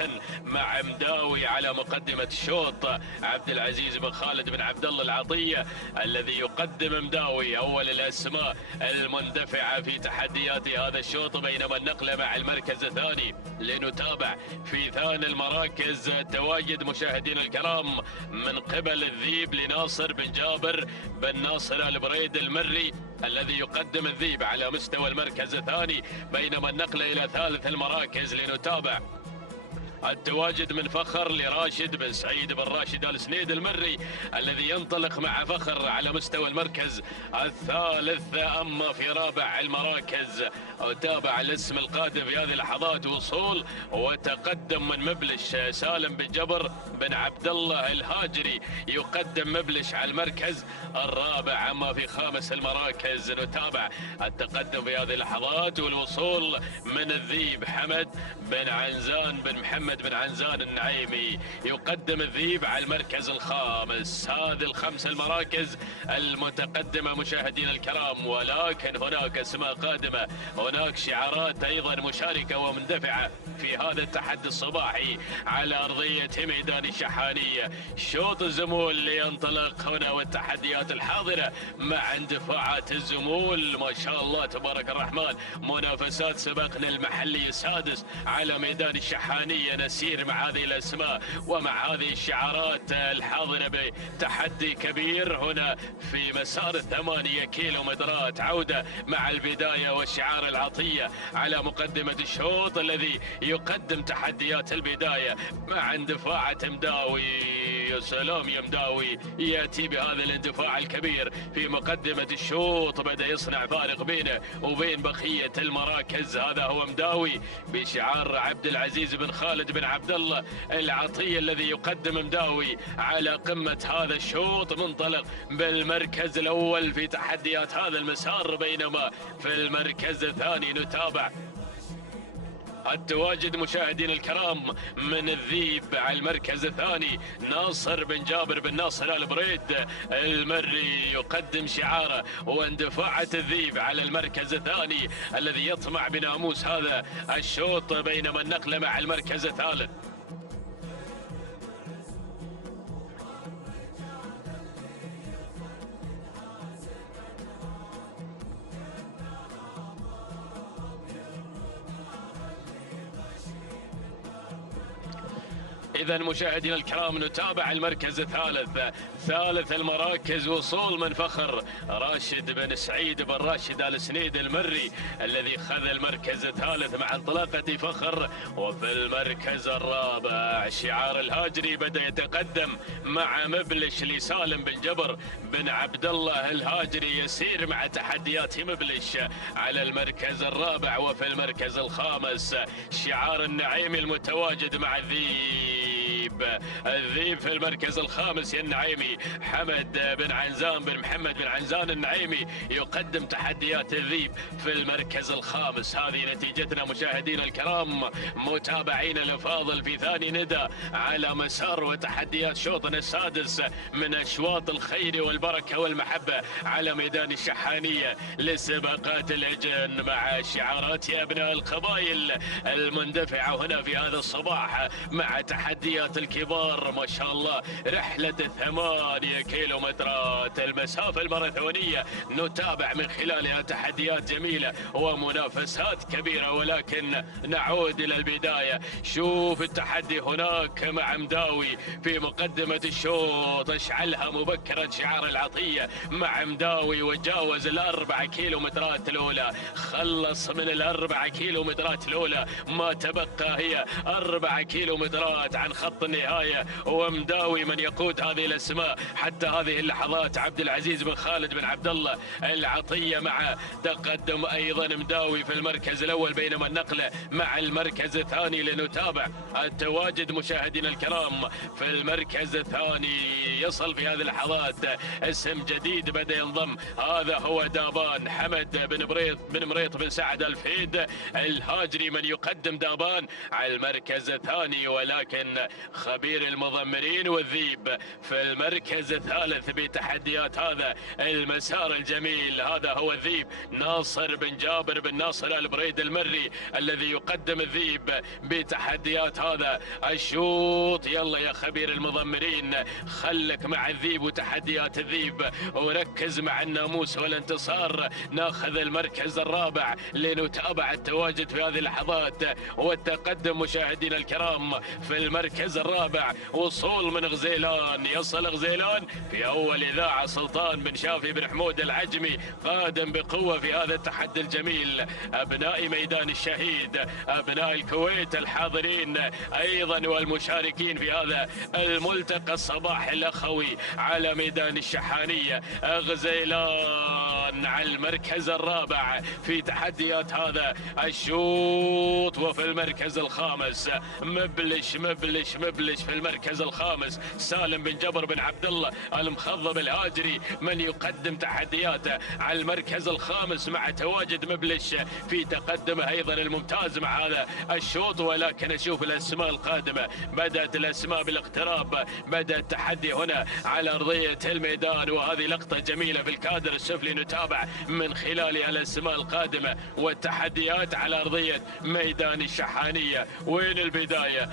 مع مداوي على مقدمة الشوط، عبد العزيز بن خالد بن عبد الله العطية الذي يقدم مداوي أول الأسماء المندفعة في تحديات هذا الشوط، بينما النقلة مع المركز الثاني. لنتابع في ثاني المراكز تواجد مشاهدينا الكرام من قبل الذيب لناصر بن جابر بن ناصر البريد المري الذي يقدم الذيب على مستوى المركز الثاني، بينما النقلة إلى ثالث المراكز. لنتابع التواجد من فخر لراشد بن سعيد بن راشد آل سنيد المري الذي ينطلق مع فخر على مستوى المركز الثالث. أما في رابع المراكز تابع الاسم القادم في هذه اللحظات وصول وتقدم من مبلش سالم بن جبر بن عبد الله الهاجري، يقدم مبلش على المركز الرابع. أما في خامس المراكز نتابع التقدم في هذه اللحظات والوصول من الذيب حمد بن عنزان بن محمد بن عنزان النعيمي، يقدم الذيب على المركز الخامس. هذه الخمس المراكز المتقدمة مشاهدينا الكرام، ولكن هناك اسماء قادمة، هناك شعارات أيضا مشاركة ومندفعة في هذا التحدي الصباحي على أرضية ميدان الشحانية. شوط الزمول ينطلق هنا والتحديات الحاضرة مع اندفاعات الزمول. ما شاء الله تبارك الرحمن، منافسات سباقنا المحلي السادس على ميدان الشحانية. نسير مع هذه الأسماء ومع هذه الشعارات الحاضرة بتحدي كبير هنا في مسار 8 كيلومترات. عودة مع البداية والشعار العطية على مقدمة الشوط الذي يقدم تحديات البداية مع اندفاع مداوي. يا سلام يا مداوي، يأتي بهذا الاندفاع الكبير في مقدمة الشوط، بدأ يصنع فارق بينه وبين بقية المراكز. هذا هو مداوي بشعار عبد العزيز بن خالد بن عبد الله العطية الذي يقدم مداوي على قمة هذا الشوط، منطلق بالمركز الأول في تحديات هذا المسار، بينما في المركز الثاني نتابع التواجد مشاهدين الكرام من الذيب على المركز الثاني ناصر بن جابر بن ناصر البريد المري، يقدم شعاره واندفاعة الذيب على المركز الثاني الذي يطمع بناموس هذا الشوط، بينما النقلة مع المركز الثالث. إذا مشاهدينا الكرام نتابع المركز الثالث. ثالث المراكز وصول من فخر راشد بن سعيد بن راشد آل سنيد المري الذي خذ المركز الثالث مع انطلاقة فخر. وفي المركز الرابع شعار الهاجري بدأ يتقدم مع مبلش لسالم بن جبر بن عبد الله الهاجري، يسير مع تحديات مبلش على المركز الرابع. وفي المركز الخامس شعار النعيمي المتواجد مع الذيب في المركز الخامس. يا النعيمي حمد بن عنزان بن محمد بن عنزان النعيمي يقدم تحديات الذيب في المركز الخامس. هذه نتيجتنا مشاهدينا الكرام متابعينا الافاضل في ثاني ندى على مسار وتحديات شوطنا السادس من اشواط الخير والبركه والمحبه على ميدان الشحانيه لسباقات العجن، مع شعارات ابناء القبائل المندفعه هنا في هذا الصباح مع تحديات الكبار. ما شاء الله رحلة 8 كيلومترات المسافة الماراثونية نتابع من خلالها تحديات جميلة ومنافسات كبيرة، ولكن نعود إلى البداية. شوف التحدي هناك مع مداوي في مقدمة الشوط، اشعلها مبكرا شعار العطية مع مداوي وجاوز 4 كيلومترات الأولى، خلص من 4 كيلومترات الأولى، ما تبقى هي 4 كيلومترات عن خط النهاية، ومداوي من يقود هذه الأسماء حتى هذه اللحظات. عبد العزيز بن خالد بن عبد الله العطية مع تقدم أيضا مداوي في المركز الأول، بينما النقلة مع المركز الثاني. لنتابع التواجد مشاهدينا الكرام في المركز الثاني. يصل في هذه اللحظات اسم جديد بدأ ينضم، هذا هو دابان حمد بن مريط بن سعد الفهيد الهاجري من يقدم دابان على المركز الثاني، ولكن خبير المضمرين والذيب في المركز الثالث بتحديات هذا المسار الجميل. هذا هو الذيب ناصر بن جابر بن ناصر البريد المري الذي يقدم الذيب بتحديات هذا الشوط. يلا يا خبير المضمرين، خلك مع الذيب وتحديات الذيب وركز مع الناموس والانتصار. ناخذ المركز الرابع لنتابع التواجد في هذه اللحظات والتقدم مشاهدينا الكرام في المركز الرابع. وصول من غزيلان، يصل غزيلان في اول اذاعه. سلطان بن شافي بن حمود العجمي قادم بقوه في هذا التحدي الجميل. ابناء ميدان الشهيد، ابناء الكويت الحاضرين ايضا والمشاركين في هذا الملتقى الصباحي الاخوي على ميدان الشحانيه. غزيلان على المركز الرابع في تحديات هذا الشوط. وفي المركز الخامس مبلش في المركز الخامس سالم بن جبر بن عبد الله المخضب الهاجري من يقدم تحدياته على المركز الخامس مع تواجد مبلش في تقدمه ايضا الممتاز مع هذا الشوط. ولكن اشوف الاسماء القادمه، بدات الاسماء بالاقتراب، بدا التحدي هنا على ارضيه الميدان، وهذه لقطه جميله في الكادر السفلي نتابع من خلال الاسماء القادمه والتحديات على ارضيه ميدان الشحانيه. وين البدايه؟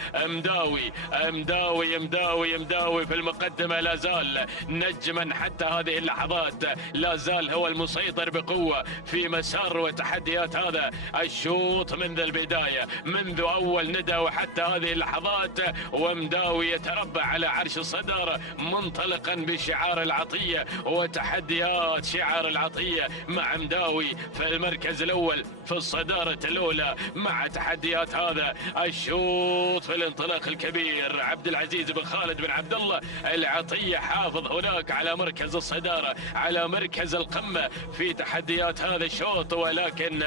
مداوي في المقدمه، لا زال نجما حتى هذه اللحظات، لا زال هو المسيطر بقوه في مسار وتحديات هذا الشوط منذ البدايه، منذ اول ندى وحتى هذه اللحظات. ومداوي يتربع على عرش الصدارة منطلقا بشعار العطية وتحديات شعار العطية مع مداوي في المركز الأول في الصدارة الأولى مع تحديات هذا الشوط. في الانطلاق الكبير عبد العزيز بن خالد بن عبد الله العطية حافظ هناك على مركز الصدارة، على مركز القمة في تحديات هذا الشوط. ولكن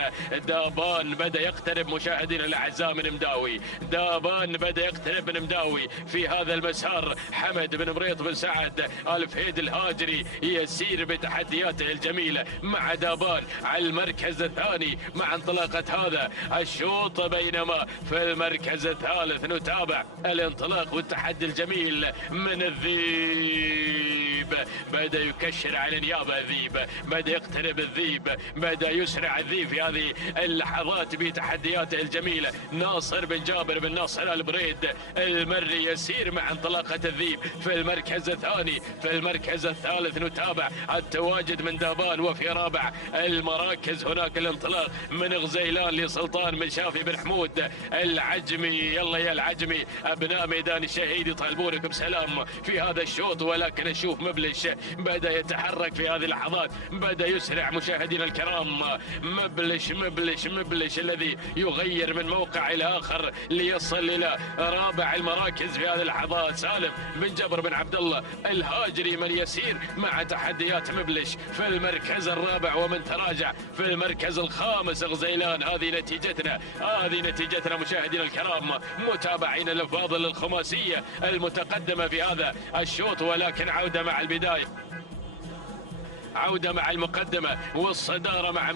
دابان بدأ يقترب مشاهدينا الأعزاء من مداوي، دابان بدأ يقترب من مداوي في هذا المسار. حمد بن مريط بن سعد الفهيد الهاجري يسير بتحدياته الجميلة مع دابان على المركز الثاني مع انطلاقة هذا الشوط. بينما في المركز الثالث نتابع الانطلاق والتحدي الجميل من الذيب، بدأ يكشر على النيابة الذيب، بدأ يقترب الذيب، بدأ يسرع الذيب في هذه اللحظات بتحدياته الجميلة. ناصر بن جابر بن ناصر البريد المري يسير مع انطلاقة الذيب في المركز الثاني. في المركز الثالث نتابع التواجد من دابان، وفي رابع المراكز هناك الانطلاق من غزيلان لسلطان بن شافي بن حمود العجمي. يلا يا العجمي، ابناء ميدان الشهيد يطالبونك بسلام في هذا الشوط. ولكن اشوف مبلش بدا يتحرك في هذه اللحظات، بدا يسرع مشاهدينا الكرام. مبلش الذي يغير من موقع الى اخر ليصل الى رابع المراكز في هذه اللحظات. سالم بن جبر بن عبد الله الهاجري من يسير مع تحديات مبلش في المركز الرابع، ومن تراجع في المركز الخامس غزيلان. هذه نتيجتنا مشاهدينا الكرام، متابعين الافاضل الخماسيه المتقدمه في هذا الشوط. ولكن عوده مع البدايه، عودة مع المقدمة والصدارة مع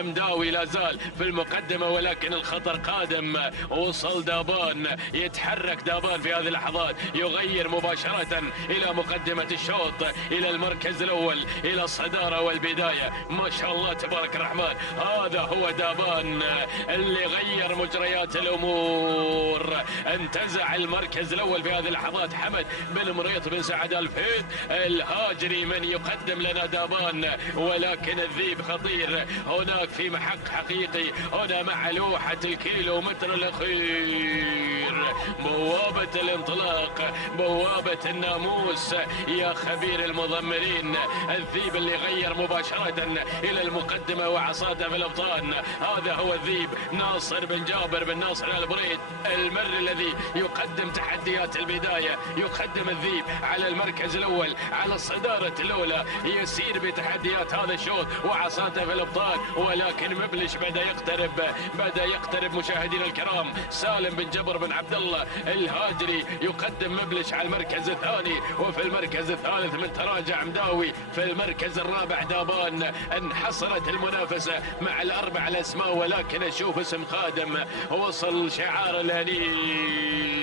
مداوي لا زال في المقدمة، ولكن الخطر قادم. وصل دابان، يتحرك دابان في هذه اللحظات، يغير مباشرة إلى مقدمة الشوط، إلى المركز الأول، إلى الصدارة والبداية. ما شاء الله تبارك الرحمن، هذا هو دابان اللي غير مجريات الأمور. انتزع المركز الأول في هذه اللحظات حمد بن مريط بن سعد الفهيد الهاجري من يقدم لنا دابان دابان، ولكن الذيب خطير هناك في محك حقيقي هنا مع لوحة الكيلومتر الأخير. بوابة الانطلاق، بوابة الناموس يا خبير المضمرين. الذيب اللي غير مباشرة إلى المقدمة وعصاته في الأبطان، هذا هو الذيب ناصر بن جابر بن ناصر البريد المري الذي يقدم تحديات البداية. يقدم الذيب على المركز الأول، على الصدارة الأولى، يسير بتحديات هذا الشوط وعصاته في الأبطان، ولكن مبلش بدأ يقترب مشاهدينا الكرام. سالم بن جبر بن عبد الله الهاجري يقدم مبلش على المركز الثاني، وفي المركز الثالث من تراجع مداوي، في المركز الرابع دابان. انحصرت المنافسة مع الأربع الأسماء، ولكن أشوف اسم خادم وصل شعار الهنيق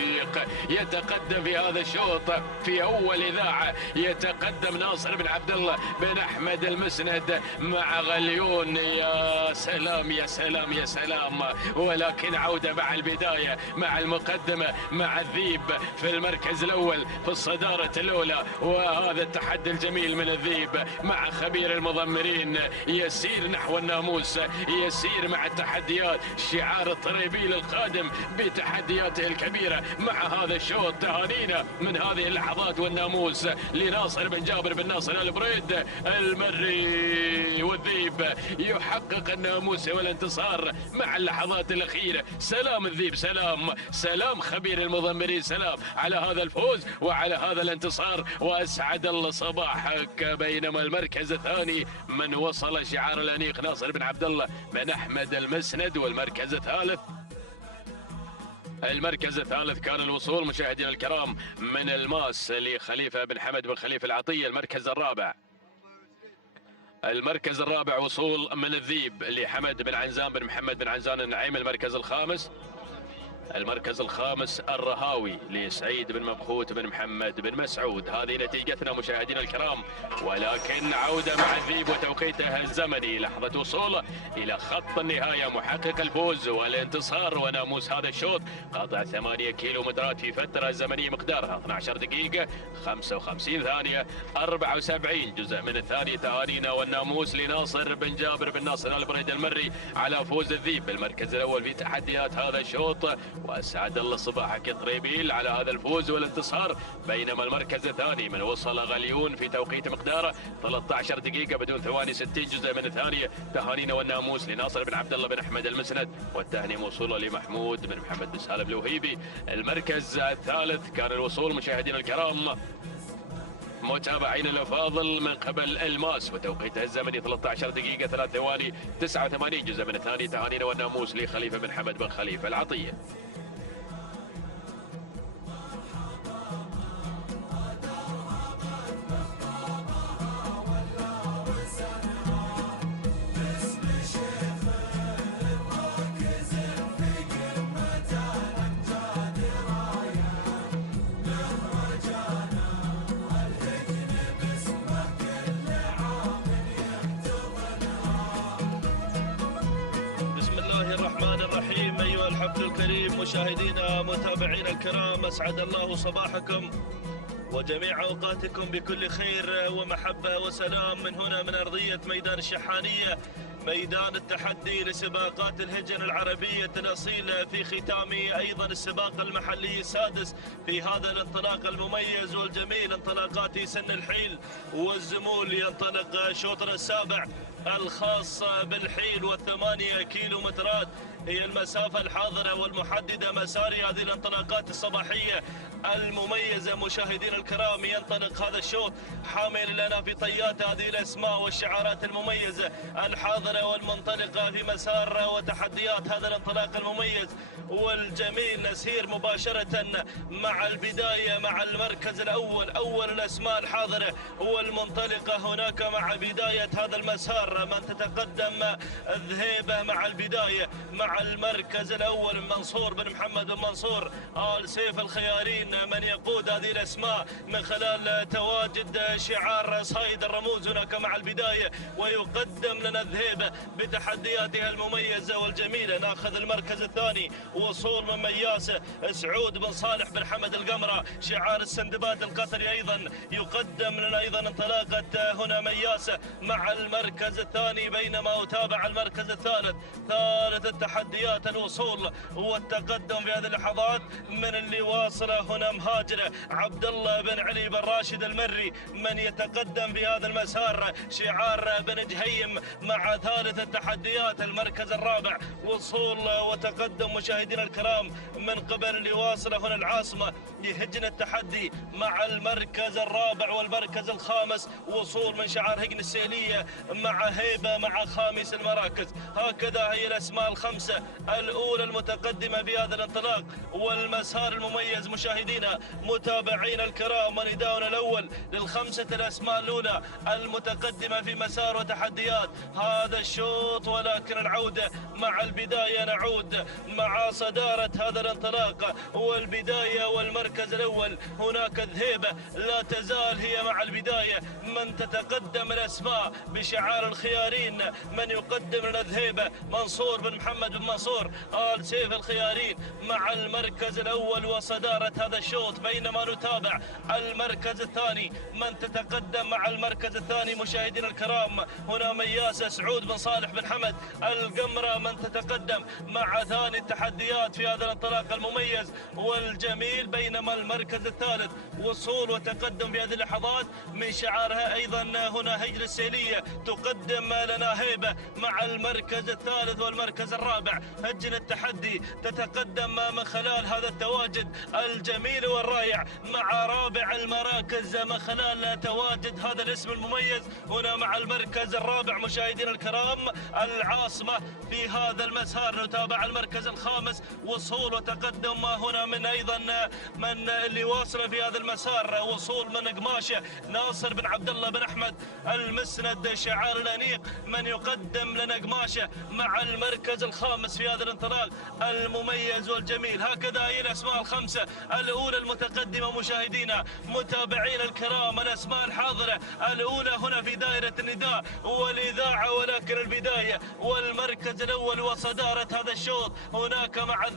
يتقدم في هذا الشوط. في أول إذاعة يتقدم ناصر بن عبد الله بن أحمد المسند مع غليون. يا سلام يا سلام يا سلام، ولكن عودة مع البداية، مع المقدمة، مع الذيب في المركز الأول في الصدارة الأولى. وهذا التحدي الجميل من الذيب مع خبير المضمرين، يسير نحو الناموس، يسير مع التحديات. شعار الطريبيل القادم بتحدياته الكبيرة مع هذا الشوط. تهانينا من هذه اللحظات والناموس لناصر بن جابر بن ناصر البريد المري، والذيب يحقق الناموس والانتصار مع اللحظات الأخيرة. سلام الذيب، سلام خبير المضمرين، سلام على هذا الفوز وعلى هذا الانتصار، وأسعد الله صباحك. بينما المركز الثاني من وصل شعار الأنيق ناصر بن عبد الله بن أحمد المسند. والمركز الثالث كان الوصول مشاهدينا الكرام من الماس لخليفة بن حمد بن خليفة العطية. المركز الرابع وصول من الذيب لحمد بن عنزان بن محمد بن عنزان النعيم. المركز الخامس الرهاوي لسعيد بن مبخوت بن محمد بن مسعود. هذه نتيجتنا مشاهدينا الكرام، ولكن عودة مع الذيب وتوقيته الزمني، لحظة وصوله إلى خط النهاية، محقق الفوز والانتصار وناموس هذا الشوط. قاطع 8 كيلومترات في فترة زمنية مقدارها 12 دقيقة 55 ثانية 74 جزء من الثانية. تهانينا والناموس لناصر بن جابر بن ناصر البريد المري على فوز الذيب بالمركز الأول في تحديات هذا الشوط، وأسعد الله صباحك يا طريبيل على هذا الفوز والانتصار. بينما المركز الثاني من وصل غليون في توقيت مقداره 13 دقيقة بدون ثواني 60 جزء من الثانية. تهانينا والناموس لناصر بن عبد الله بن أحمد المسند، والتهنئة موصولة لمحمود بن محمد بن سالم الوهيبي. المركز الثالث كان الوصول مشاهدينا الكرام متابعينا الافاضل من قبل الماس، وتوقيته الزمني 13 دقيقة 3 ثواني 89 جزء من الثانية. تهانينا والناموس لخليفة بن حمد بن خليفة العطية. أيها الحفل الكريم مشاهدينا متابعينا الكرام، أسعد الله صباحكم وجميع أوقاتكم بكل خير ومحبة وسلام من هنا من أرضية ميدان الشحانية، ميدان التحدي لسباقات الهجن العربية الأصيلة، في ختام أيضا السباق المحلي السادس في هذا الانطلاق المميز والجميل، انطلاقات سن الحيل والزمول. ينطلق شوطنا السابع الخاص بالحيل، و8 كيلومترات هي المسافة الحاضرة والمحددة مسار هذه الانطلاقات الصباحية المميزة. مشاهدينا الكرام، ينطلق هذا الشوط حامل لنا في طيات هذه الأسماء والشعارات المميزة الحاضرة والمنطلقة في مسار وتحديات هذا الانطلاق المميز والجميل. نسير مباشرة مع البداية مع المركز الأول، أول الأسماء الحاضرة والمنطلقة هناك مع بداية هذا المسار. من تتقدم الذهيبة مع البداية مع مع المركز الأول منصور بن محمد بن منصور آل سيف الخيارين من يقود هذه الأسماء من خلال تواجد شعار صيد الرموز هناك مع البداية، ويقدم لنا الذهيبة بتحدياتها المميزة والجميلة. ناخذ المركز الثاني وصول من مياسة سعود بن صالح بن حمد القمرة شعار السندباد القطري، أيضا يقدم لنا أيضا انطلاقة هنا مياسة مع المركز الثاني، بينما أتابع المركز الثالث. ثالث التحديات الوصول والتقدم في هذه اللحظات من اللي واصله هنا مهاجره عبد الله بن علي بن راشد المري من يتقدم في هذا المسار شعار بن جهيم. مع ثالث التحديات المركز الرابع وصول وتقدم مشاهدينا الكرام من قبل اللي واصله هنا العاصمة يهجن التحدي مع المركز الرابع والمركز الخامس وصول من شعار هجن السيلية مع هيبة مع خامس المراكز. هكذا هي الأسماء الخمسة الأولى المتقدمة بهذا الانطلاق والمسار المميز. مشاهدينا متابعينا الكرام، ونداؤنا الأول للخمسة الأسماء الأولى المتقدمة في مسار وتحديات هذا الشوط، ولكن العودة مع البداية نعود مع صدارة هذا الانطلاق والبداية والمركز الأول. هناك الذهيبة لا تزال هي مع البداية من تتقدم الأسماء بشعار الخيارين، من يقدم لنا الذهيبة منصور بن محمد بن منصور آل سيف الخيارين مع المركز الأول وصدارة هذا الشوط، بينما نتابع المركز الثاني من تتقدم مع المركز الثاني مشاهدينا الكرام هنا مياسة سعود بن صالح بن حمد القمرة من تتقدم مع ثاني التحديات في هذا الانطلاق المميز والجميل، بينما المركز الثالث وصول وتقدم في هذه اللحظات من شعارها أيضا هنا هجر السيلية تقدم لنا هيبة مع المركز الثالث والمركز الرابع. هجن التحدي تتقدم من خلال هذا التواجد الجميل والرائع مع رابع المراكز من خلال تواجد هذا الاسم المميز هنا مع المركز الرابع مشاهدينا الكرام العاصمة في هذا المسار. نتابع المركز الخامس وصول وتقدم هنا من أيضا من اللي واصل في هذا المسار وصول من قماشة ناصر بن عبد الله بن أحمد المسند شعار الأنيق من يقدم لنا قماشة مع المركز الخامس في هذا الانطلاق المميز والجميل. هكذا هي الأسماء الخمسة الأولى المتقدمة مشاهدينا متابعين الكرام، الأسماء الحاضرة الأولى هنا في دائرة النداء والإذاعة، ولكن البداية والمركز الأول وصدارة هذا الشوط هناك مع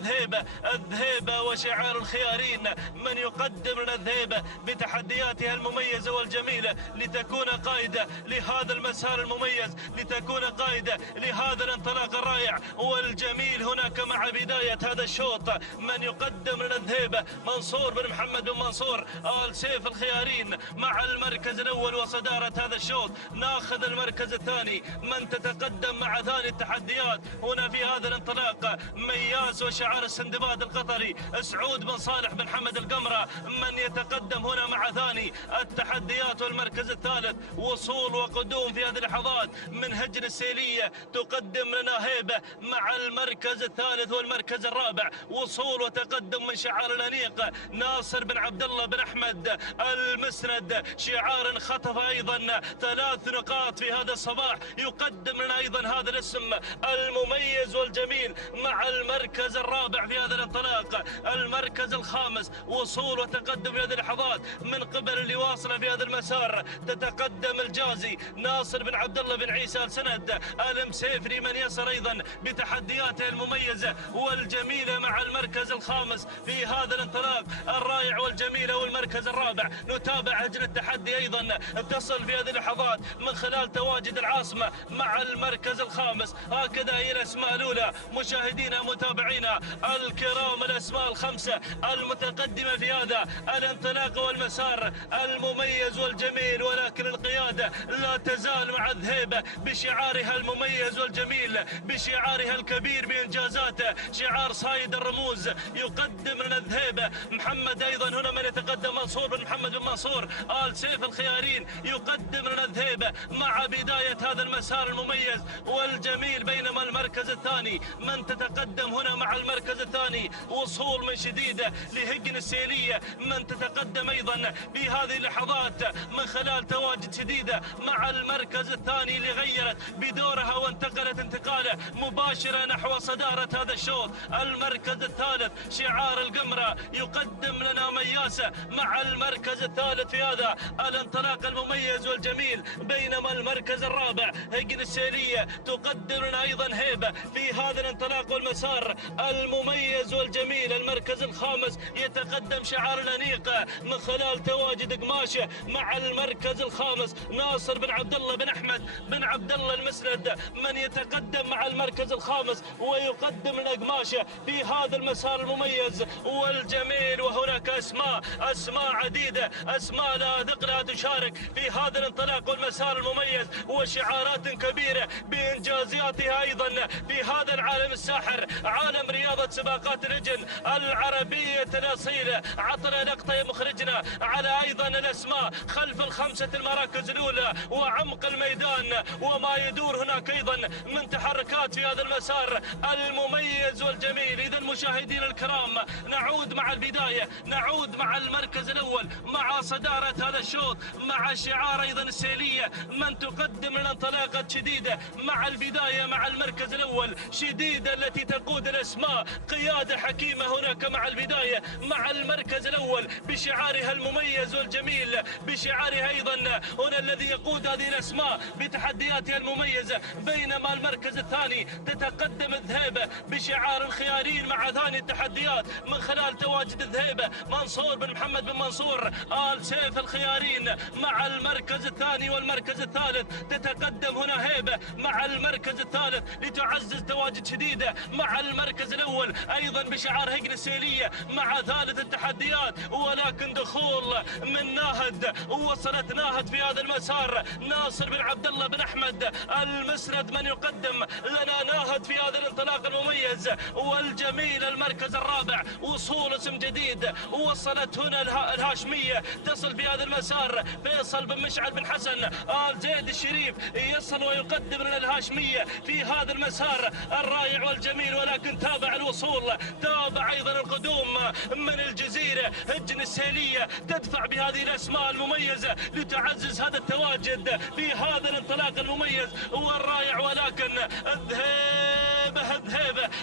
الذهيبة وشعار الخيارين من يقدم لنا الذهيبة بتحدياتها المميزة والجميلة لتكون قائدة لهذا المسار المميز، لتكون قائدة لهذا الانطلاق الرائع والجميل. هناك مع بداية هذا الشوط من يقدم لنا الذهيبة منصور بن محمد بن منصور آل سيف الخيارين مع المركز الأول وصدارة هذا الشوط. ناخذ المركز الثاني من تتقدم مع ثاني التحديات هنا في هذا الانطلاق مياس وشعار السندباد القطري سعود بن صالح بن حمد القمرة من يتقدم هنا مع ثاني التحديات والمركز الثالث وصول وقدوم في هذه اللحظات من هجن السيلية تقدم لنا هيبة مع المركز الثالث والمركز الرابع وصول وتقدم من شعار الأنيق ناصر بن عبد الله بن أحمد المسند شعار خطف أيضا 3 نقاط في هذا الصباح، يقدم لنا أيضا هذا الاسم المميز والجميل مع المركز الرابع في هذا الانطلاق. المركز الخامس وصول وتقدم في هذه اللحظات من قبل اللي واصله في هذا المسار تتقدم الجازي ناصر بن عبد الله بن عيسى السند المسيفري من يصل أيضا بتحدياته المميزة والجميلة مع المركز الخامس في هذا الانطلاق الرائع والجميل والمركز الرابع. نتابع هجن التحدي أيضا تصل في هذه اللحظات من خلال تواجد العاصمة مع المركز الخامس. هكذا هي الأسماء الأولى مشاهدينا متابعينا الكرام، الأسماء الخمسة المتقدمة في هذا الانطلاق والمسار المميز والجميل، ولكن القيادة لا تزال مع الذهيبة بشعارها المميز والجميل، بشعارها الكبير بإنجازاته، شعار صايد الرموز. يقدم لنا الذهيبة محمد أيضا هنا من يتقدم منصور بن محمد بن منصور آل سيف الخيارين يقدم لنا الذهيبة مع بداية هذا المسار المميز والجميل، بينما المركز الثاني من تتقدم هنا مع المركز الثاني وصول من شديدة لهجن السيلية، من تتقدم أيضا في هذه اللحظات من خلال تواجد شديدة مع المركز الثاني اللي غيرت بدورها وانتقلت انتقالة مباشرة نحو صدارة هذا الشوط. المركز الثالث شعار القمرة يقدم لنا مياسة مع المركز الثالث في هذا الانطلاق المميز والجميل، بينما المركز الرابع هجن السيلية تقدم لنا أيضا هيبة في هذا الانطلاق والمسار المميز والجميل. المركز الخامس يتقدم شعار الأنيق من خلال تواجد قماشة مع المركز الخامس ناصر بن عبد الله بن أحمد بن عبد الله المسند، من يتقدم مع المركز الخامس ويقدم لنا قماشة في هذا المسار المميز والجميل. وهناك أسماء عديدة، أسماء لا ثقلها تشارك في هذا الانطلاق والمسار المميز، وشعارات كبيرة بإنجازاتها أيضا في هذا العالم الساحر، عالم رياضة سباقات الهجن العربية الأصيلة. عطنا لقطة يا مخرجنا على أيضا الأسماء خلف الخمسة المراكز الأولى وعمق الميدان وما يدور هناك أيضا من تحركات في هذا المسار المميز والجميل. إذا مشاهدينا الكرام نعود مع البداية، نعود مع المركز الأول مع صدارة هذا الشوط مع شعار أيضا السيلية، من تقدم لنا انطلاقة شديدة مع البداية مع المركز الأول شديدة التي تقود الأسماء، قيادة حكيمة هناك مع البداية مع المركز الأول بشعارها المميز والجميل، بشعارها أيضا هنا الذي يقود هذه الأسماء بتحدياتها المميزة، بينما المركز الثاني تتقدم الذهيبة بشعار الخيارين مع ثاني التحديات من خلال تواجد الذهيبة منصور بن محمد بن منصور آل سيف الخيارين مع المركز الثاني. والمركز الثالث تتقدم هنا هيبة مع المركز الثالث لتعزز تواجد شديدة مع المركز الأول أيضا بشعار هجن السيلية مع ثالث التحديات. ولكن دخول من ناهد، وصلت ناهد في هذا المسار ناصر بن عبد الله بن أحمد المسند، من يقدم لنا ناهد في هذا الانطلاق المميز والجميل. المركز الرابع وصول اسم جديد، وصلت هنا الهاشمية تصل في هذا المسار فيصل بن مشعل بن حسن آل زيد الشريف يصل ويقدم لنا الهاشمية في هذا المسار الرائع والجميل. ولكن تابع الوصول، تابع أيضا القدوم من الجزيرة هجن السيلية، تدفع بهذه الأسماء المميزة لتعزز هذا التواجد في هذا الانطلاق المميز والرائع. ولكن الذهيبة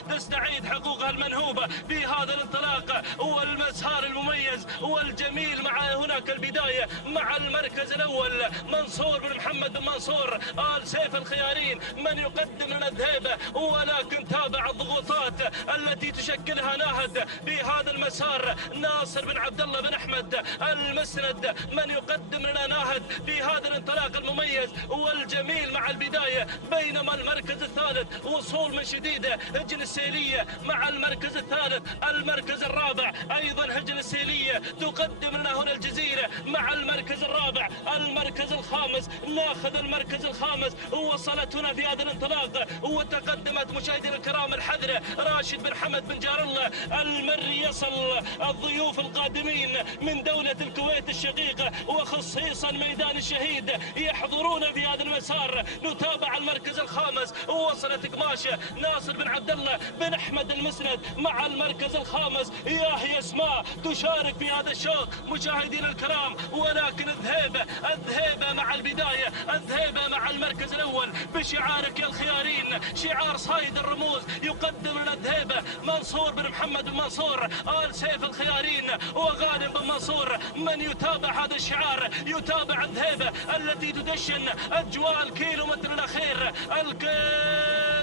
تستعيد حقوقها المنهوبة في هذا الانطلاق والمسار المميز والجميل مع هناك البداية مع المركز الأول منصور بن محمد بن منصور آل سيف الخيارين، من يقدم لنا الذهيبة. ولكن تابع الضغوطات التي تشكلها ناهد في هذا المسار ناصر بن عبد الله بن أحمد المسند، من يقدم لنا ناهد في هذا الانطلاق المميز والجميل مع البداية. بينما المركز الثالث وصول من شديدة هجن السيلية مع المركز الثالث. المركز الرابع أيضا هجن السيلية تقدم لنا هنا الجزيرة مع المركز الرابع. المركز الخامس ناخذ المركز الخامس، وصلت هنا في هذا الانطلاق وتقدمت مشاهدينا الكرام الحذرة راشد بن حمد بن جار الله المري. يصل الضيوف القادمين من دولة الكويت الشقيقة وخصيصا ميدان الشهيد يحضرون في هذا المسار. نتابع المركز الخامس، وصلت قماشة ناصر بن عبد الله بن أحمد المسند مع المركز الخامس. يا اسماء تشارك في هذا الشوط مشاهدينا الكرام. ولكن الذهيبة مع البداية، الذهيبة مع المركز الأول بشعارك يا الخيارين، شعار صايد الرموز. يقدم لنا الذهيبة منصور بن محمد بن منصور آل سيف الخيارين وغانم بن منصور، من يتابع هذا الشعار يتابع الذهيبة التي تدشن أجواء الكيلومتر الأخير.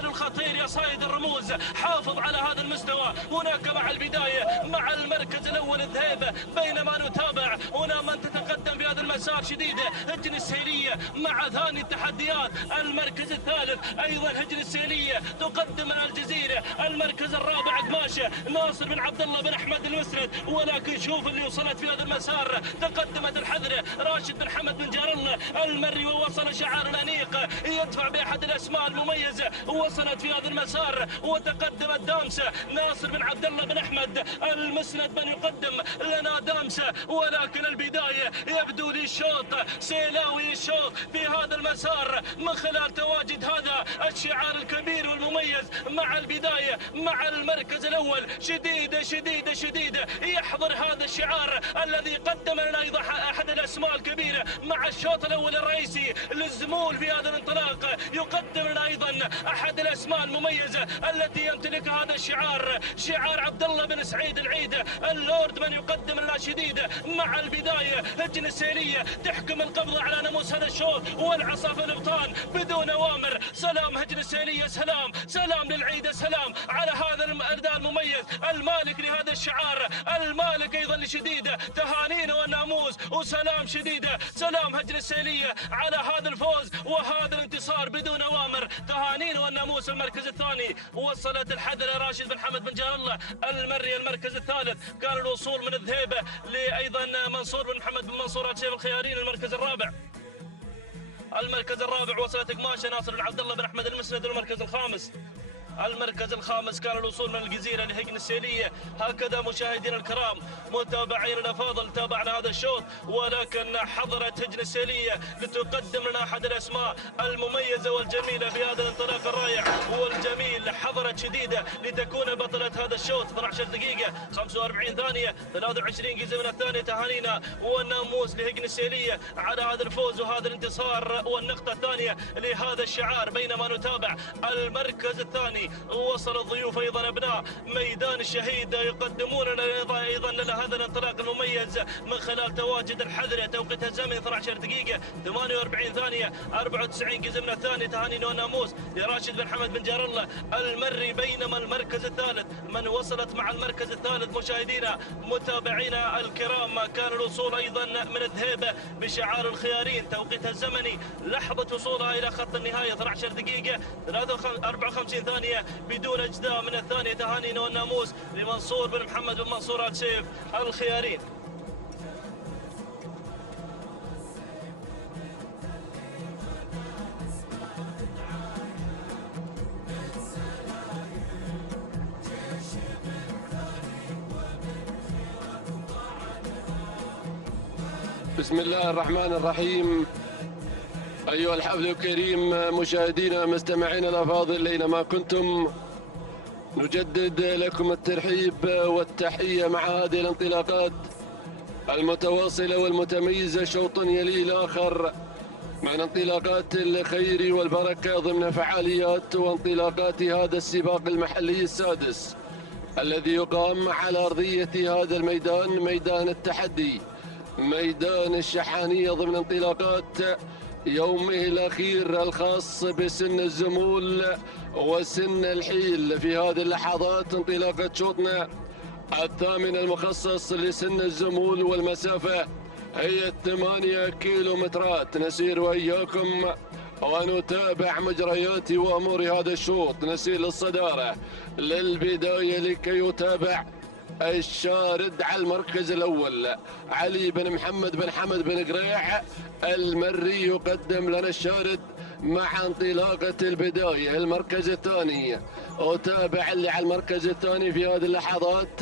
الخطير يا صايد الرموز، حافظ على هذا المستوى هناك مع البداية مع المركز الأول الذهيبة. بينما نتابع هنا من تتقدم في هذا المسار شديدة هجن السيلية مع ثاني التحديات. المركز الثالث أيضا هجن السيلية تقدم لنا الجزيرة. المركز الرابع قماشه ناصر بن عبد الله بن احمد المسند، ولكن شوف اللي وصلت في هذا المسار. تقدمت الحذره راشد بن حمد بن جار الله المري ووصل شعار الانيق يدفع باحد الاسماء المميزه، وصلت في هذا المسار وتقدمت دامسه ناصر بن عبد الله بن احمد المسند من يقدم لنا دامسه، ولكن البدايه يبدو لي الشوط سيلاوي الشوط في هذا المسار من خلال تواجد هذا الشعار الكبير والمميز مع البدايه مع المركز الاول. شديده شديده شديده يحضر هذا الشعار الذي قدم لنا ايضا احد الاسماء الكبيره مع الشوط الاول الرئيسي للزمول في هذا الانطلاق. يقدم لنا ايضا احد الاسماء المميزه التي يمتلكها هذا الشعار، شعار عبد الله بن سعيد العيده اللورد من يقدم لنا شديده مع البدايه. هجن السيليه تحكم القبضه على ناموس هذا الشوط والعصا في الابطال بدون اوامر. سلام هجن السيليه، سلام سلام للعيده، سلام على هذا الاداء المميز المالك لهذا الشعار، المالك ايضا لشديده. تهانينا والناموس وسلام شديده، سلام هجن السيليه على هذا الفوز وهذا الانتصار بدون اوامر. تهانينا والناموس المركز الثاني. وصلت الحذر راشد بن حمد بن جار الله المري المركز الثالث. كان الوصول من الذهيبه لايضا منصور بن محمد بن منصور الشيب الخيارين المركز الرابع. المركز الرابع وصلت قماشه ناصر بن عبد الله بن احمد المسند المركز الخامس. المركز الخامس كان الوصول من الجزيرة لهجن السيلية. هكذا مشاهدينا الكرام متابعين الأفاضل تابعنا هذا الشوط، ولكن حضرت هجن السيلية لتقدم لنا أحد الأسماء المميزة والجميلة في هذا الانطلاق الرائع والجميل. حضرت شديدة لتكون بطلة هذا الشوط. 12 دقيقة 45 ثانية 23 جزء من الثانية. تهانينا والناموس لهجن السيلية على هذا الفوز وهذا الانتصار والنقطة الثانية لهذا الشعار. بينما نتابع المركز الثاني وصل الضيوف ايضا ابناء ميدان الشهيد يقدمون لنا ايضا لنا هذا الانطلاق المميز من خلال تواجد الحذره. توقيت الزمن 12 دقيقه 48 ثانيه 94 جزء من الثانيه. تهانينا والناموس لراشد بن حمد بن جار الله المري. بينما المركز الثالث من وصلت مع المركز الثالث مشاهدينا متابعينا الكرام كان الوصول ايضا من الذهيبه بشعار الخيارين. توقيت الزمني لحظه وصولها الى خط النهايه 12 دقيقه 54 ثانيه بدون اجزاء من الثانيه. تهانينا والناموس لمنصور بن محمد بن منصور السيف الخيارين. بسم الله الرحمن الرحيم. أيها الحفل الكريم مشاهدينا مستمعينا الأفاضل أينما كنتم، نجدد لكم الترحيب والتحية مع هذه الانطلاقات المتواصلة والمتميزة، شوط يلي الآخر من انطلاقات الخير والبركة ضمن فعاليات وانطلاقات هذا السباق المحلي السادس الذي يقام على أرضية هذا الميدان، ميدان التحدي، ميدان الشحانية، ضمن انطلاقات يومه الأخير الخاص بسن الزمول وسن الحيل. في هذه اللحظات انطلاقة شوطنا الثامن المخصص لسن الزمول، والمسافة هي 8 كيلومترات. نسير وإياكم ونتابع مجريات وأمور هذا الشوط. نسير للصدارة للبداية لكي يتابع الشارد على المركز الأول علي بن محمد بن حمد بن قريع المري. يقدم لنا الشارد مع انطلاقة البداية. المركز الثاني أتابع اللي على المركز الثاني في هذه اللحظات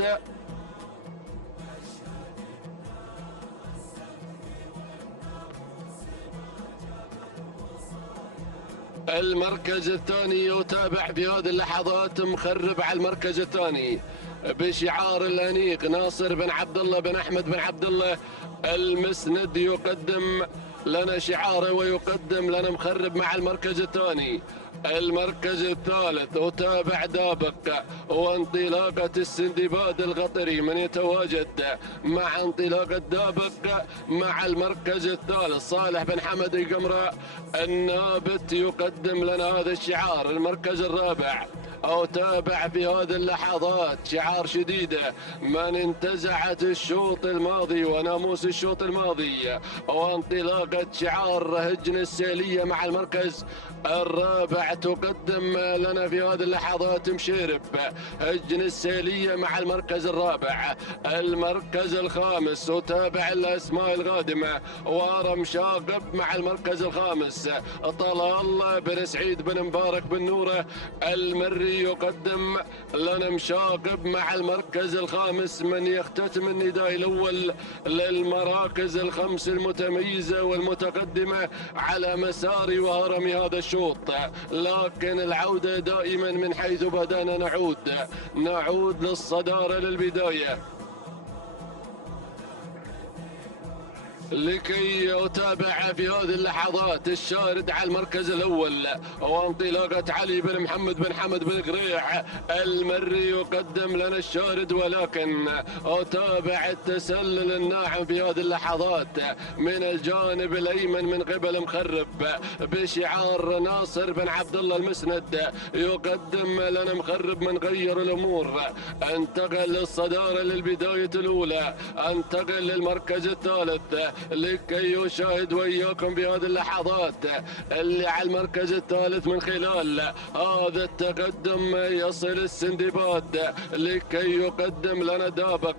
المركز الثاني يتابع في هذه اللحظات مخرب على المركز الثاني بشعار الأنيق ناصر بن عبد الله بن أحمد بن عبد الله المسند. يقدم لنا شعاره ويقدم لنا مخرب مع المركز الثاني. المركز الثالث أتابع دابق وانطلاقة السندباد الغطري من يتواجد مع انطلاقة دابق مع المركز الثالث. صالح بن حمد القمراء النابت يقدم لنا هذا الشعار. المركز الرابع وتابع في هذه اللحظات شعار شديدة من انتزعت الشوط الماضي وناموس الشوط الماضي، وانطلاقة شعار هجن السيلية مع المركز الرابع تقدم لنا في هذه اللحظات مشيرب. هجن السيلية مع المركز الرابع. المركز الخامس وتابع الأسماء القادمة وارم شاقب مع المركز الخامس. طلال بن سعيد بن مبارك بن نوره المري يقدم لنا مشاقب مع المركز الخامس، من يختتم النداء الأول للمراكز الخمس المتميزة والمتقدمة على مسار وهرم هذا الشوط. لكن العودة دائما من حيث بدأنا نعود للصدارة للبداية لكي يتابع في هذه اللحظات الشارد على المركز الأول وانطلاقة علي بن محمد بن حمد بن قريع المري يقدم لنا الشارد، ولكن أتابع التسلل الناعم في هذه اللحظات من الجانب الأيمن من قبل مخرب بشعار ناصر بن عبد الله المسند. يقدم لنا مخرب من غير الأمور، انتقل للصدارة للبداية الأولى، انتقل للمركز الثالث لكي يشاهد وإياكم بهذه اللحظات اللي على المركز الثالث من خلال هذا التقدم يصل السندباد لكي يقدم لنا دابق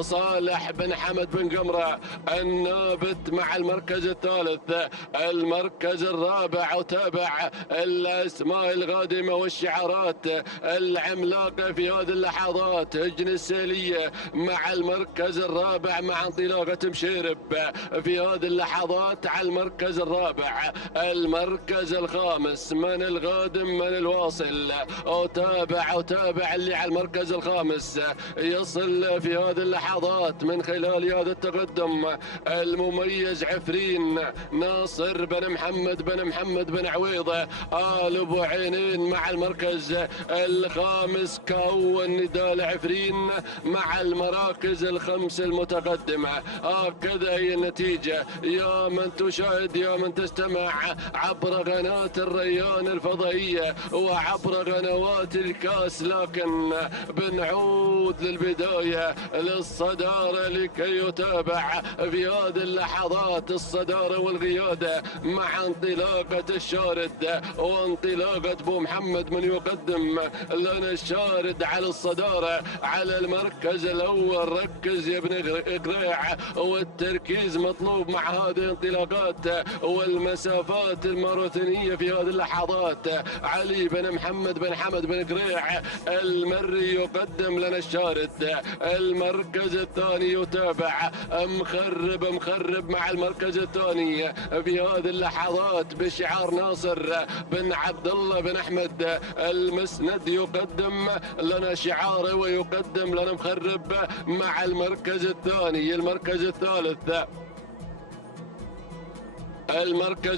صالح بن حمد بن قمرة النابت مع المركز الثالث. المركز الرابع وتابع الأسماء القادمة والشعارات العملاقة في هذه اللحظات. هجن السيلية مع المركز الرابع مع انطلاقة مشيرب في هذه اللحظات على المركز الرابع. المركز الخامس من القادم من الواصل وتابع اللي على المركز الخامس يصل في هذه اللحظات من خلال هذا التقدم المميز عفرين ناصر بن محمد بن عويضة آل أبو عينين مع المركز الخامس. كون نداء عفرين مع المراكز الخمس المتقدمة. هكذا هي النتيجة يا من تشاهد يا من تستمع عبر قناة الريان الفضائية وعبر قنوات الكاس، لكن بنعود للبداية للصدارة لكي يتابع في هذه اللحظات الصدارة والقيادة مع انطلاقة الشارد وانطلاقة ابو محمد من يقدم لنا الشارد على الصدارة على المركز الأول. ركز يا ابن قريع والتركيز مطلوب مع هذه الانطلاقات والمسافات الماراثونية في هذه اللحظات. علي بن محمد بن حمد بن قريع المري يقدم لنا الشارد. المركز الثاني يتابع مخرب مع المركز الثاني في هذه اللحظات بشعار ناصر بن عبد الله بن احمد المسند. يقدم لنا شعاره ويقدم لنا مخرب مع المركز الثاني. المركز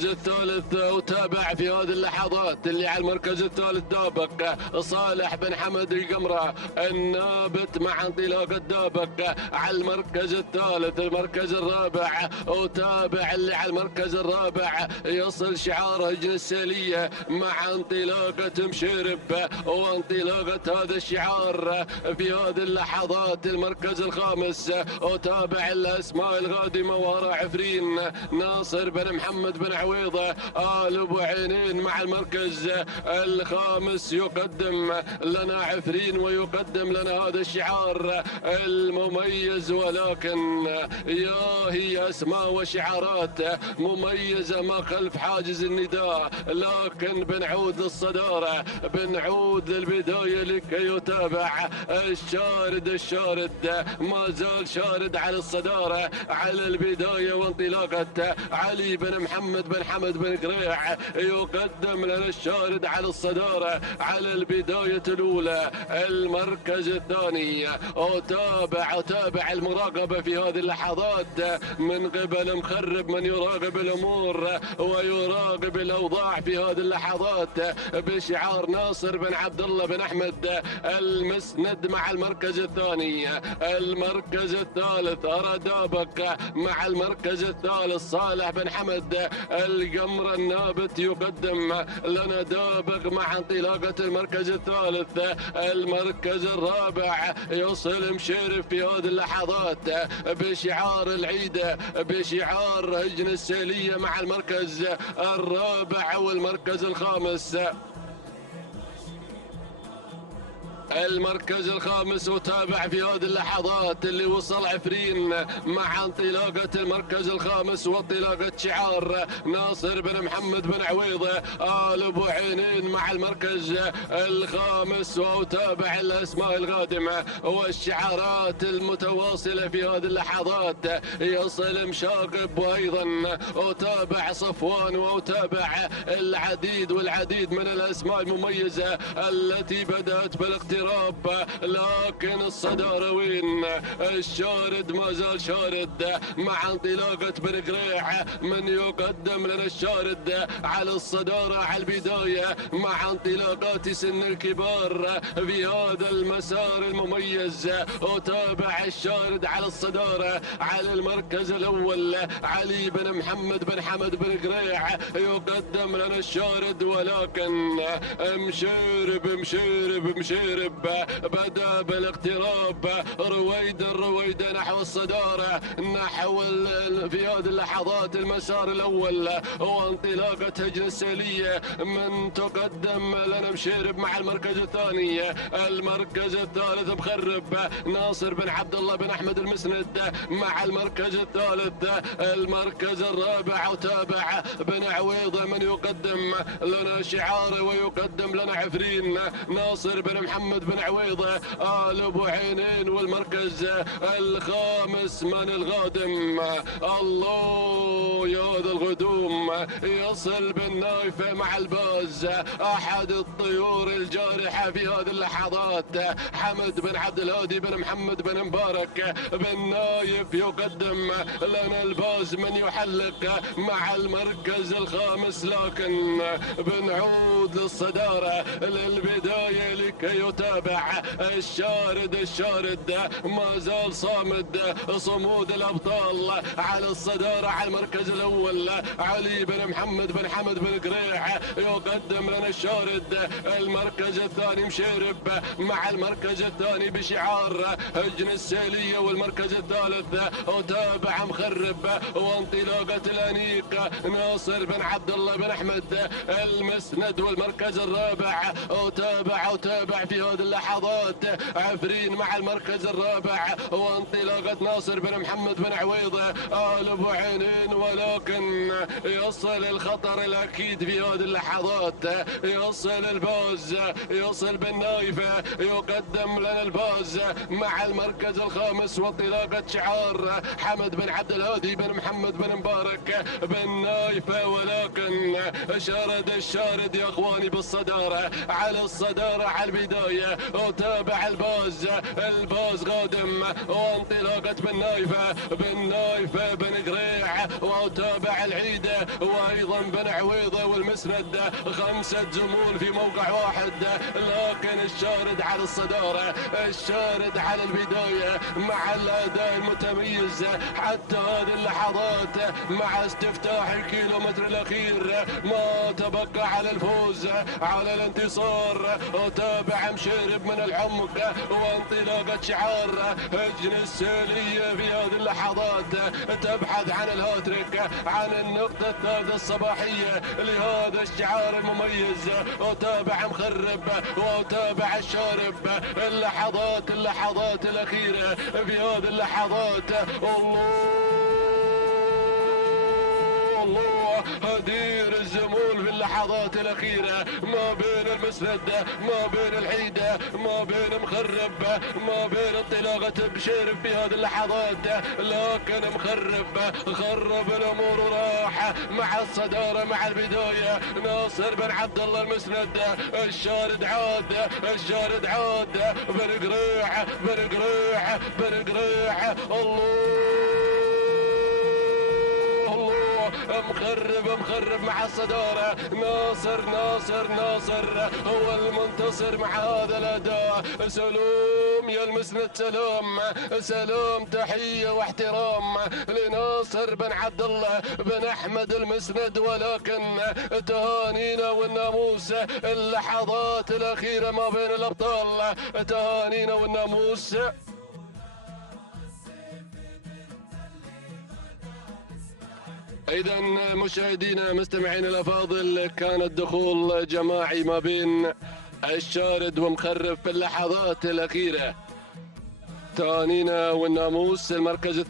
الثالث وتابع في هذه اللحظات اللي على المركز الثالث دابق صالح بن حمد القمرة النابت مع انطلاقة دابق على المركز الثالث. المركز الرابع وتابع اللي على المركز الرابع يصل شعار هجن السيلية مع انطلاقة مشيرب وانطلاقة هذا الشعار في هذه اللحظات. المركز الخامس وتابع الأسماء القادمة وراء عفرين ناصر بن محمد بن عويضة آل أبو عينين مع المركز الخامس. يقدم لنا عفرين ويقدم لنا هذا الشعار المميز، ولكن هي أسماء وشعارات مميزة ما خلف حاجز النداء، لكن بنعود للصدارة بنعود للبداية لكي يتابع الشارد ما زال شارد على الصدارة على البداية وانطلاقة علي بن محمد بن حمد بن قريع يقدم لنا الشارد على الصدارة على البداية الأولى. المركز الثاني وتابع المراقبة في هذه اللحظات من قبل مخرب من يراقب الأمور ويراقب الأوضاع في هذه اللحظات بشعار ناصر بن عبد الله بن أحمد المسند مع المركز الثاني. المركز الثالث أرى دابق مع المركز الثالث صالح بن حمد شارد القمر النابت يقدم لنا دابغ مع انطلاقة المركز الثالث. المركز الرابع يوصل مشيرف في هذه اللحظات بشعار العيد، بشعار هجن السيلية مع المركز الرابع والمركز الخامس. المركز الخامس وتابع في هذه اللحظات اللي وصل عفرين مع انطلاقة المركز الخامس وانطلاقة شعار ناصر بن محمد بن عويضة آل ابو عينين مع المركز الخامس. وتابع الاسماء القادمة والشعارات المتواصلة في هذه اللحظات. يصل مشاقب وايضا وتابع صفوان وتابع العديد والعديد من الاسماء المميزة التي بدأت بالاقتراب، لكن الصدارة وين؟ الشارد ما زال شارد مع انطلاقة بن قريع من يقدم لنا الشارد على الصدارة على البداية مع انطلاقات سن الكبار في هذا المسار المميز. وتابع الشارد على الصدارة على المركز الأول علي بن محمد بن حمد بن قريع يقدم لنا الشارد، ولكن مشيرب بدأ بالاقتراب رويدا نحو الصدارة، نحو في هذه اللحظات المسار الأول وانطلاقة هجن السيلية من تقدم لنا مشيرب مع المركز الثاني. المركز الثالث مخرب ناصر بن عبد الله بن أحمد المسند مع المركز الثالث. المركز الرابع وتابع بن عويضة من يقدم لنا شعار ويقدم لنا عفرين ناصر بن محمد بن عويضة آل ابو عينين. والمركز الخامس من الغادم الله يا هذا الغدوم يصل بالنايفة مع الباز احد الطيور الجارحة في هذه اللحظات حمد بن عبد الهادي بن محمد بن مبارك بن نايف يقدم لنا الباز من يحلق مع المركز الخامس. لكن بنعود للصدارة للبداية لكي يتابع الشارد ما زال صامد صمود الابطال على الصدارة على المركز الاول علي بن محمد بن حمد بن قريع يقدم لنا الشارد. المركز الثاني مشيرب مع المركز الثاني بشعار هجن السيلية. والمركز الثالث وتابع مخرب وانطلاقة الانيق ناصر بن عبد الله بن احمد المسند. والمركز الرابع وتابع في هذه اللحظات عفرين مع المركز الرابع وانطلاقة ناصر بن محمد بن عويضة آل ابو عينين. ولكن يصل الخطر الاكيد في هذه اللحظات، يصل الباز، يصل بالنايفة يقدم لنا الباز مع المركز الخامس وانطلاقة شعار حمد بن عبد الهادي بن محمد بن مبارك بن نايفة. ولكن الشارد يا اخواني بالصدارة على الصدارة على البداية. وتابع الباز قادم وانطلاقة بالنايفة بن قريع وتابع العيدة وايضا بن عويضة والمسند 5 زمول في موقع واحد. لكن الشارد على الصدارة، الشارد على البداية مع الاداء المتميز حتى هذه اللحظات مع استفتاح الكيلومتر الاخير ما تبقى على الفوز على الانتصار. وتابع مشيرب من العمق وانطلاقة شعار هجن السيلية في هذه اللحظات تبحث عن الهاتريك، عن النقطة الثالثة الصباحية لهذا الشعار المميز. وتابع مخرب وتابع الشارب اللحظات الأخيرة في هذه اللحظات. الله هدير الزمول في اللحظات الأخيرة ما بين المسند، ما بين العيدة، ما بين مخرب، ما بين انطلاقة بشيرب في هذه اللحظات. لكن خرب الأمور وراح مع الصدارة مع البداية ناصر بن عبد الله المسند. الشارد عاد بن قريع الله مخرب مع الصدارة. ناصر هو المنتصر مع هذا الأداء. سلام يا المسند، سلام تحية واحترام لناصر بن عبد الله بن أحمد المسند. ولكن تهانينا والناموس اللحظات الأخيرة ما بين الأبطال، تهانينا والناموس. إذا مشاهدينا مستمعينا الأفاضل، كان الدخول جماعي ما بين الشارد ومخرب في اللحظات الأخيرة. تهانينا والناموس. المركز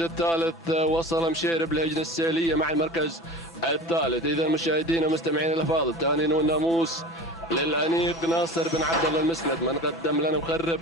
الثالث وصل مشيرب لهجن السيلية مع المركز الثالث. إذا مشاهدينا مستمعين الأفاضل، تهانينا والناموس للأنيق ناصر بن عبد الله المسند، من قدم لنا مخرب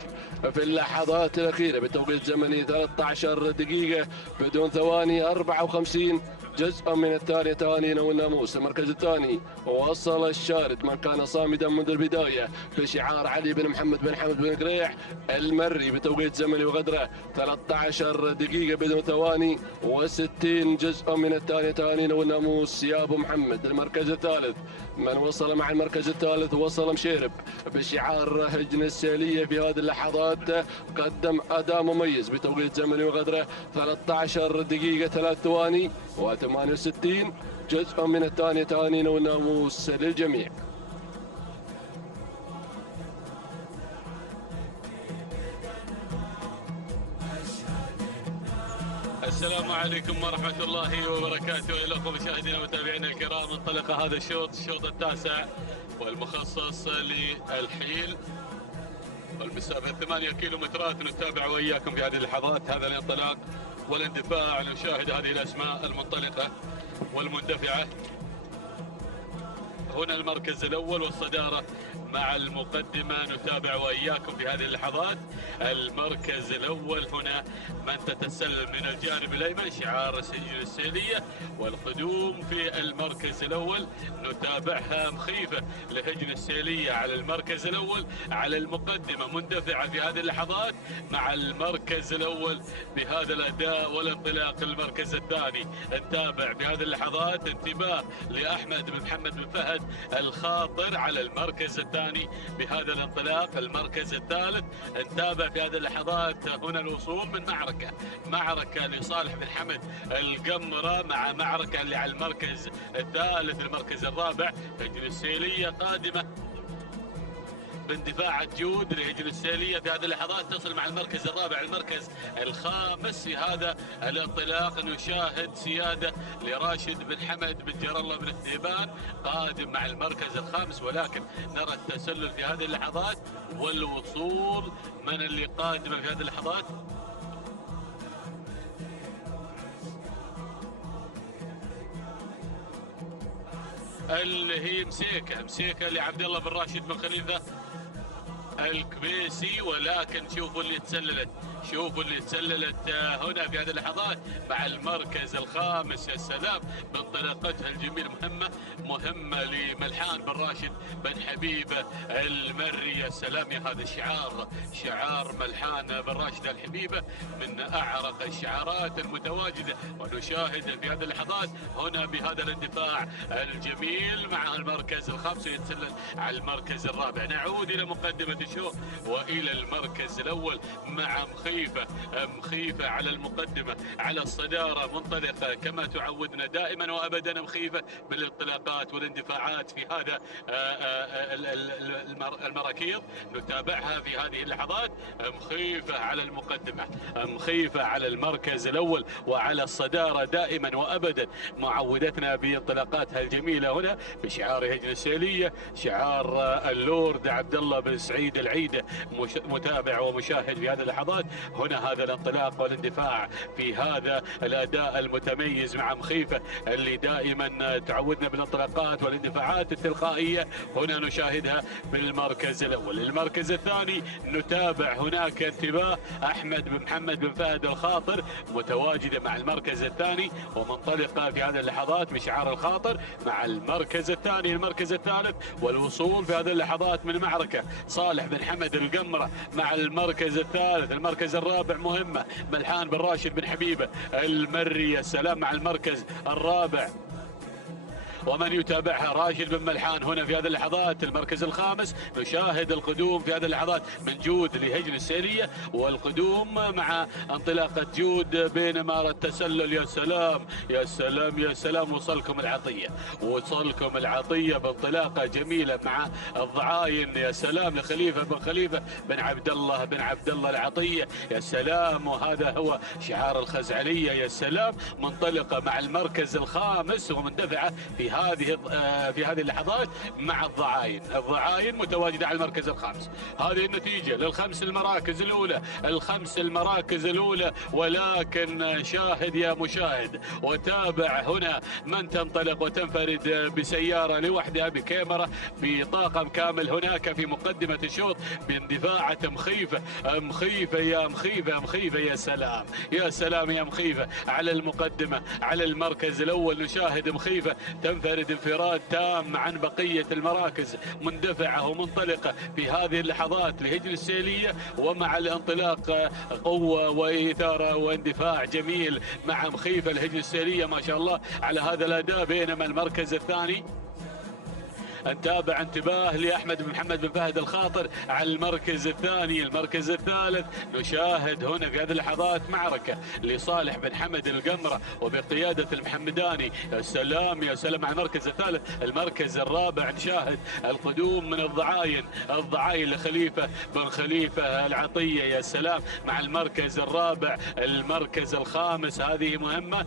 في اللحظات الأخيرة بتوقيت زمني 13 دقيقة بدون ثواني 54 جزء من الثانية. تهانينا والناموس. المركز الثاني وصل الشارد، من كان صامدا منذ البداية بشعار علي بن محمد بن حمد بن قريح المري بتوقيت زمني وغدره 13 دقيقة بدون ثواني و60 جزء من الثانية. تهانينا والناموس يا أبو محمد. المركز الثالث، من وصل مع المركز الثالث وصل مشيرب بشعار هجن السيلية في هذه اللحظات، قدم أداء مميز بتوقيت زمني وغدره 13 دقيقة 3 ثواني و68 جزء من الثانية. تهانينا والناموس للجميع. السلام عليكم ورحمة الله وبركاته. إليكم مشاهدينا ومتابعينا الكرام، انطلق هذا الشوط التاسع والمخصص للحيل والمسافة 8 كيلومترات. نتابع وإياكم في هذه اللحظات هذا الانطلاق والاندفاع. نشاهد هذه الأسماء المنطلقة والمندفعة. هنا المركز الأول والصدارة مع المقدمة. نتابع وإياكم في هذه اللحظات المركز الأول. هنا من تتسلل من الجانب الأيمن شعار سجل السيلية والقدوم في المركز الأول. نتابعها مخيفة لهجن السيلية على المركز الأول. على المقدمة مندفعة في هذه اللحظات مع المركز الأول بهذا الأداء والانطلاق. المركز الثاني نتابع بهذه اللحظات انتباه لأحمد بن محمد بن فهد الخاطر على المركز الثاني بهذا الانطلاق. المركز الثالث نتابع في هذه اللحظات هنا الوصول من معركة لصالح بن حمد القمرة مع معركة اللي على المركز الثالث. المركز الرابع هجن السيلية قادمة باندفاع جود لهجن السيلية في هذه اللحظات تصل مع المركز الرابع. المركز الخامس في هذا الانطلاق نشاهد سيادة لراشد بن حمد بن جار الله بن الثيبان قادم مع المركز الخامس، ولكن نرى التسلل في هذه اللحظات والوصول. من اللي قادمة في هذه اللحظات؟ اللي هي مسيكة لعبد الله بن راشد بن خليفة الكبيسي. ولكن شوفوا اللي تسللت هنا في هذه اللحظات مع المركز الخامس. يا سلام بانطلاقتها الجميل، مهمة لملحان بن راشد بن حبيبة المري. يا سلام يا هذا شعار ملحان بن راشد الحبيبة من أعرق الشعارات المتواجدة. ونشاهد في هذه اللحظات هنا بهذا الاندفاع الجميل مع المركز الخامس يتسلل على المركز الرابع. نعود إلى مقدمة الشوط وإلى المركز الأول مع مخيفة على المقدمة على الصدارة، منطلقة كما تعودنا دائما وأبدا مخيفة بالانطلاقات والاندفاعات في هذا المراكيض. نتابعها في هذه اللحظات مخيفة على المقدمة، مخيفة على المركز الأول وعلى الصدارة دائما وأبدا. معودتنا بانطلاقاتها الجميلة هنا بشعار هجن السيلية، شعار اللورد عبد الله بن سعيد العيدة. متابع ومشاهد في هذه اللحظات هنا هذا الانطلاق والاندفاع في هذا الأداء المتميز مع مخيفة اللي دائما تعودنا بالانطلاقات والاندفاعات التلقائية، هنا نشاهدها بالمركز الأول. المركز الثاني نتابع هناك انتباه أحمد بن محمد بن فهد الخاطر متواجدة مع المركز الثاني ومنطلقة في هذه اللحظات بشعار الخاطر مع المركز الثاني. المركز الثالث والوصول في هذه اللحظات من معركة صالح بن حمد القمرة مع المركز الثالث. المركز الرابع مهمة ملحان بن راشد بن حبيبة المري السلام مع المركز الرابع، ومن يتابعها راشد بن ملحان هنا في هذه اللحظات. المركز الخامس نشاهد القدوم في هذه اللحظات من جود لهجن السيرية والقدوم مع انطلاقة جود بين إمارة تسلل. يا سلام يا سلام يا سلام، وصلكم العطية وصلكم العطية بانطلاقة جميلة مع الضعاين. يا سلام لخليفة بن عبد الله العطية. يا سلام، وهذا هو شعار الخزعلية. يا سلام، منطلقة مع المركز الخامس ومندفعة في هذه اللحظات مع الضعاين متواجدة على المركز الخامس. هذه النتيجة للخمس المراكز الأولى، ولكن شاهد يا مشاهد وتابع هنا من تنطلق وتنفرد بسيارة لوحدها بكاميرا بطاقم كامل هناك في مقدمة الشوط باندفاعة مخيفة يا سلام يا سلام يا مخيفة على المقدمة على المركز الأول. نشاهد مخيفة تنفرد انفراد تام عن بقية المراكز، مندفعة ومنطلقة في هذه اللحظات لهجن السيلية، ومع الانطلاق قوة وإثارة واندفاع جميل مع مخيفة الهجن السيلية ما شاء الله على هذا الأداء. بينما المركز الثاني نتابع انتباه لأحمد بن محمد بن فهد الخاطر على المركز الثاني. المركز الثالث نشاهد هنا في هذه اللحظات معركة لصالح بن حمد القمرة وبقيادة المحمداني. يا سلام يا سلام على المركز الثالث. المركز الرابع نشاهد القدوم من الضعاين لخليفة بن خليفة العطية. يا سلام مع المركز الرابع. المركز الخامس هذه مهمة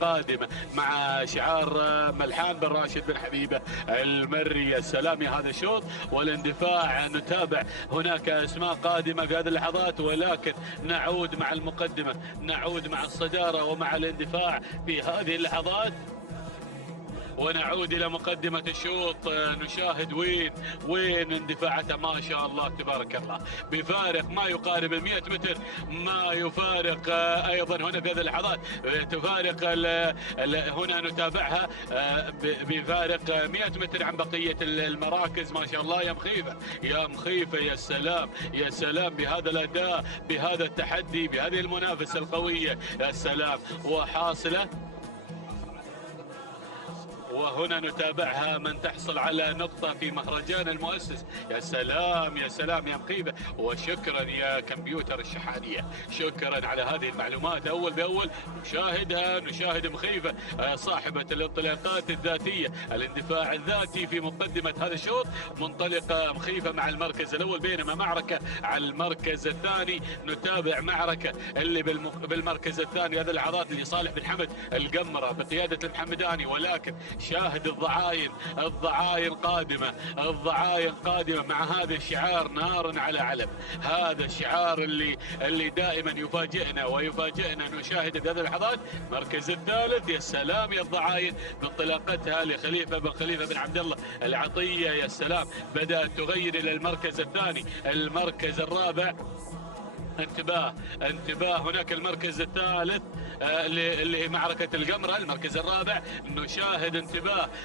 قادمة مع شعار ملحان بن راشد بن حبيبة المري. يا سلام يا هذا الشوط والاندفاع. نتابع هناك اسماء قادمة في هذه اللحظات، ولكن نعود مع المقدمة، نعود مع الصدارة ومع الاندفاع في هذه اللحظات ونعود إلى مقدمة الشوط. نشاهد وين اندفاعته ما شاء الله تبارك الله بفارق ما يقارب 100 متر، ما يفارق أيضا هنا في هذه اللحظات تفارق هنا نتابعها بفارق 100 متر عن بقية المراكز. ما شاء الله يا مخيفة يا سلام يا سلام بهذا الأداء بهذا التحدي بهذه المنافسة القوية. يا سلام وحاصلة، وهنا نتابعها من تحصل على نقطة في مهرجان المؤسس. يا سلام يا سلام يا مخيفة، وشكرا يا كمبيوتر الشحانية، شكرا على هذه المعلومات. أول بأول نشاهد مخيفة صاحبة الانطلاقات الذاتية، الاندفاع الذاتي في مقدمة هذا الشوط، منطلقة مخيفة مع المركز الأول. بينما معركة على المركز الثاني نتابع معركة اللي بالمركز الثاني هذه اللحظات اللي صالح بن حمد القمرة بقيادة المحمداني، ولكن شاهد الضعاين قادمة مع هذا الشعار نار على علم. هذا الشعار اللي دائما يفاجئنا نشاهد في هذه اللحظات. مركز الثالث يا سلام يا الضعاين بانطلاقتها لخليفة بن عبد الله العطية. يا سلام بدأت تغير إلى المركز الثاني. المركز الرابع انتباه هناك المركز الثالث اللي هي معركة القمرة. المركز الرابع نشاهد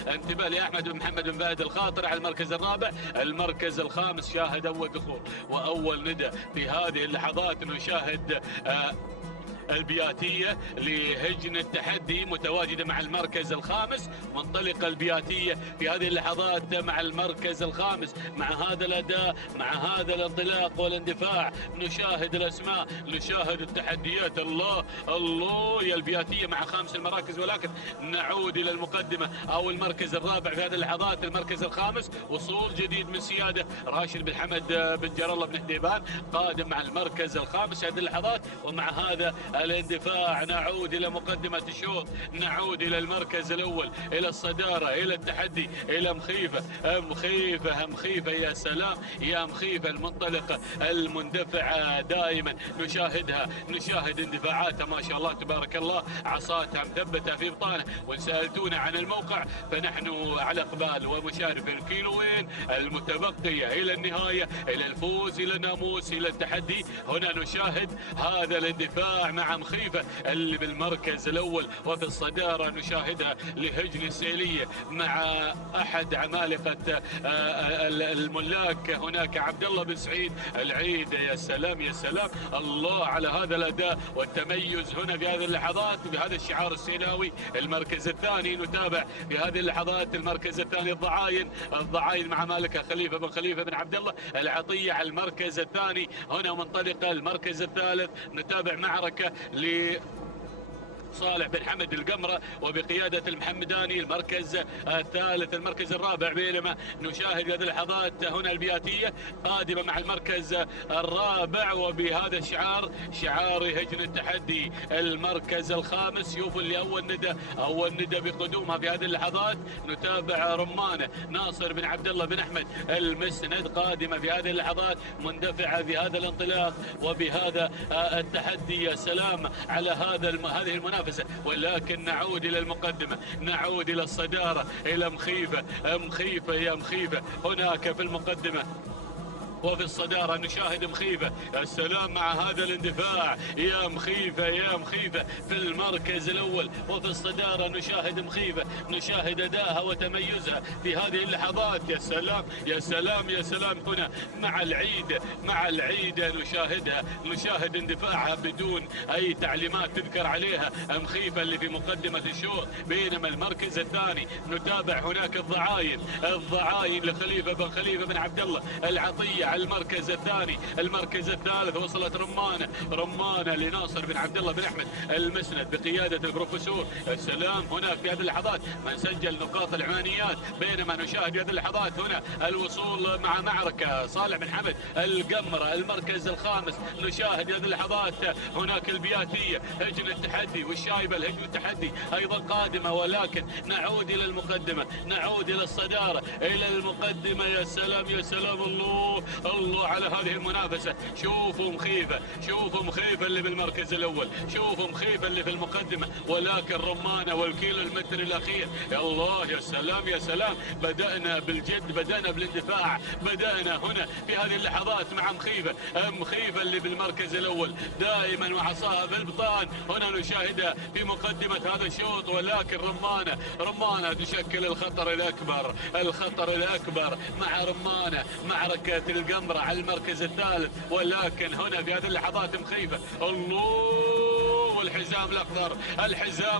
انتباه لأحمد بن محمد بن فهد الخاطر على المركز الرابع. المركز الخامس شاهد أول دخول وأول ندى في هذه اللحظات. نشاهد البياتية لهجن التحدي متواجدة مع المركز الخامس، منطلقة البياتية في هذه اللحظات مع المركز الخامس. مع هذا الأداء مع هذا الانطلاق والاندفاع نشاهد الأسماء، نشاهد التحديات. الله يا البياتية مع خامس المراكز. ولكن نعود إلى المقدمة أو المركز الرابع في هذه اللحظات. المركز الخامس وصول جديد من سيادة راشد بن حمد بن جر الله بن حديبان قادم مع المركز الخامس في هذه اللحظات. ومع هذا الاندفاع. نعود إلى مقدمة الشوط، نعود إلى المركز الأول، إلى الصدارة، إلى التحدي، إلى مخيفة. مخيفة يا سلام يا مخيفة، المنطلقة المندفعة دائما نشاهدها، نشاهد اندفاعاتها ما شاء الله تبارك الله، عصاتها مثبتة في بطانها. وإن سألتونا عن الموقع فنحن على إقبال ومشارف الكيلوين المتبقية إلى النهاية، إلى الفوز، إلى الناموس، إلى التحدي. هنا نشاهد هذا الاندفاع مع مخيفة اللي بالمركز الأول، وفي الصدارة نشاهدها لهجن السيلية مع أحد عمالقة الملاك هناك عبد الله بن سعيد العيد. يا سلام يا سلام الله على هذا الأداء والتميز هنا في هذه اللحظات بهذا الشعار السيناوي. المركز الثاني نتابع في هذه اللحظات المركز الثاني الضعاين مع مالكة خليفة بن عبد الله العطية على المركز الثاني. هنا منطلقة المركز الثالث، نتابع معركة صالح بن حمد القمرة وبقيادة المحمداني المركز الثالث. المركز الرابع بينما نشاهد هذه اللحظات هنا البياتية قادمة مع المركز الرابع وبهذا الشعار، شعار هجن التحدي. المركز الخامس شوفوا اللي أول ندى بقدومها في هذه اللحظات. نتابع رمانة ناصر بن عبد الله بن أحمد المسند قادمة في هذه اللحظات، مندفعة في هذا الانطلاق وبهذا التحدي. يا سلام على هذه المنافسة. ولكن نعود إلى المقدمة، نعود إلى الصدارة، إلى مخيفة يا مخيفة هناك في المقدمة وفي الصدارة نشاهد مخيفة. السلام مع هذا الاندفاع يا مخيفة في المركز الأول، وفي الصدارة نشاهد مخيفة، نشاهد أدائها وتميزها في هذه اللحظات. يا سلام يا سلام يا سلام. هنا مع العيد نشاهدها، نشاهد اندفاعها بدون أي تعليمات تذكر عليها مخيفة اللي في مقدمة الشوط. بينما المركز الثاني نتابع هناك الضعاين لخليفة بن عبد الله العطية على المركز الثاني. المركز الثالث وصلت رمانة لناصر بن عبد الله بن أحمد المسند بقيادة البروفيسور. السلام هناك في هذه اللحظات من سجل نقاط العمانيات. بينما نشاهد في هذه اللحظات هنا الوصول مع معركة صالح بن حمد القمرة المركز الخامس. نشاهد في هذه اللحظات هناك البياتية هجن التحدي والشايبة الهجن التحدي أيضا قادمة. ولكن نعود إلى المقدمة، نعود إلى الصدارة، إلى المقدمة. يا سلام يا سلام الله على هذه المنافسة. شوفوا مخيفة اللي بالمركز الأول، شوفوا مخيفة اللي في المقدمة. ولكن رمانة والكيلو المتر الأخير. يا الله يا سلام يا سلام. بدأنا بالجد، بدأنا بالاندفاع، بدأنا هنا في هذه اللحظات مع مخيفة اللي بالمركز الأول دائما وعصاها بالبطان. هنا نشاهدها في مقدمة هذا الشوط. ولكن رمانة تشكل الخطر الأكبر مع رمانة معركة القمرة على المركز الثالث. ولكن هنا في هذه اللحظات مخيفة الله والحزام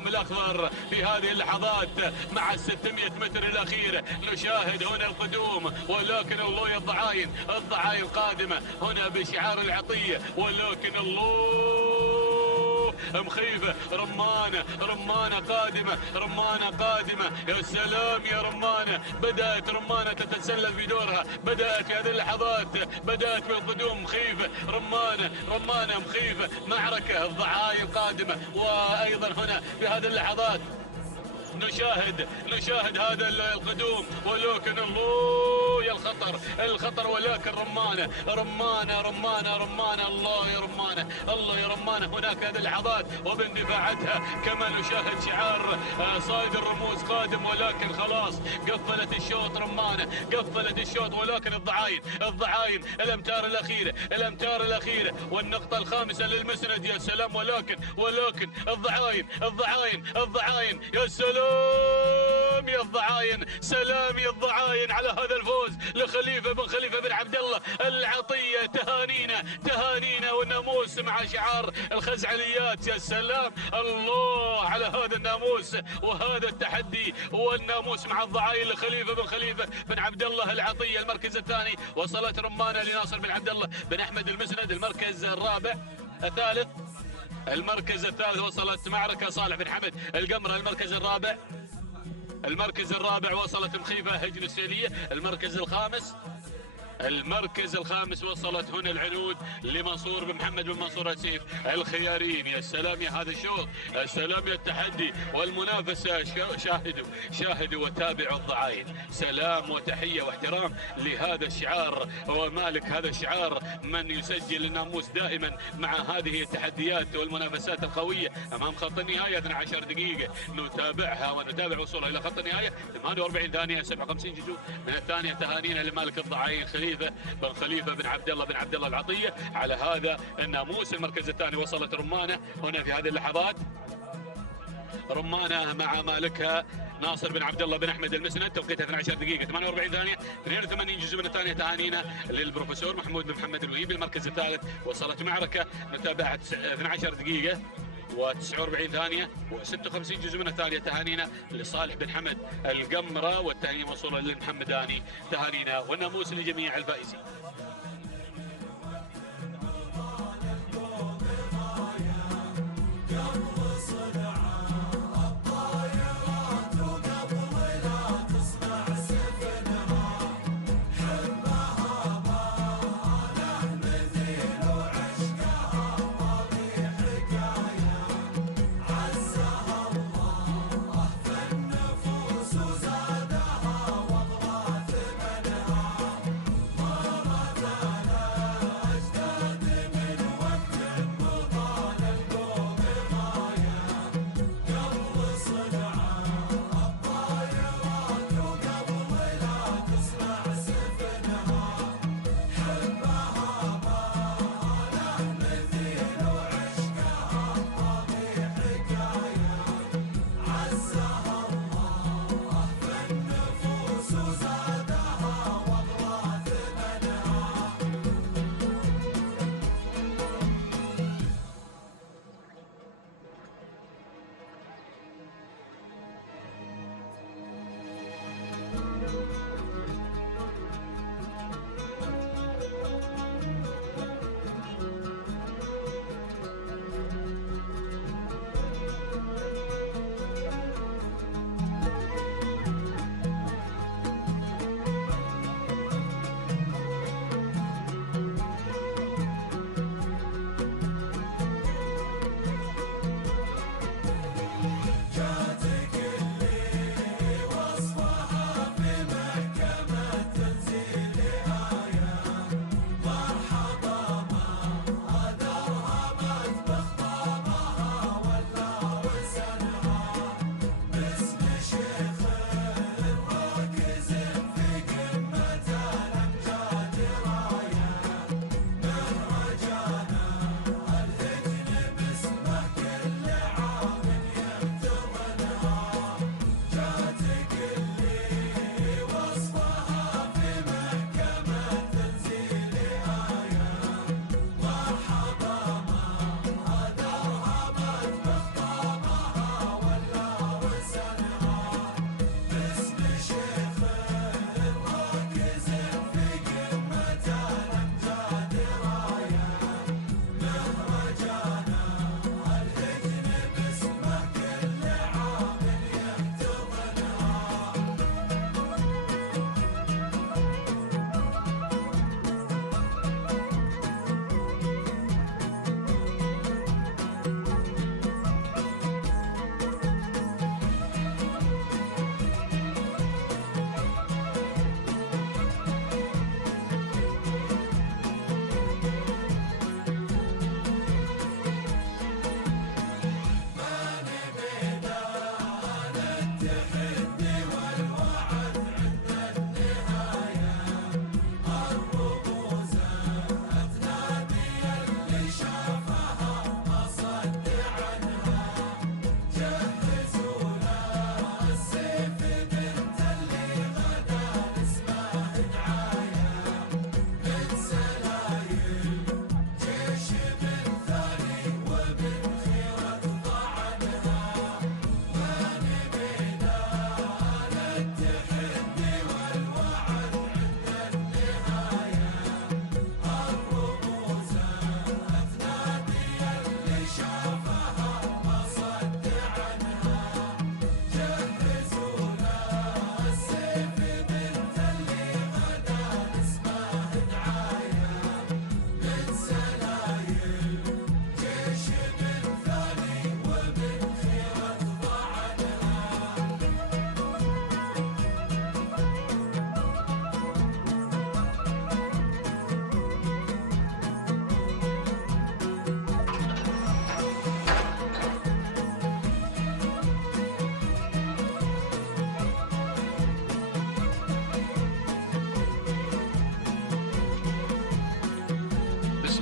الأخضر في هذه اللحظات مع 600 متر الأخيرة. نشاهد هنا القدوم. ولكن الله يا الضعاين قادمة هنا بشعار العطية. ولكن الله مخيفة رمانة قادمة. يا سلام يا رمانة. بدأت رمانة تتسلل في دورها، بدأت في هذه اللحظات، بدأت بالقدوم مخيفة. رمانة مخيفة. معركة الضعاين قادمة. وأيضا هنا في هذه اللحظات نشاهد هذا القدوم. ولكن الله يا الخطر. ولكن رمانة الله يا رمانة هناك هذه اللحظات وباندفاعاتها. كما نشاهد شعار صايد الرموز قادم. ولكن خلاص قفلت الشوط رمانة، قفلت الشوط. ولكن الضعاين الأمتار الأخيرة والنقطة الخامسة للمسند. يا سلام. ولكن الضعاين يا سلام يا الضعاين. سلام يا الضعاين على هذا الفوز لخليفة بن عبد الله العطية. تهانينا والناموس مع شعار الخزعليات. يا سلام الله على هذا الناموس وهذا التحدي والناموس مع الضعاين لخليفة بن عبد الله العطية. المركز الثاني وصلت رمانة لناصر بن عبد الله بن أحمد المسند. المركز الثالث وصلت معركة صالح بن حمد القمرة. المركز الرابع وصلت مخيفة هجن السيلية. المركز المركز الخامس وصلت هنا العنود لمنصور بن محمد بن منصور السيف الخيارين. يا سلام يا هذا الشوط، يا سلام يا التحدي والمنافسة. شاهدوا وتابعوا الضعاين. سلام وتحية واحترام لهذا الشعار ومالك هذا الشعار، من يسجل الناموس دائما مع هذه التحديات والمنافسات القوية أمام خط النهاية. 12 دقيقة نتابعها ونتابع وصولها إلى خط النهاية. 48 ثانية 57 جزء من الثانية. تهانينا لمالك الضعاين خليفة بن عبد الله العطية على هذا الناموس. المركز الثاني وصلت رمانة هنا في هذه اللحظات، رمانة مع مالكها ناصر بن عبد الله بن احمد المسند. توقيتها 12 دقيقة 48 ثانية 82 جزء من الثانية. تهانينا للبروفيسور محمود بن محمد الوهيبي. المركز الثالث وصلت معركة نتابعها 12 دقيقة و49 ثانية و56 جزء من الثانية. تهانينا لصالح بن حمد القمرة، والتهاني موصولة للمحمداني. تهانينا والناموس لجميع الفائزين.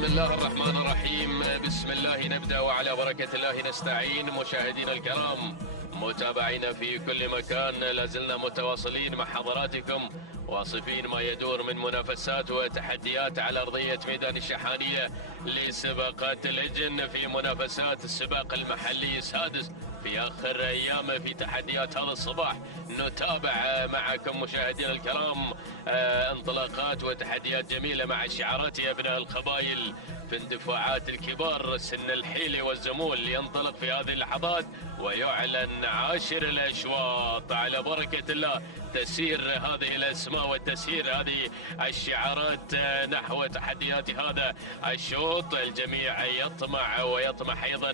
الله الرحمن الرحيم. بسم الله نبدأ وعلى بركة الله نستعين. مشاهدينا الكرام متابعينا في كل مكان، لازلنا متواصلين مع حضراتكم واصفين ما يدور من منافسات وتحديات على أرضية ميدان الشحانية لسباقات الهجن في منافسات السباق المحلي السادس في آخر أيام في تحديات هذا الصباح. نتابع معكم مشاهدينا الكرام انطلاقات وتحديات جميلة مع شعارات أبناء القبائل في اندفاعات الكبار. سن الحيلة والزمول ينطلق في هذه اللحظات ويعلن عاشر الأشواط. على بركة الله تسير هذه الأسماء وتسير هذه الشعارات نحو تحديات هذا الشوط. الجميع يطمع ويطمح أيضا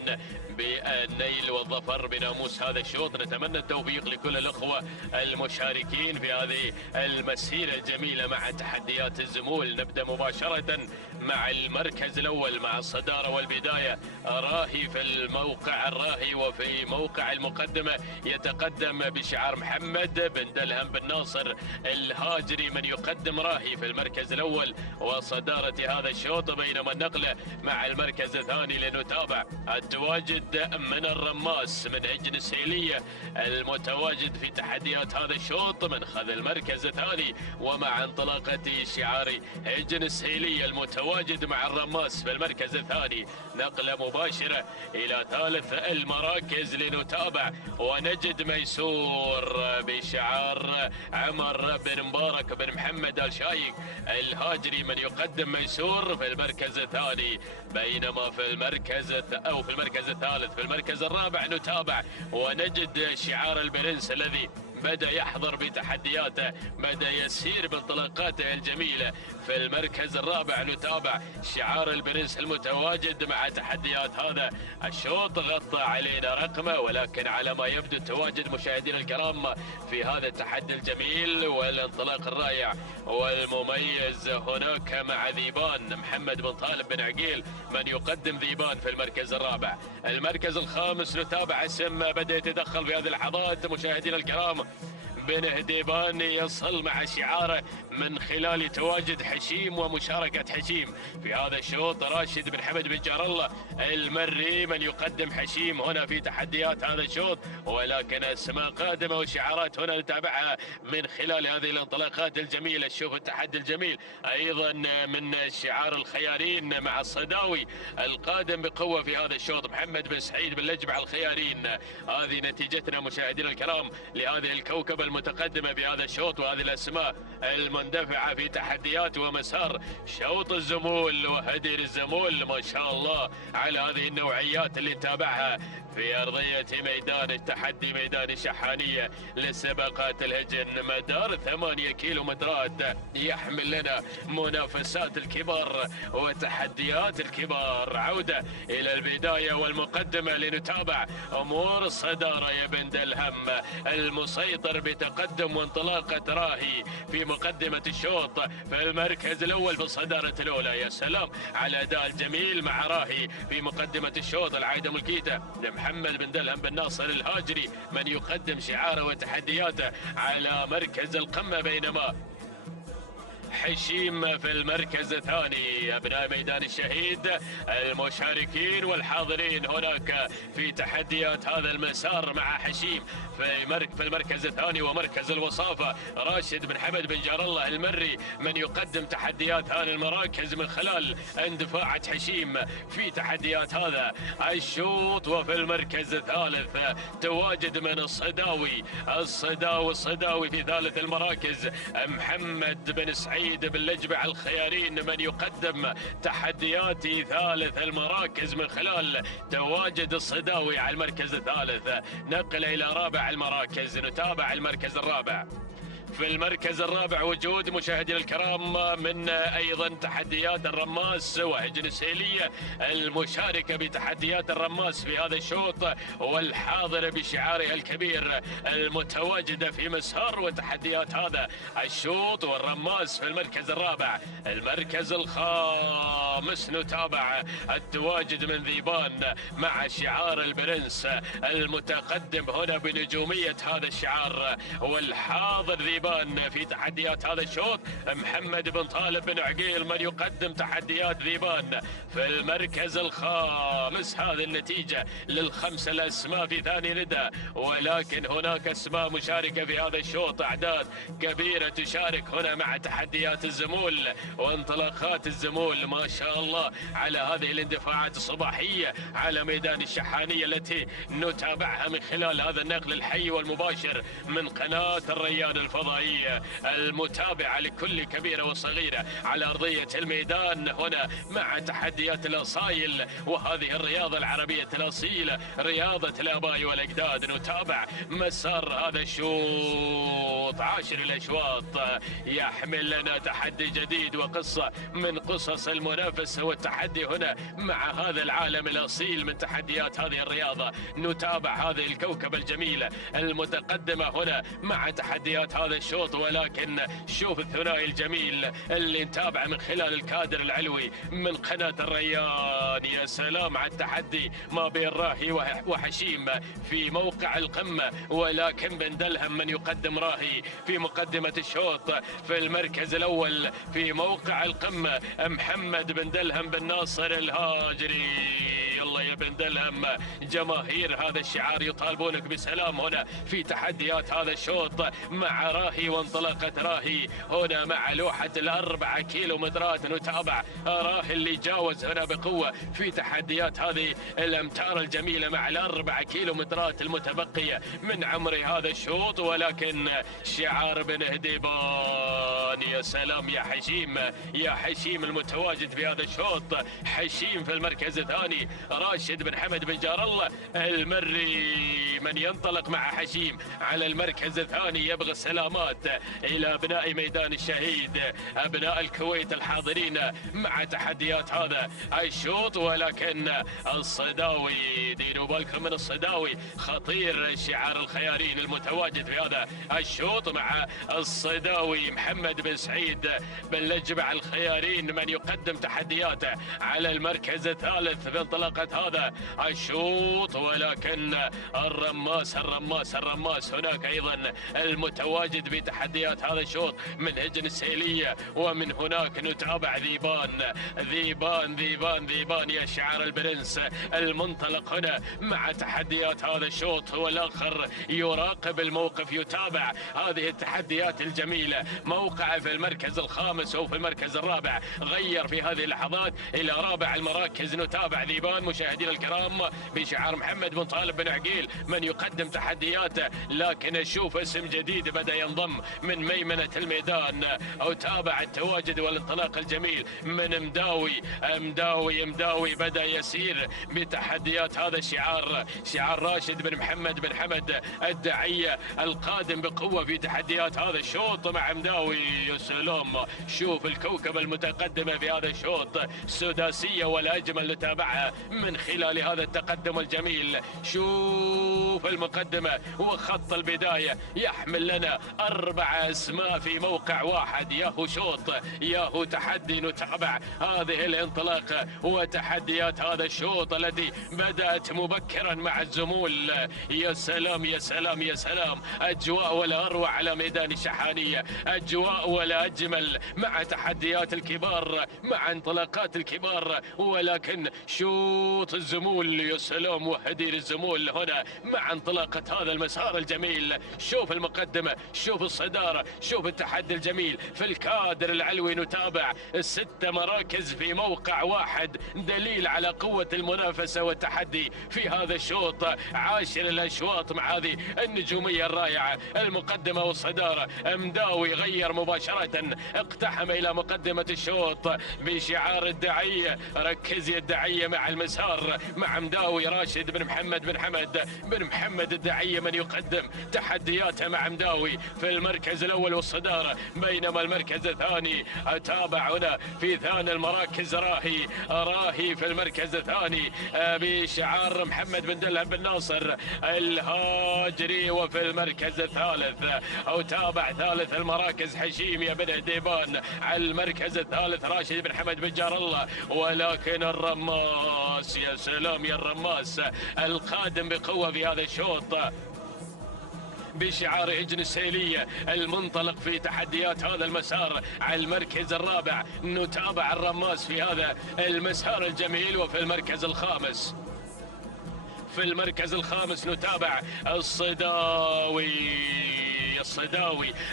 بالنيل والظفر بناموس هذا الشوط. نتمنى التوفيق لكل الأخوة المشاركين في هذه المسيرة الجميلة مع تحديات الزمول. نبدأ مباشرة مع المركز الأول مع الصدارة والبداية. راهي في الموقع الراهي وفي موقع المقدمة يتقدم بشعار محمد بن دلهم بن ناصر الهاجري من يقدم راهي في المركز الأول وصدارة هذا الشوط، بينما النقلة مع المركز الثاني لنتابع التواجد من الرماس من هجن السيلية المتواجد في تحديات هذا الشوط من خذ المركز الثاني، ومع انطلاقة شعار هجن السيلية المتواجد مع الرماس في المركز الثاني. نقلة مباشرة إلى ثالث المراكز لنتابع ونجد ميسور بشعار عمر بن مبارك بن محمد الشايك الهاجري من يقدم ميسور في المركز الثاني، بينما في المركز الثالث في المركز الرابع نتابع ونجد شعار البرنس الذي بدأ يحضر بتحدياته، بدأ يسير بانطلاقاته الجميلة. في المركز الرابع نتابع شعار البرنس المتواجد مع تحديات هذا الشوط. غطى علينا رقمه، ولكن على ما يبدو التواجد مشاهدينا الكرام في هذا التحدي الجميل والانطلاق الرائع والمميز هناك مع ذيبان محمد بن طالب بن عقيل من يقدم ذيبان في المركز الرابع. المركز الخامس نتابع اسم بدأ يتدخل في هذه اللحظات مشاهدينا الكرام بن هديبان يصل مع شعاره من خلال تواجد حشيم ومشاركة حشيم في هذا الشوط. راشد بن حمد بن جار الله المري من يقدم حشيم هنا في تحديات هذا الشوط، ولكن اسماء قادمة وشعارات هنا نتابعها من خلال هذه الانطلاقات الجميلة. شوف التحدي الجميل أيضا من شعار الخيارين مع الصداوي القادم بقوة في هذا الشوط محمد بن سعيد بن لجبع الخيارين. هذه نتيجتنا مشاهدينا الكرام لهذه الكوكبة المتقدمة بهذا الشوط وهذه الأسماء المندفعة في تحديات ومسار شوط الزمول وهدير الزمول. ما شاء الله على هذه النوعيات اللي نتابعها في أرضية ميدان التحدي ميدان الشحانية لسباقات الهجن. مدار 8 كيلومترات يحمل لنا منافسات الكبار وتحديات الكبار. عودة إلى البداية والمقدمة لنتابع أمور الصدارة يا بن دلهم المسيطر بتقدم وانطلاقة راهي في مقدمة الشوط في المركز الأول في الصدارة الأولى. يا سلام على أداء الجميل مع راهي في مقدمة الشوط. العايدة ملكيته محمد بن دلهم بن ناصر الهاجري من يقدم شعاره وتحدياته على مركز القمة، بينما حشيم في المركز الثاني. أبناء ميدان الشهيد المشاركين والحاضرين هناك في تحديات هذا المسار مع حشيم في المركز الثاني ومركز الوصافة. راشد بن حمد بن جار الله المري من يقدم تحديات هذه المراكز من خلال اندفاعة حشيم في تحديات هذا الشوط. وفي المركز الثالث تواجد من الصداوي في ثالث المراكز محمد بن سعيد بن لجبع الخيارين من يقدم تحديات ثالث المراكز من خلال تواجد الصداوي على المركز الثالث. نقل إلى رابع المراكز نتابع المركز الرابع. في المركز الرابع وجود مشاهدينا الكرام من أيضا تحديات الرماس وهجن السيلية المشاركة بتحديات الرماس في هذا الشوط والحاضرة بشعارها الكبير المتواجدة في مسار وتحديات هذا الشوط. والرماس في المركز الرابع. المركز الخامس نتابع التواجد من ذيبان مع شعار البرنس المتقدم هنا بنجومية هذا الشعار والحاضر ذيبان ذيبان في تحديات هذا الشوط. محمد بن طالب بن عقيل من يقدم تحديات ذيبان في المركز الخامس. هذه النتيجة للخمسة الأسماء في ثاني ندى، ولكن هناك أسماء مشاركة في هذا الشوط، أعداد كبيرة تشارك هنا مع تحديات الزمول وانطلاقات الزمول. ما شاء الله على هذه الاندفاعات الصباحية على ميدان الشحانية التي نتابعها من خلال هذا النقل الحي والمباشر من قناة الريان الفضائية المتابعة لكل كبيرة وصغيرة على أرضية الميدان هنا مع تحديات الأصايل. وهذه الرياضة العربية الأصيلة، رياضة الآباء والأجداد. نتابع مسار هذا الشوط. 10 الأشواط يحمل لنا تحدي جديد وقصة من قصص المنافسة والتحدي هنا مع هذا العالم الأصيل من تحديات هذه الرياضة. نتابع هذه الكوكبة الجميلة المتقدمة هنا مع تحديات هذا الشوط، ولكن شوف الثنائي الجميل اللي نتابع من خلال الكادر العلوي من قناة الريان. يا سلام على التحدي ما بين راهي وحشيم في موقع القمة، ولكن بن دلهم من يقدم راهي في مقدمة الشوط. في المركز الأول في موقع القمة محمد بن دلهم بن ناصر الهاجري. يلا يا بن دلهم، جماهير هذا الشعار يطالبونك بسلام هنا في تحديات هذا الشوط مع راهي وانطلاقة راهي هنا مع لوحة ال4 كيلومترات. نتابع راهي اللي جاوز هنا بقوة في تحديات هذه الأمتار الجميلة مع ال4 كيلومترات المتبقية من عمر هذا الشوط، ولكن شعار بن هديبان. يا سلام يا حشيم، يا حشيم المتواجد في هذا الشوط. حشيم في المركز الثاني، راشد بن حمد بن جار الله المري من ينطلق مع حشيم على المركز الثاني. يبغى السلامات إلى أبناء ميدان الشهيد، أبناء الكويت الحاضرين مع تحديات هذا الشوط، ولكن الصداوي ديروا بالكم من الصداوي، خطير شعار الخيارين المتواجد في هذا الشوط مع الصداوي. محمد بن سعيد بن لجبع الخيارين من يقدم تحدياته على المركز الثالث في انطلاقة هذا الشوط، ولكن الرماس هناك أيضا المتواجد في تحديات هذا الشوط من هجن السيلية. ومن هناك نتابع ذيبان يا شعار البرنس المنطلق هنا مع تحديات هذا الشوط. هو الآخر يراقب الموقف، يتابع هذه التحديات الجميلة. موقعه في المركز الخامس أو في المركز الرابع، غير في هذه اللحظات إلى رابع المراكز. نتابع ذيبان مشاهدينا الكرام بشعار محمد بن طالب بن عقيل من يقدم تحدياته، لكن اشوف اسم جديد بدأ ينضم من ميمنة الميدان. أو تابع التواجد والانطلاق الجميل من مداوي بدأ يسير بتحديات هذا الشعار، شعار راشد بن محمد بن حمد الداعية القادم بقوة في تحديات هذا الشوط مع مداوي. يا سلام، شوف الكوكبة المتقدمة في هذا الشوط، سداسية والأجمل نتابعها من خلال هذا التقدم الجميل. شوف المقدمة وخط البداية يحمل لنا 4 أسماء في موقع واحد. ياهو شوط، ياهو تحدي. نتابع هذه الانطلاقة وتحديات هذا الشوط التي بدأت مبكرا مع الزمول. يا سلام يا سلام يا سلام، أجواء ولا أروع على ميدان الشحانية، أجواء ولا أجمل مع تحديات الكبار، مع انطلاقات الكبار، ولكن شوط الزمول. يا سلام، وهدير الزمول هنا مع انطلاقة هذا المسار الجميل. شوف المقدمة، شوف الصدارة، شوف التحدي الجميل في الكادر العلوي. نتابع 6 مراكز في موقع واحد، دليل على قوة المنافسة والتحدي في هذا الشوط. 10 الأشواط مع هذه النجومية الرائعة. المقدمة والصدارة، مداوي غير مباشرة، اقتحم إلى مقدمة الشوط بشعار الداعية. ركز يا الداعية مع المسار مع مداوي. راشد بن محمد بن حمد بن محمد الداعية من يقدم تحدياته مع مداوي في المركز الأول والصدارة، بينما المركز الثاني أتابع هنا في ثاني المراكز راهي في المركز الثاني بشعار محمد بن دلهم بن ناصر الهاجري. وفي المركز الثالث أو تابع ثالث المراكز حشيم يا بن هديبان. على المركز الثالث راشد بن حمد بن جار الله، ولكن الرماس، يا سلام يا الرماس القادم بقوة في هذا الشوط بشعار هجن السيلية المنطلق في تحديات هذا المسار على المركز الرابع. نتابع الرماس في هذا المسار الجميل. وفي المركز الخامس نتابع الصداوي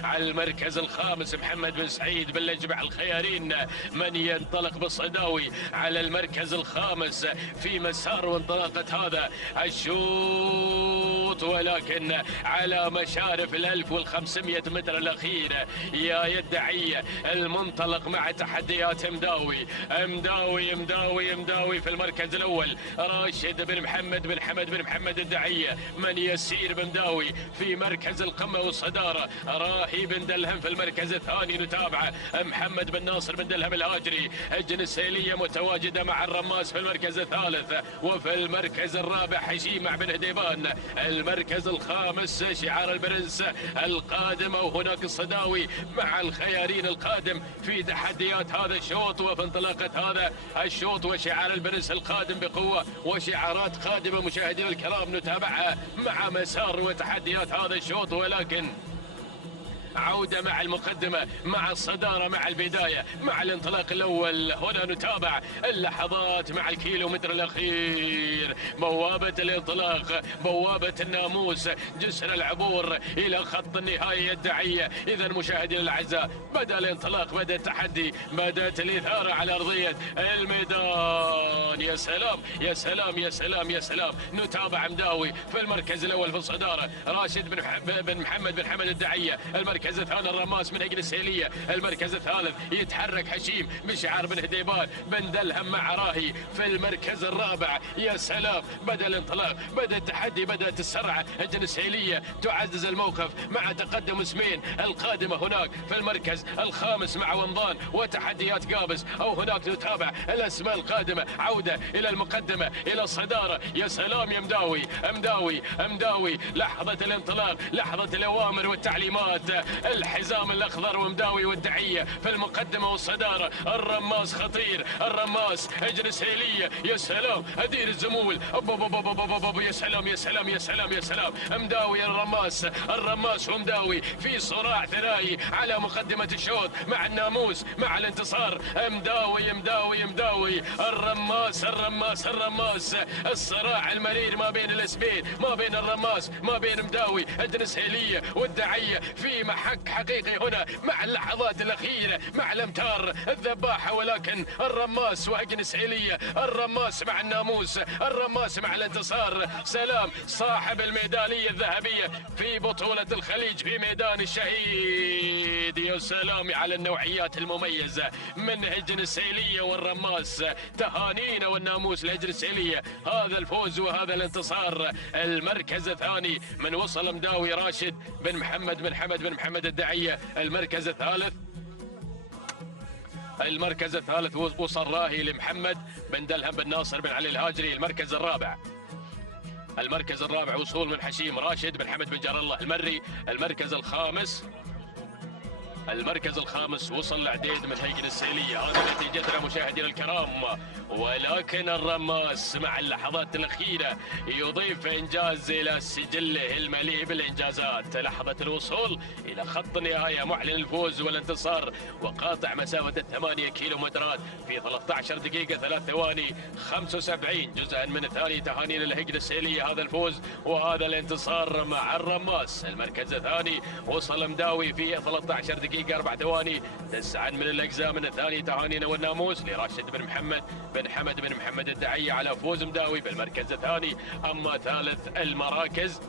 على المركز الخامس. محمد بن سعيد بن لجبع الخيارين من ينطلق بالصداوي على المركز الخامس في مسار وانطلاقة هذا الشوط، ولكن على مشارف 1500 متر الأخيرة يا يدعية المنطلق مع تحديات مداوي في المركز الأول. راشد بن محمد بن حمد بن محمد الدعية من يسير بمداوي في مركز القمة والصدارة. راهي بن دلهم في المركز الثاني. نتابعه محمد بن ناصر بن دلهم الهاجري. هجن السيلية متواجدة مع الرماس في المركز الثالث. وفي المركز الرابع حشيمة بن هديبان. المركز الخامس شعار البرنس القادم، وهناك الصداوي مع الخيارين القادم في تحديات هذا الشوط وفي انطلاقة هذا الشوط. وشعار البرنس القادم بقوة وشعارات قادمة مشاهدينا الكرام نتابعها مع مسار وتحديات هذا الشوط. ولكن عودة مع المقدمة، مع الصدارة، مع البداية، مع الانطلاق الأول. هنا نتابع اللحظات مع الكيلومتر الأخير، بوابة الانطلاق، بوابة الناموس، جسر العبور إلى خط النهاية الدعية. إذا مشاهدينا الأعزاء بدأ الانطلاق، بدأ التحدي، بدأت الإثارة على أرضية الميدان. يا سلام يا سلام يا سلام يا سلام. نتابع مداوي في المركز الأول في الصدارة، راشد بن محمد بن حمد الدعية. المركز الثاني الرماس من هجن السيلية. المركز الثالث يتحرك حشيم بشعار بن هديبان بن دلهم مع راهي في المركز الرابع. يا سلام، بدأ الانطلاق، بدأ التحدي، بدأت السرعة. هجن السيلية تعزز الموقف مع تقدم اسمين القادمة هناك في المركز الخامس مع ومضان وتحديات قابس. أو هناك نتابع الأسماء القادمة، عودة إلى المقدمة إلى الصدارة. يا سلام يا مداوي، لحظة الانطلاق، لحظة الأوامر والتعليمات. الحزام الأخضر ومداوي والدعية في المقدمة والصدارة. الرماس خطير، الرماس هجن السيلية. يا سلام، أدير الزمول. يا سلام يا سلام يا سلام يا سلام. مداوي الرماس ومداوي في صراع ثنائي على مقدمة الشوط مع الناموس مع الانتصار. مداوي الرماس. الصراع المرير ما بين الاسمين، ما بين الرماس ما بين مداوي. هجن السيلية والدعية في محك حقيقي هنا مع اللحظات الأخيرة، مع الأمتار الذباحة. ولكن الرماس وهجن السيلية، الرماس مع الناموس، الرماس مع الانتصار. سلام صاحب الميدالية الذهبية في بطولة الخليج في ميدان الشهيد. يا سلام على النوعيات المميزة من هجن السيلية والرماس. تهانينا والناموس لهجن السيلية هذا الفوز وهذا الانتصار. المركز الثاني من وصل مداوي راشد بن محمد بن حمد بن محمد الدعية. المركز الثالث وصل راهي لمحمد بن دلهم بن ناصر بن علي الهاجري. المركز الرابع وصول من حشيم راشد بن حمد بن جار الله المري. المركز الخامس وصل العديد من هيجن السيلية. هذا نتيجتنا مشاهدينا الكرام. ولكن الرماس مع اللحظات الأخيرة يضيف إنجاز إلى سجله المليء بالإنجازات. لحظة الوصول إلى خط النهاية، معلن الفوز والانتصار وقاطع مسافة 8 كيلومترات في 13 دقيقة 3 ثواني 75 جزءا من الثاني. تهانينا لهجن السيلية هذا الفوز وهذا الانتصار مع الرماس. المركز الثاني وصل مداوي في 13 دقيقة 4 ثواني 9 من الأجزاء من الثاني. تهانينا والناموس لراشد بن محمد بن حمد بن محمد الدعية على فوز مداوي بالمركز الثاني. أما ثالث المركز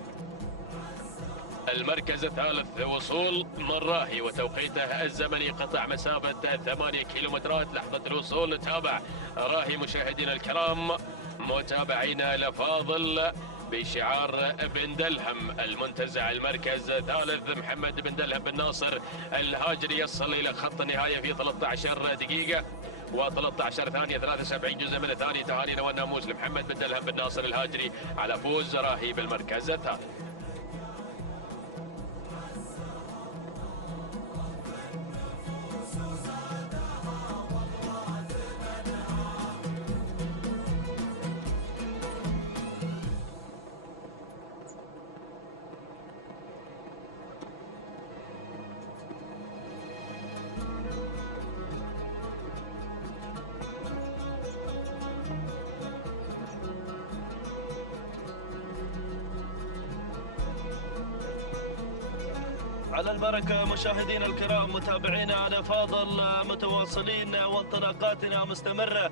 الثالث وصول من راهي وتوقيته الزمني قطع مسافة 8 كيلومترات. لحظة الوصول نتابع راهي مشاهدينا الكرام، متابعينا الأفاضل بشعار بن دلهم المنتزع. المركز الثالث محمد بن دلهم بن ناصر الهاجري يصل إلى خط النهاية في 13 دقيقة و13 ثانية 73 جزء من الثاني. تهانينا والناموس لمحمد بن دلهم بن ناصر الهاجري على فوز راهي بالمركز الثالث. على البركة مشاهدينا الكرام، متابعينا الأفاضل، متواصلين وانطلاقاتنا مستمرة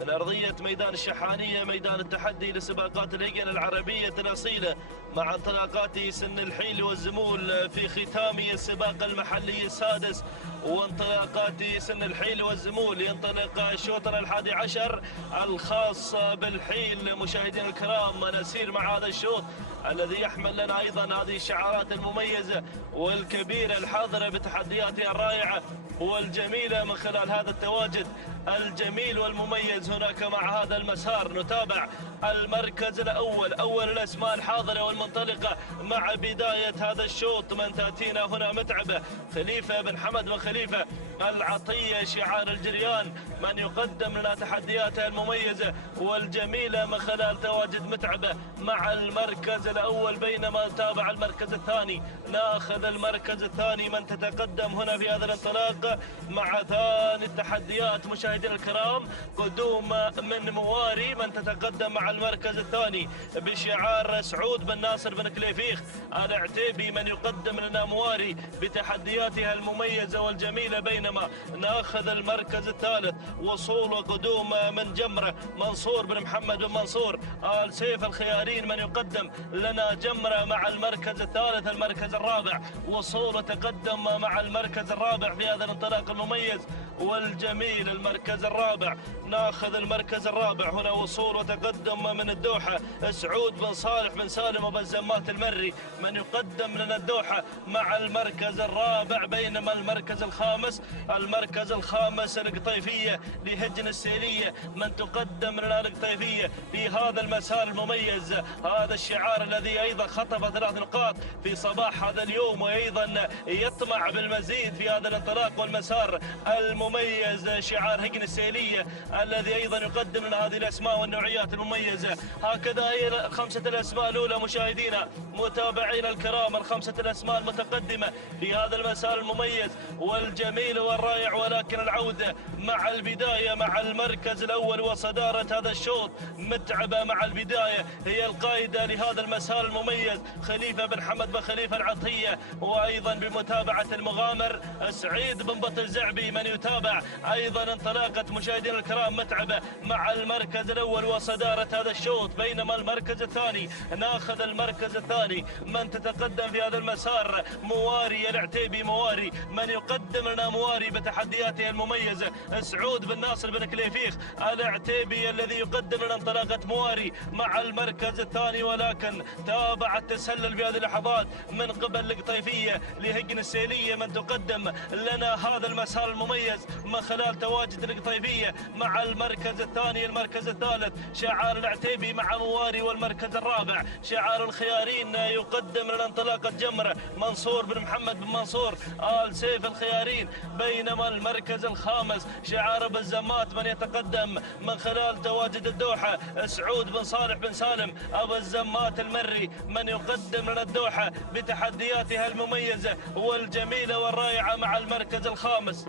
من أرضية ميدان الشحانية، ميدان التحدي لسباقات الهيئة العربية الأصيلة، مع انطلاقات سن الحيل والزمول في ختام السباق المحلي السادس. وانطلاقات سن الحيل والزمول ينطلق الشوط 11 الخاص بالحيل. مشاهدينا الكرام، نسير مع هذا الشوط الذي يحمل لنا أيضا هذه الشعارات المميزة والكبيرة الحاضرة بتحدياتها الرائعة والجميلة من خلال هذا التواجد الجميل والمميز هناك مع هذا المسار. نتابع المركز الأول، أول الأسماء الحاضرة والمنطلقة مع بداية هذا الشوط. من تأتينا هنا متعبة خليفة بن حمد وخليفة العطية، شعار الجريان، من يقدم لنا تحدياته المميزة والجميلة من خلال تواجد متعبة مع المركز الأول. بينما نتابع المركز الثاني، ناخذ المركز الثاني من تتقدم هنا في هذا الانطلاق مع ثاني التحديات. مشاهدينا الكرام، قدوم من مواري من تتقدم مع المركز الثاني بشعار سعود بن ناصر بن كليفيخ العتيبي، من يقدم لنا مواري بتحدياتها المميزة والجميلة. بينما ناخذ المركز الثالث، وصول وقدوم من جمرة منصور بن محمد بن منصور آل سيف الخيارين، من يقدم لنا جمرة مع المركز الثالث. المركز الرابع، وصول وتقدم مع المركز الرابع في هذا الانطلاق المميز والجميل. المركز الرابع، ناخذ المركز الرابع هنا، وصول وتقدم من الدوحة سعود بن صالح بن سالم وبن زمات المري، من يقدم لنا الدوحة مع المركز الرابع. بينما المركز الخامس، المركز الخامس القطيفية لهجن السيلية، من تقدم لنا القطيفية في هذا المسار المميز. هذا الشعار الذي أيضا خطف 3 نقاط في صباح هذا اليوم، وأيضا يطمع بالمزيد في هذا الانطلاق والمسار المميز، شعار هجن السيلية الذي أيضا يقدم لنا هذه الأسماء والنوعيات المميزة. هكذا هي 5 الأسماء الأولى مشاهدينا متابعينا الكرام، ال5 الأسماء المتقدمة في هذا المسار المميز والجميل والرائع. ولكن العودة مع البداية مع المركز الأول وصدارة هذا الشوط متعبة مع البداية، هي القائدة لهذا المسار المميز خليفة بن حمد بن خليفة العطية، وأيضا بمتابعة المغامر سعيد بن بطل زعبي، من يتابع أيضا انطلاقة مشاهدينا الكرام متعبة مع المركز الأول وصدارة هذا الشوط. بينما المركز الثاني، ناخذ المركز الثاني من تتقدم في هذا المسار مواري العتيبي، مواري من يقدم لنا مواري بتحدياته المميزة سعود بن ناصر بن كليفيخ العتيبي، الذي يقدم لنا انطلاقة مواري مع المركز الثاني. ولكن تابع التسلل في هذه اللحظات من قبل القطيفية لهجن السيلية، من تقدم لنا هذا المسار المميز من خلال تواجد القطيفية مع المركز الثاني. المركز الثالث، شعار العتيبي مع مواري. والمركز الرابع، شعار الخيارين، يقدم لنا انطلاقة جمرة منصور بن محمد بن منصور آل سيف الخيارين. بينما المركز الخامس، شعار ابو الزمات، من يتقدم من خلال تواجد الدوحة سعود بن صالح بن سالم ابو الزمات المري، من يقدم لنا الدوحة بتحدياتها المميزة والجميلة والرائعة مع المركز الخامس.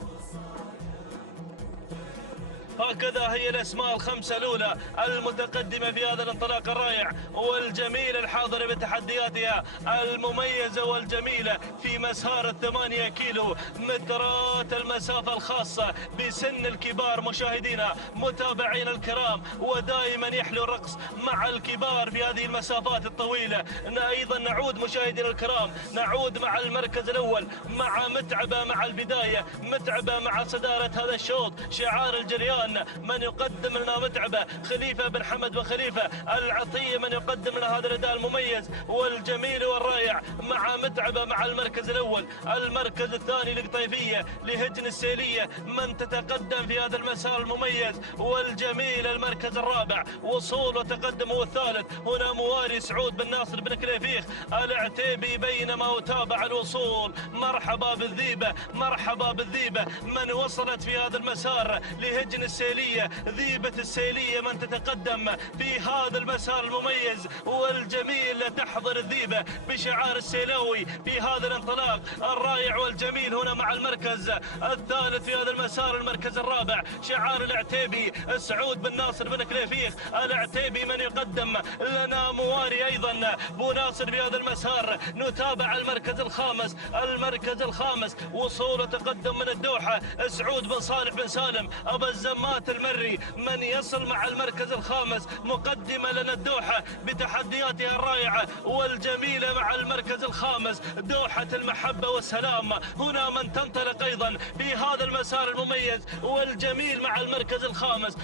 هكذا هي الأسماء ال5 الأولى المتقدمة في هذا الانطلاق الرائع والجميل الحاضر بتحدياتها المميزة والجميلة في مسار 8 كيلو مترات، المسافة الخاصة بسن الكبار. مشاهدينا متابعينا الكرام، ودائما يحلو الرقص مع الكبار في هذه المسافات الطويلة. أيضا نعود مشاهدينا الكرام، نعود مع المركز الأول مع متعبة مع البداية، متعبة مع صدارة هذا الشوط، شعار الجريان، من يقدم لنا متعبة خليفة بن حمد بن خليفة العطية، من يقدم لنا هذا الأداء المميز والجميل والرائع مع متعبة مع المركز الأول. المركز الثاني القطيفية لهجن السيلية، من تتقدم في هذا المسار المميز والجميل. المركز الرابع، وصول وتقدم هو الثالث، هنا مواري سعود بن ناصر بن كليفيخ العتيبي. بينما أتابع الوصول، مرحبا بالذيبة، مرحبا بالذيبة، من وصلت في هذا المسار لهجن السيلية، ذيبة السيلية، من تتقدم في هذا المسار المميز والجميل الجميلة تحضر الذيبة بشعار السيلاوي في هذا الانطلاق الرائع والجميل. هنا مع المركز الثالث في هذا المسار، المركز الرابع شعار العتيبي سعود بن ناصر بن كليفيخ العتيبي من يقدم لنا مواري أيضا بو ناصر في هذا المسار. نتابع المركز الخامس، المركز الخامس وصول تقدم من الدوحة سعود بن صالح بن سالم أبا الزمات المري من يصل مع المركز الخامس، مقدمة لنا الدوحة بتحدياتها الرائعة والجميلة مع المركز الخامس دوحة المحبة والسلام. هنا من تنطلق أيضا في هذا المسار المميز والجميل مع المركز الخامس.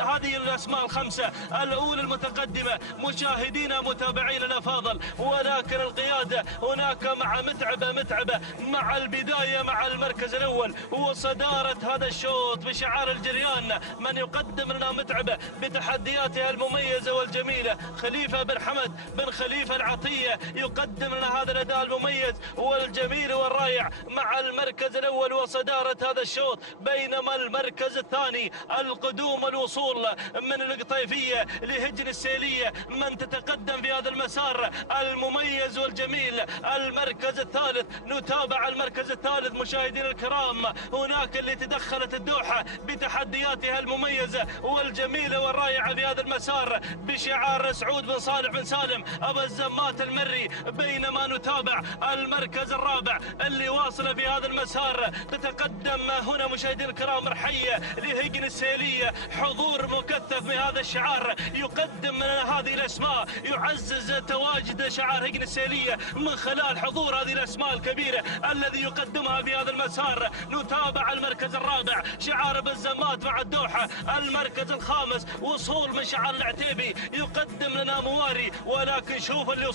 هذه الأسماء الخمسة الأولى المتقدمة مشاهدينا متابعينا الأفاضل، ولكن القيادة هناك مع متعبة مع البداية مع المركز الأول وصدارة هذا الشوط بشعار الجريان من يقدم لنا متعبة بتحدياتها المميزة والجميلة. خليفة بن حمد بن خليفة العطية يقدم لنا هذا الأداء المميز والجميل والرائع مع المركز الأول وصدارة هذا الشوط، بينما المركز الثاني القدوم والوصول من القطيفية لهجن السيلية من تتقدم في هذا المسار المميز والجميل. المركز الثالث نتابع المركز الثالث مشاهدينا الكرام، هناك اللي تدخلت الدوحة بتحدياتها المميزة والجميلة والرائعة في هذا المسار بشعار سعود بن صالح بن سالم أبا الزمات المري، بينما نتابع المركز الرابع اللي واصل في هذا المسار. تتقدم هنا مشاهدينا الكرام رحية لهجن السيلية، حضور مكثف من هذا الشعار يقدم لنا هذه الأسماء، يعزز تواجد شعار هجن السيلية من خلال حضور هذه الأسماء الكبيرة الذي يقدمها في هذا المسار. نتابع المركز الرابع شعار بالزمات مع الدوحة، المركز الخامس وصول من شعار العتيبي يقدم لنا مواري، ولكن شوف اللي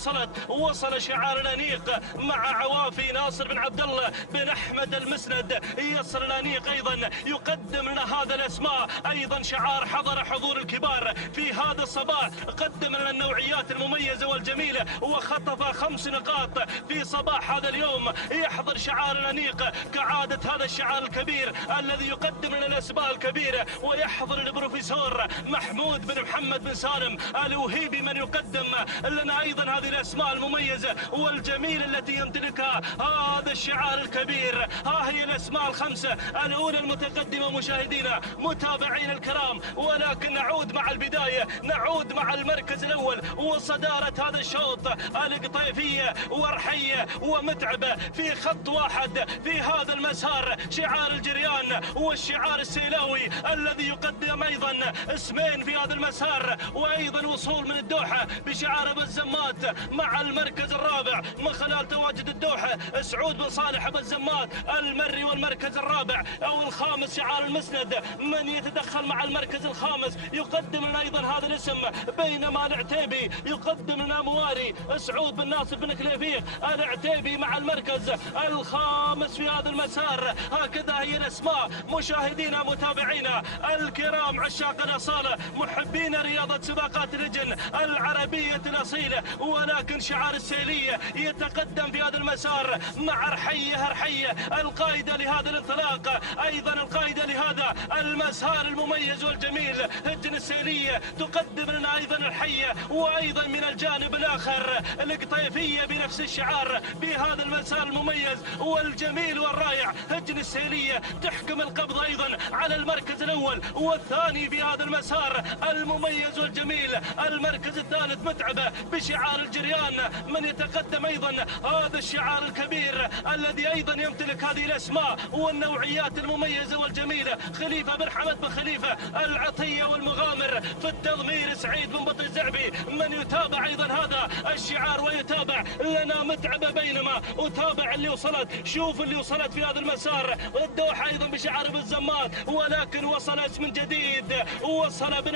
وصل شعار الأنيق مع عوافي ناصر بن عبد الله بن أحمد المسند، يصل الأنيق أيضا يقدم لنا هذا الأسماء أيضا شعار حضور الكبار في هذا الصباح، قدم لنا النوعيات المميزة والجميلة وخطف 5 نقاط في صباح هذا اليوم. يحضر شعار الأنيق كعادة هذا الشعار الكبير الذي يقدم لنا الأسماء الكبيرة، ويحضر البروفيسور محمود بن محمد بن سالم الوهيبي من يقدم لنا أيضا هذه الأسماء المميزة والجميلة التي يمتلكها هذا الشعار الكبير. ها هي الأسماء الخمسة الأولى المتقدمة مشاهدينا متابعين الكرام، ولكن نعود مع البداية، نعود مع المركز الأول وصدارة هذا الشوط القطيفية ورحية ومتعبة في خط واحد في هذا المسار، شعار الجريان والشعار السيلاوي الذي يقدم أيضا اسمين في هذا المسار، وأيضا وصول من الدوحة بشعار أبا الزمات مع المركز الرابع من خلال تواجد الدوحة سعود بن صالح أبا الزمات المري، والمركز الرابع أو الخامس شعار المسند من يتدخل مع المركز الخامس يقدم لنا أيضا هذا الاسم، بينما العتيبي يقدم لنا مواري سعود بن ناصر بن كليفيخ العتيبي مع المركز الخامس في هذا المسار. هكذا هي الأسماء مشاهدينا متابعينا الكرام عشاق الأصالة محبين رياضة سباقات الهجن العربية الأصيلة، ولكن شعار السيلية يتقدم في هذا المسار مع رحية القائدة لهذا الانطلاق، أيضا القائدة لهذا المسار المميز والجميل هجن السيلية، تقدم لنا أيضا رحية وأيضا من الجانب الآخر القطيفية بنفس الشعار بهذا المسار المميز والجميل والرائع. هجن السيلية تحكم القبض أيضا على المركز الأول والثاني في هذا المسار المميز والجميل. المركز الثالث متعبة بشعار الجريان من يتقدم أيضا هذا الشعار الكبير الذي أيضا يمتلك هذه الأسماء والنوعيات المميزة والجميلة. خليفة بن حمد بن خليفة العطية والمغامر في التضمير سعيد بن بطي الزعبي من يتابع أيضا هذا الشعار ويتابع لنا متعبة، بينما أتابع اللي وصلت، شوف اللي وصلت في هذا المسار الدوحة أيضا بشعار بالزمات، ولكن وصل اسم جديد، وصل بن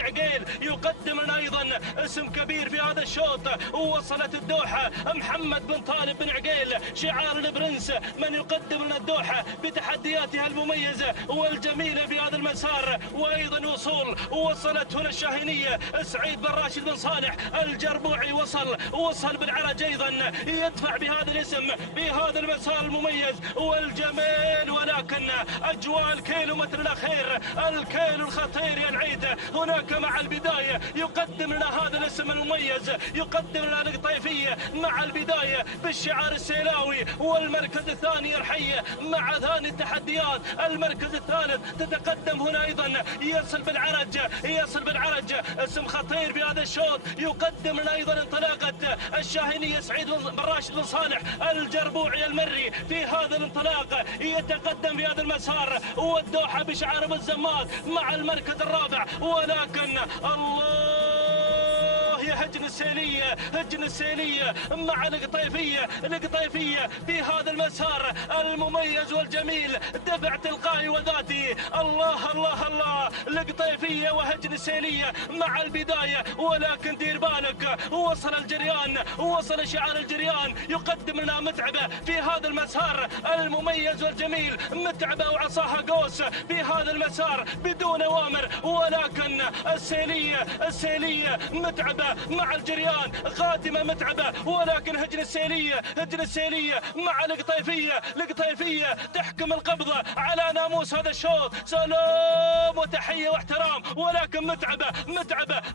عقيل يقدم لنا أيضا اسم كبير في هذا الشوط. وصلت الدوحة محمد بن طالب بن عقيل شعار البرنس من يقدم لنا الدوحة بتحدياتها المميزة والجميلة في هذا المسار، وأيضا وصلت هنا الشاهينية سعيد بن راشد بن صالح الجربوعي، وصل بالعرج أيضا يدفع بهذا الاسم بهذا المسار المميز والجميل، ولكن أجواء الكيلومتر الأخير الكيلو الخطير ينعيد هناك مع البداية يقدم لنا هذا الاسم المميز يقدم لنا القطيفية مع البداية بالشعار السيلاوي، والمركز الثاني رحية مع ثاني التحديات. المركز الثالث تتقدم هنا أيضا يصل بالعرج اسم خطير في هذا الشوط، يقدم لنا أيضا انطلاقة الشاهينية سعيد بن راشد بن صالح الجربوعي المري في هذا الانطلاق، يتقدم في هذا المسار، والدوحة بشعار ابو الزمات مع المركز الرابع. ولكن الله يا هجن السيلية مع القطيفية في هذا المسار المميز والجميل، دفع تلقائي وذاتي. الله القطيفية وهجن السيلية مع البداية، ولكن دير بالك وصل الجريان، وصل شعار الجريان، يقدم لنا متعبة في هذا المسار المميز والجميل، متعبة وعصاها قوس في هذا المسار بدون أوامر. ولكن السيلية متعبة مع الجريان، قادمة متعبة، ولكن هجن السيلية مع القطيفية تحكم القبضة على ناموس هذا الشوط. سلام وتحية واحترام، ولكن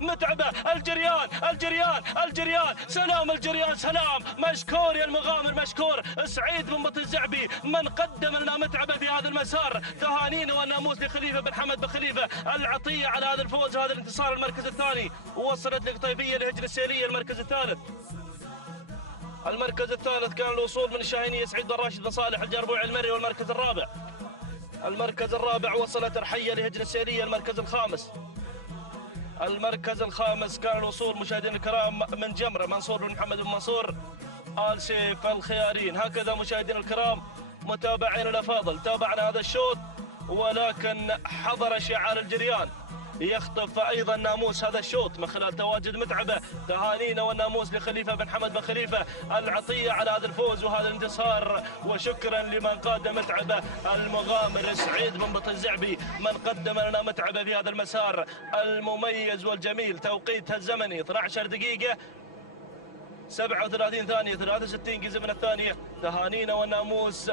متعبة الجريان سلام الجريان سلام. مشكور يا المغامر، مشكور سعيد بن بط الزعبي من قدم لنا متعبة في هذا المسار. تهانينا والناموس لخليفة بن حمد بن خليفة العطية على هذا الفوز وهذا الانتصار. المركز الثاني وصلت القطيفية لهجن السيلية. المركز الثالث كان الوصول من الشاهينية سعيد بن راشد بن صالح الجربوعي المري. المركز الرابع وصلت رحية لهجن السيلية. المركز الخامس كان الوصول مشاهدينا الكرام من جمرة منصور بن محمد بن منصور آل سيف الخيارين. هكذا مشاهدينا الكرام متابعين الأفاضل تابعنا هذا الشوط، ولكن حضر شعار الجريان يخطف أيضا ناموس هذا الشوط من خلال تواجد متعبة. تهانينا والناموس لخليفة بن حمد بن خليفة العطية على هذا الفوز وهذا الانتصار، وشكرا لمن قاد متعبة المغامر سعيد بن بط الزعبي من قدم لنا متعبة في هذا المسار المميز والجميل. توقيتها الزمني 12 دقيقة 37 ثانية 63 جزء من الثانية. تهانينا والناموس،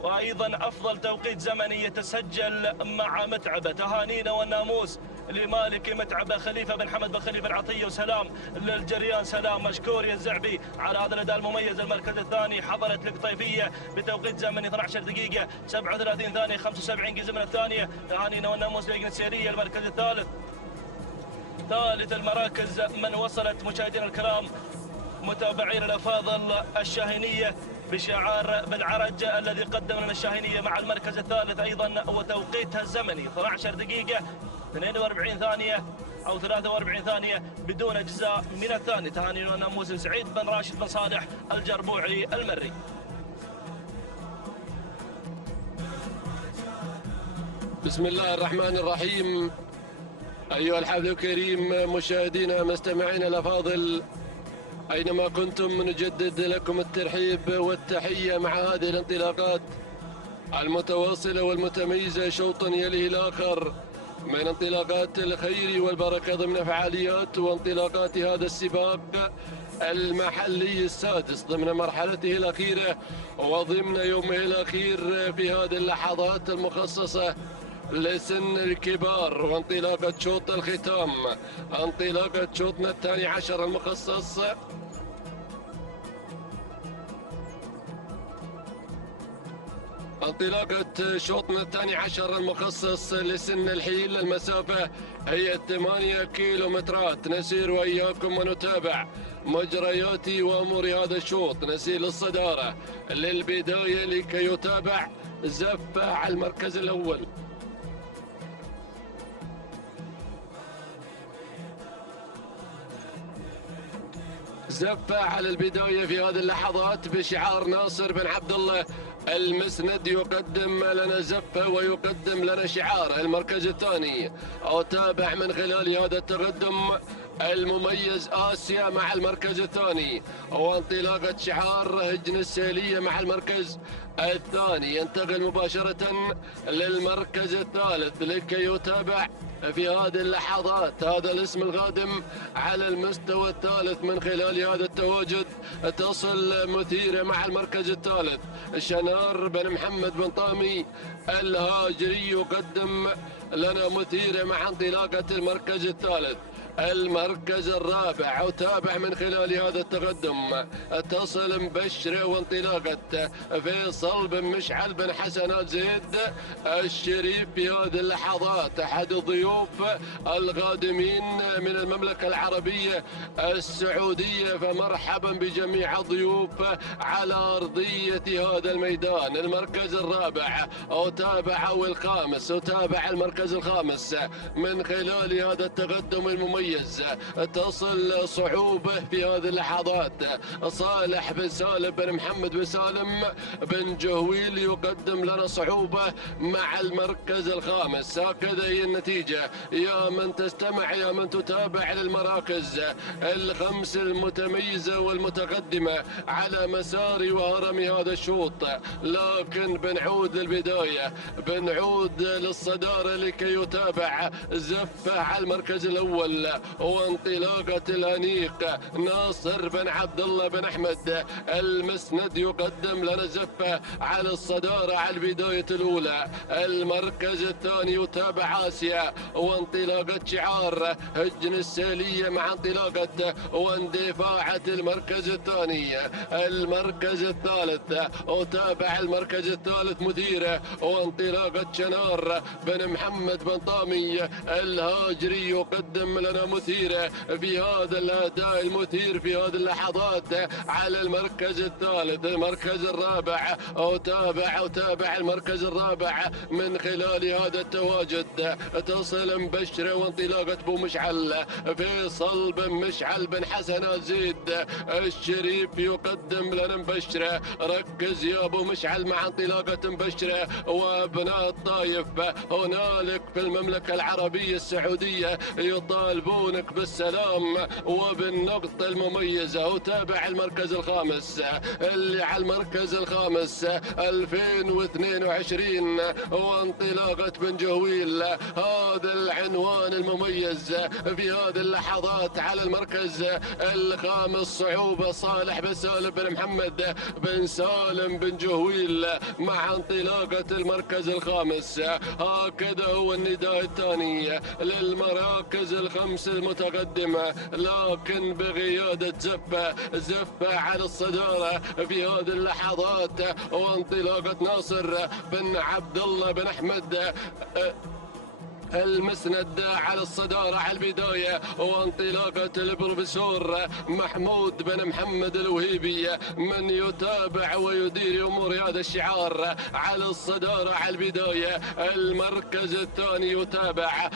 وأيضا أفضل توقيت زمني يتسجل مع متعبة. تهانينا والناموس لمالك متعبة خليفة بن حمد بن خليفة العطية، وسلام للجريان سلام. مشكور يا الزعبي على هذا الأداء المميز. المركز الثاني حضرت القطيفية بتوقيت زمني 12 دقيقة 37 ثانية 75 جزء من الثانية. تهانينا والناموس لهجن السيلية. المركز الثالث ثالث المراكز من وصلت مشاهدينا الكرام متابعين الأفاضل الشاهينية بشعار بالعرج الذي قدم لنا الشاهينية مع المركز الثالث أيضا، وتوقيتها الزمني 12 دقيقة 42 ثانية أو 43 ثانية بدون أجزاء من الثاني. تهاني وناموس سعيد بن راشد بن صالح الجربوعي المري. بسم الله الرحمن الرحيم. أيها الحفل الكريم مشاهدينا مستمعينا الأفاضل أينما كنتم، نجدد لكم الترحيب والتحية مع هذه الانطلاقات المتواصلة والمتميزة، شوطا يليه الآخر من انطلاقات الخير والبركة ضمن فعاليات وانطلاقات هذا السباق المحلي السادس ضمن مرحلته الأخيرة وضمن يومه الأخير في هذه اللحظات المخصصة لسن الكبار، وانطلاقة شوط الختام، انطلاقة شوطنا الثاني عشر المخصص انطلاقة شوطنا الثاني عشر المخصص لسن الحيل. المسافة هي 8 كيلومترات. نسير وإياكم ونتابع مجريات وأمور هذا الشوط. نسير للصدارة للبداية لكي يتابع زفة على المركز الأول. زفة على البداية في هذه اللحظات بشعار ناصر بن عبد الله المسند يقدم لنا زفة ويقدم لنا شعار. المركز الثاني أتابع من خلال هذا التقدم المميز آسيا مع المركز الثاني، وانطلاقة شعار هجن السيلية مع المركز الثاني. ينتقل مباشرة للمركز الثالث لكي يتابع في هذه اللحظات هذا الاسم القادم على المستوى الثالث من خلال هذا التواجد. تصل مثيرة مع المركز الثالث شنار بن محمد بن طامي الهاجري يقدم لنا مثيرة مع انطلاقة المركز الثالث. المركز الرابع وتابع من خلال هذا التقدم تصل مبشرة وانطلاقة فيصل بن مشعل بن حسن زيد الشريف في هذه اللحظات أحد الضيوف القادمين من المملكة العربية السعودية. فمرحبا بجميع الضيوف على أرضية هذا الميدان. المركز الرابع وتابع والخامس وتابع المركز الخامس من خلال هذا التقدم المميز تصل صعوبة في هذه اللحظات. صالح بن سالم بن محمد بن سالم بن جهويل يقدم لنا صعوبة مع المركز الخامس. هكذا هي النتيجة يا من تستمع يا من تتابع للمراكز الخمس المتميزة والمتقدمة على مسار وهرم هذا الشوط. لكن بنعود للبداية، بنعود للصدارة لكي يتابع زفة على المركز الأول وانطلاقة الأنيق ناصر بن عبد الله بن أحمد المسند يقدم لنا زفة على الصدارة على البداية الأولى. المركز الثاني يتابع آسيا وانطلاقة شعار هجن السالية مع انطلاقة واندفاعة المركز الثاني. المركز الثالث وتابع المركز الثالث مديرة وانطلاقة شنار بن محمد بن طامي الهاجري يقدم لنا مثيرة في هذا الأداء المثير في هذه اللحظات على المركز الثالث. المركز الرابع وتابع المركز الرابع من خلال هذا التواجد تصل مبشرة وانطلاقة بو مشعل فيصل بن مشعل بن حسن زيد الشريف يقدم لنا مبشرة. ركز يا ابو مشعل مع انطلاقة مبشرة وابناء الطايف هنالك في المملكة العربية السعودية يطالبونك بالسلام وبالنقطة المميزة. وتابع المركز الخامس اللي على المركز الخامس 2022 وانطلاقة بن جهويل. هذا العنوان المميز في هذه اللحظات على المركز الخامس صعوبة صالح بن سالم بن محمد بن سالم بن جهويل مع انطلاقة المركز الخامس. هكذا هو النداء الثاني للمراكز الخمس المتقدمة لكن بقيادة زفة على الصدارة في هذه اللحظات وانطلاقة ناصر بن عبد الله بن أحمد المسند على الصدارة على البداية وانطلاقة البروفيسور محمود بن محمد الوهيبي من يتابع ويدير أمور هذا الشعار على الصدارة على البداية. المركز الثاني يتابع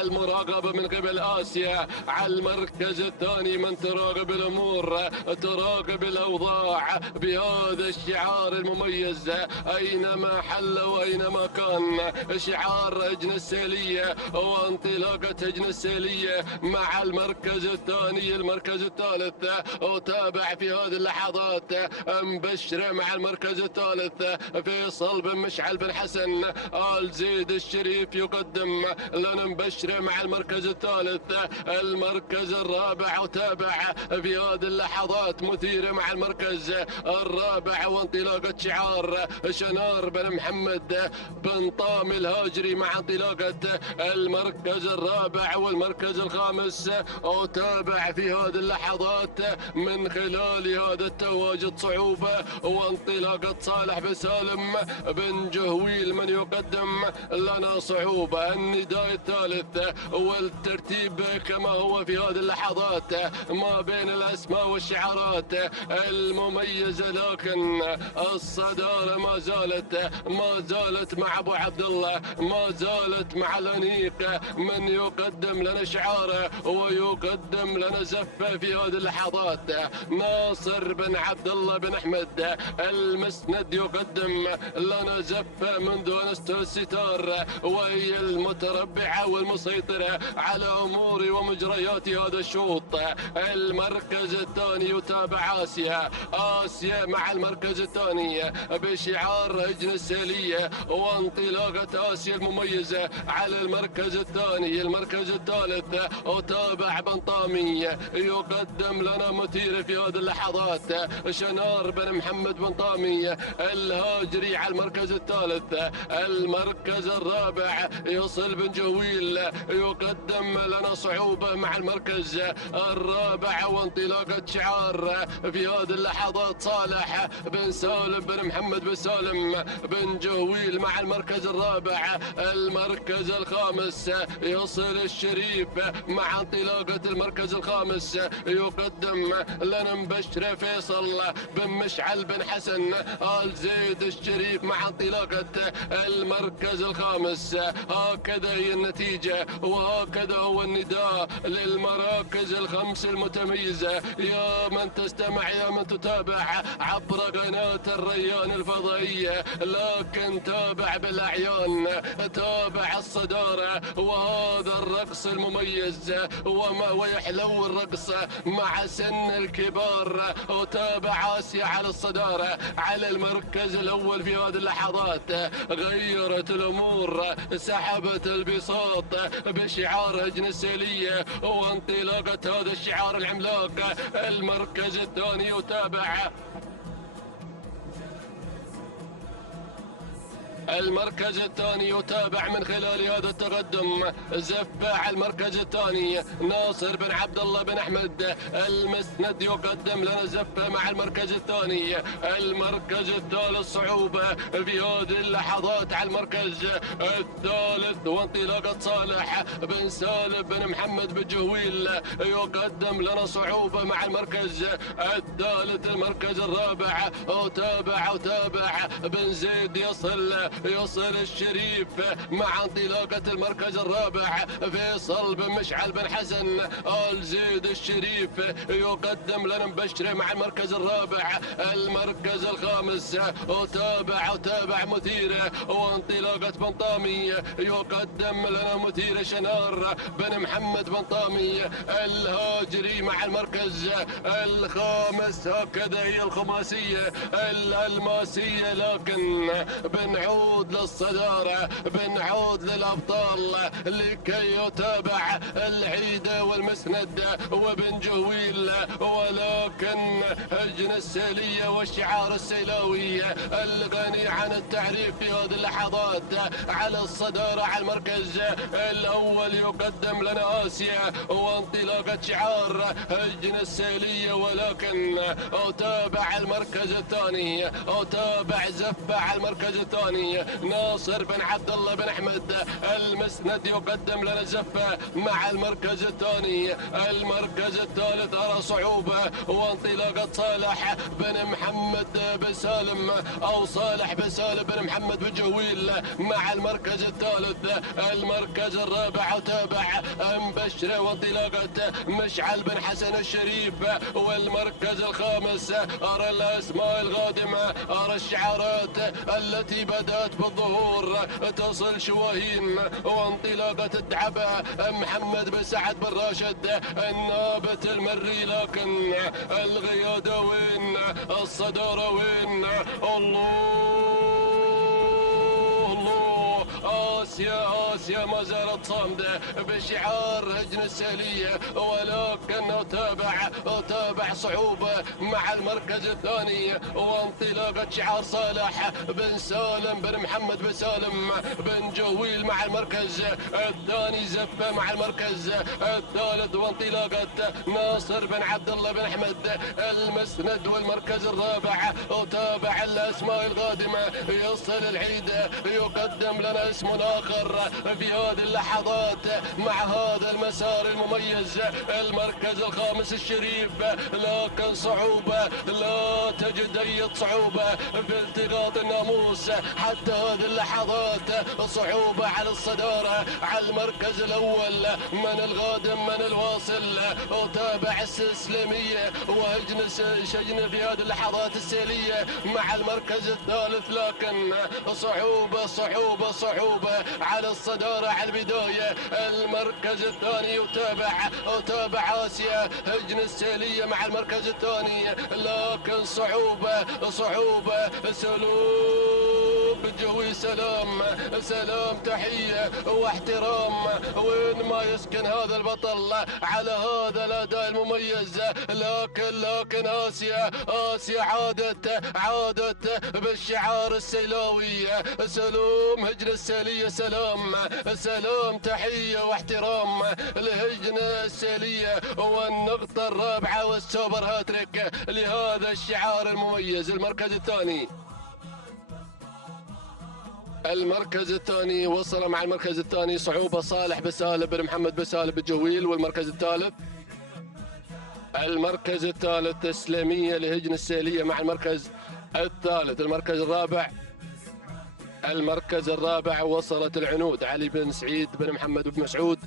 المراقبة من قبل آسيا على المركز الثاني من تراقب الأمور تراقب الأوضاع بهذا الشعار المميز أينما حل وأينما كان. شعار هجن السالية وانطلاقة هجن السالية مع المركز الثاني. المركز الثالث وتابع في هذه اللحظات مبشرة مع المركز الثالث فيصل بن مشعل بن حسن آل زيد الشريف يقدم لنا مبشرة مع المركز الثالث. المركز الرابع وتابع في هذه اللحظات مثيرة مع المركز الرابع وانطلاقة شعار شنار بن محمد بن طامي الهاجري مع انطلاقة المركز الرابع والمركز الخامس. وتابع في هذه اللحظات من خلال هذا التواجد صعوبة وانطلاقة صالح بن سالم بن جهويل من يقدم لنا صعوبة. النداء الثالث والترتيب كما هو في هذه اللحظات ما بين الأسماء والشعارات المميزة لكن الصدارة ما زالت مع أبو عبد الله ما زالت مع الأنيق من يقدم لنا شعاره ويقدم لنا زفة في هذه اللحظات. ناصر بن عبد الله بن أحمد المسند يقدم لنا زفة منذ أنست الستار وهي المتربعة والمسيطرة على أمور ومجريات هذا الشوط. المركز الثاني يتابع آسيا مع المركز الثاني بشعار هجن السالية وانطلاقة آسيا المميزة على المركز الثاني. المركز الثالث وتابع بنطامي يقدم لنا مثير في هذه اللحظات شنار بن محمد بنطامي الهاجري على المركز الثالث. المركز الرابع يصل بن جويل يقدم لنا صعوبة مع المركز الرابع، وانطلاقة شعار في هذه اللحظات صالح بن سالم بن محمد بن سالم بن جويل مع المركز الرابع. المركز الخامس يصل الشريف مع انطلاقة المركز الخامس يقدم لنا مبشر فيصل بن مشعل بن حسن آل زيد الشريف مع انطلاقة المركز الخامس. هكذا هي النتيجة وهكذا هو النداء للمراكز الخمس المتميزة. يا من تستمع يا من تتابع عبر قناة الريان الفضائية، لكن تابع بالأعيان، تابع الصدارة وهذا الرقص المميز ويحلو الرقص مع سن الكبار. وتابع آسيا على الصدارة على المركز الأول في هذه اللحظات. غيرت الأمور، سحبت البساط بشعار هجن السيلية وانطلاقة هذا الشعار العملاق. المركز الثاني يتابع المركز الثاني يتابع من خلال هذا التقدم زفة على المركز الثاني ناصر بن عبد الله بن احمد المسند يقدم لنا زفة مع المركز الثاني. المركز الثالث صعوبة في هذه اللحظات على المركز الثالث وانطلاقة صالح بن سالم بن محمد بن جهويل يقدم لنا صعوبة مع المركز الثالث. المركز الرابع وتابع بن زيد يصل الشريف مع انطلاقة المركز الرابع. فيصل بن مشعل بن حسن آل زيد الشريف يقدم لنا مبشرة مع المركز الرابع. المركز الخامس وتابع مثيرة وانطلاقة بنطامي يقدم لنا مثيرة شنار بن محمد بنطامي الهاجري مع المركز الخامس. هكذا هي الخماسية الألماسية، لكن بنعود للصدارة، بنعود للأبطال لكي يتابع العيدة والمسند وبن جهويل، ولكن هجن السيلية والشعار السيلاوي الغني عن التعريف في هذه اللحظات على الصدارة على المركز الأول يقدم لنا آسيا وانطلاقة شعار هجن السيلية، ولكن أتابع المركز الثاني، أتابع زفة على المركز الثاني ناصر بن عبد الله بن احمد المسند يقدم لنا زفة مع المركز الثاني. المركز الثالث أرى صعوبة وانطلاقة صالح بن محمد بن سالم أو صالح بن سالم بن محمد بن جهويل مع المركز الثالث. المركز الرابع تابع مبشرة وانطلاقة مشعل بن حسن الشريف. والمركز الخامس أرى الأسماء القادمة، أرى الشعارات التي بدأت بالظهور تصل شواهين وانطلاقة الدعبة محمد بن سعد بن راشد النابت المري، لكن القيادة وين؟ الصدارة وين؟ الله آسيا ما زالت صامدة بشعار هجن السيلية، ولكن أتابع صعوبة مع المركز الثاني وانطلاقة شعار صالح بن سالم بن محمد بن سالم بن جهويل مع المركز الثاني. زفة مع المركز الثالث وانطلاقة ناصر بن عبد الله بن احمد المسند. والمركز الرابع أتابع الأسماء القادمة، يصل العيدة يقدم لنا اسم آخر في هذه اللحظات مع هذا المسار المميز. المركز الخامس الشريف، لكن صعوبة، لا تجد أي صعوبة في التقاط الناموس حتى هذه اللحظات. صعوبة على الصدارة على المركز الأول، من القادم من الواصل. وتابع السلمية وهجن شجن في هذه اللحظات السيلية مع المركز الثالث، لكن صعوبة على الصدارة على البداية. المركز الثاني يتابع آسيا هجن السيلية مع المركز الثاني، لكن صعوبة سلوك بالجوي سلام سلام تحية واحترام وين ما يسكن هذا البطل على هذا الأداء المميز. لكن آسيا عادت بالشعار السيلاوي. سلوم هجن السيلية سلام تحية واحترام لهجن السيلية. والنقطة الرابعة والسوبر هاتريك لهذا الشعار المميز. المركز الثاني وصل مع المركز الثاني صعوبة صالح بسالب بن محمد بسالب الجويل. والمركز الثالث إسلامية لهجن السيلية مع المركز الثالث. المركز الرابع وصلت العنود علي بن سعيد بن محمد بن مسعود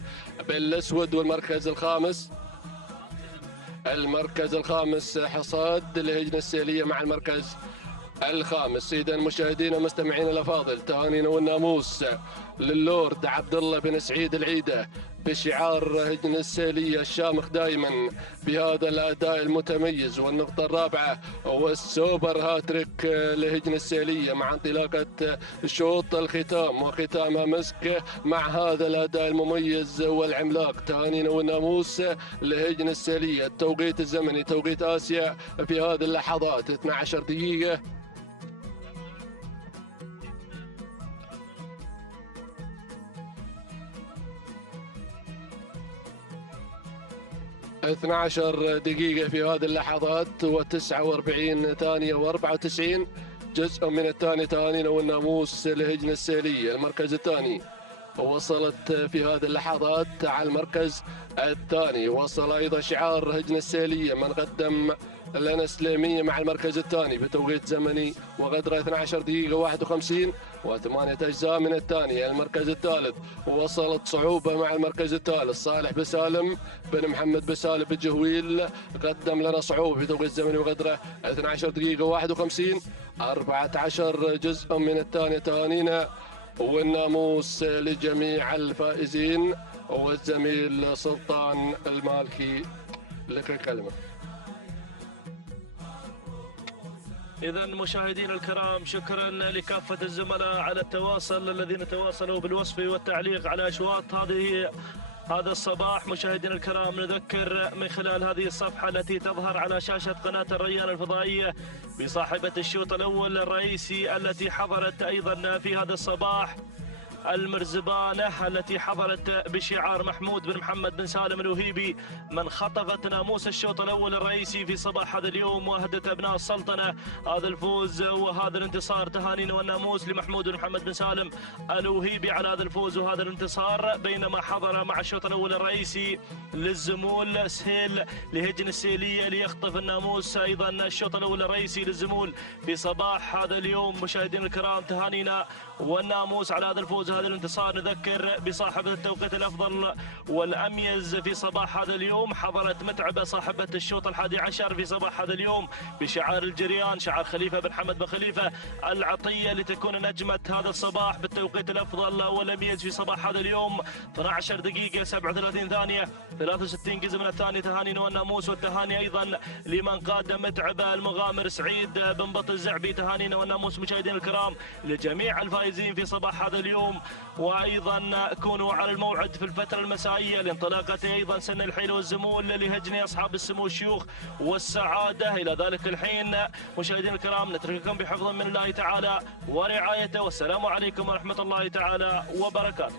بالأسود. والمركز الخامس حصاد لهجن السيلية مع المركز الخامس. إذا مشاهدينا ومستمعينا الأفاضل، تهانينا والناموس للورد عبد الله بن سعيد العيدة بشعار هجن السيلية الشامخ دائما بهذا الأداء المتميز. والنقطة الرابعة والسوبر هاتريك لهجن السيلية مع انطلاقة شوط الختام وختامها مسك مع هذا الأداء المميز والعملاق. تهانينا والناموس لهجن السيلية. التوقيت الزمني توقيت آسيا في هذه اللحظات 12 دقيقة 12 دقيقة في هذه اللحظات و49 ثانية و94 جزء من الثاني. تهانينا والناموس لهجن السيلية. المركز الثاني وصلت في هذه اللحظات على المركز الثاني. وصل أيضا شعار هجن السيلية من قدم لنا إسلامية مع المركز الثاني بتوقيت زمني وقدره 12 دقيقة 51 و8 أجزاء من الثانية. المركز الثالث وصلت صعوبة مع المركز الثالث. صالح بسالم بن محمد بسالم الجهويل قدم لنا صعوبة بتوقيت زمني وقدره 12 دقيقة 51 14 جزء من الثانية. تهانينا والناموس لجميع الفائزين. والزميل سلطان المالكي لك الكلمة. إذا مشاهدينا الكرام، شكرا لكافة الزملاء على التواصل الذين تواصلوا بالوصف والتعليق على أشواط هذا الصباح. مشاهدينا الكرام، نذكر من خلال هذه الصفحة التي تظهر على شاشة قناة الريان الفضائية بصاحبة الشوط الأول الرئيسي التي حضرت أيضا في هذا الصباح المرزبانة التي حضرت بشعار محمود بن محمد بن سالم الوهيبي من خطفت ناموس الشوط الأول الرئيسي في صباح هذا اليوم وأهدت أبناء السلطنة هذا الفوز وهذا الانتصار. تهانينا والناموس لمحمود بن محمد بن سالم الوهيبي على هذا الفوز وهذا الانتصار. بينما حضر مع الشوط الأول الرئيسي للزمول سهيل لهجن السيلية ليخطف الناموس أيضا الشوط الأول الرئيسي للزمول في صباح هذا اليوم. مشاهدينا الكرام، تهانينا والناموس على هذا الفوز وهذا الانتصار. نذكر بصاحبة التوقيت الأفضل والأميز في صباح هذا اليوم حضرت متعبة صاحبة الشوط 11 في صباح هذا اليوم بشعار الجريان شعار خليفة بن حمد بن خليفة العطية لتكون نجمة هذا الصباح بالتوقيت الأفضل والأميز في صباح هذا اليوم 12 دقيقة 37 ثانية 63 جزء من الثاني. تهانينا والناموس والتهاني أيضا لمن قاد متعبة المغامر سعيد بن بطل الزعبي. تهانينا والناموس مشاهدينا الكرام لجميع الفائزين في صباح هذا اليوم. وأيضا كونوا على الموعد في الفترة المسائية لانطلاقة أيضا سن الحيل والزمول لهجن أصحاب السمو الشيوخ والسعادة. إلى ذلك الحين مشاهدينا الكرام نترككم بحفظ من الله تعالى ورعايته، والسلام عليكم ورحمة الله تعالى وبركاته.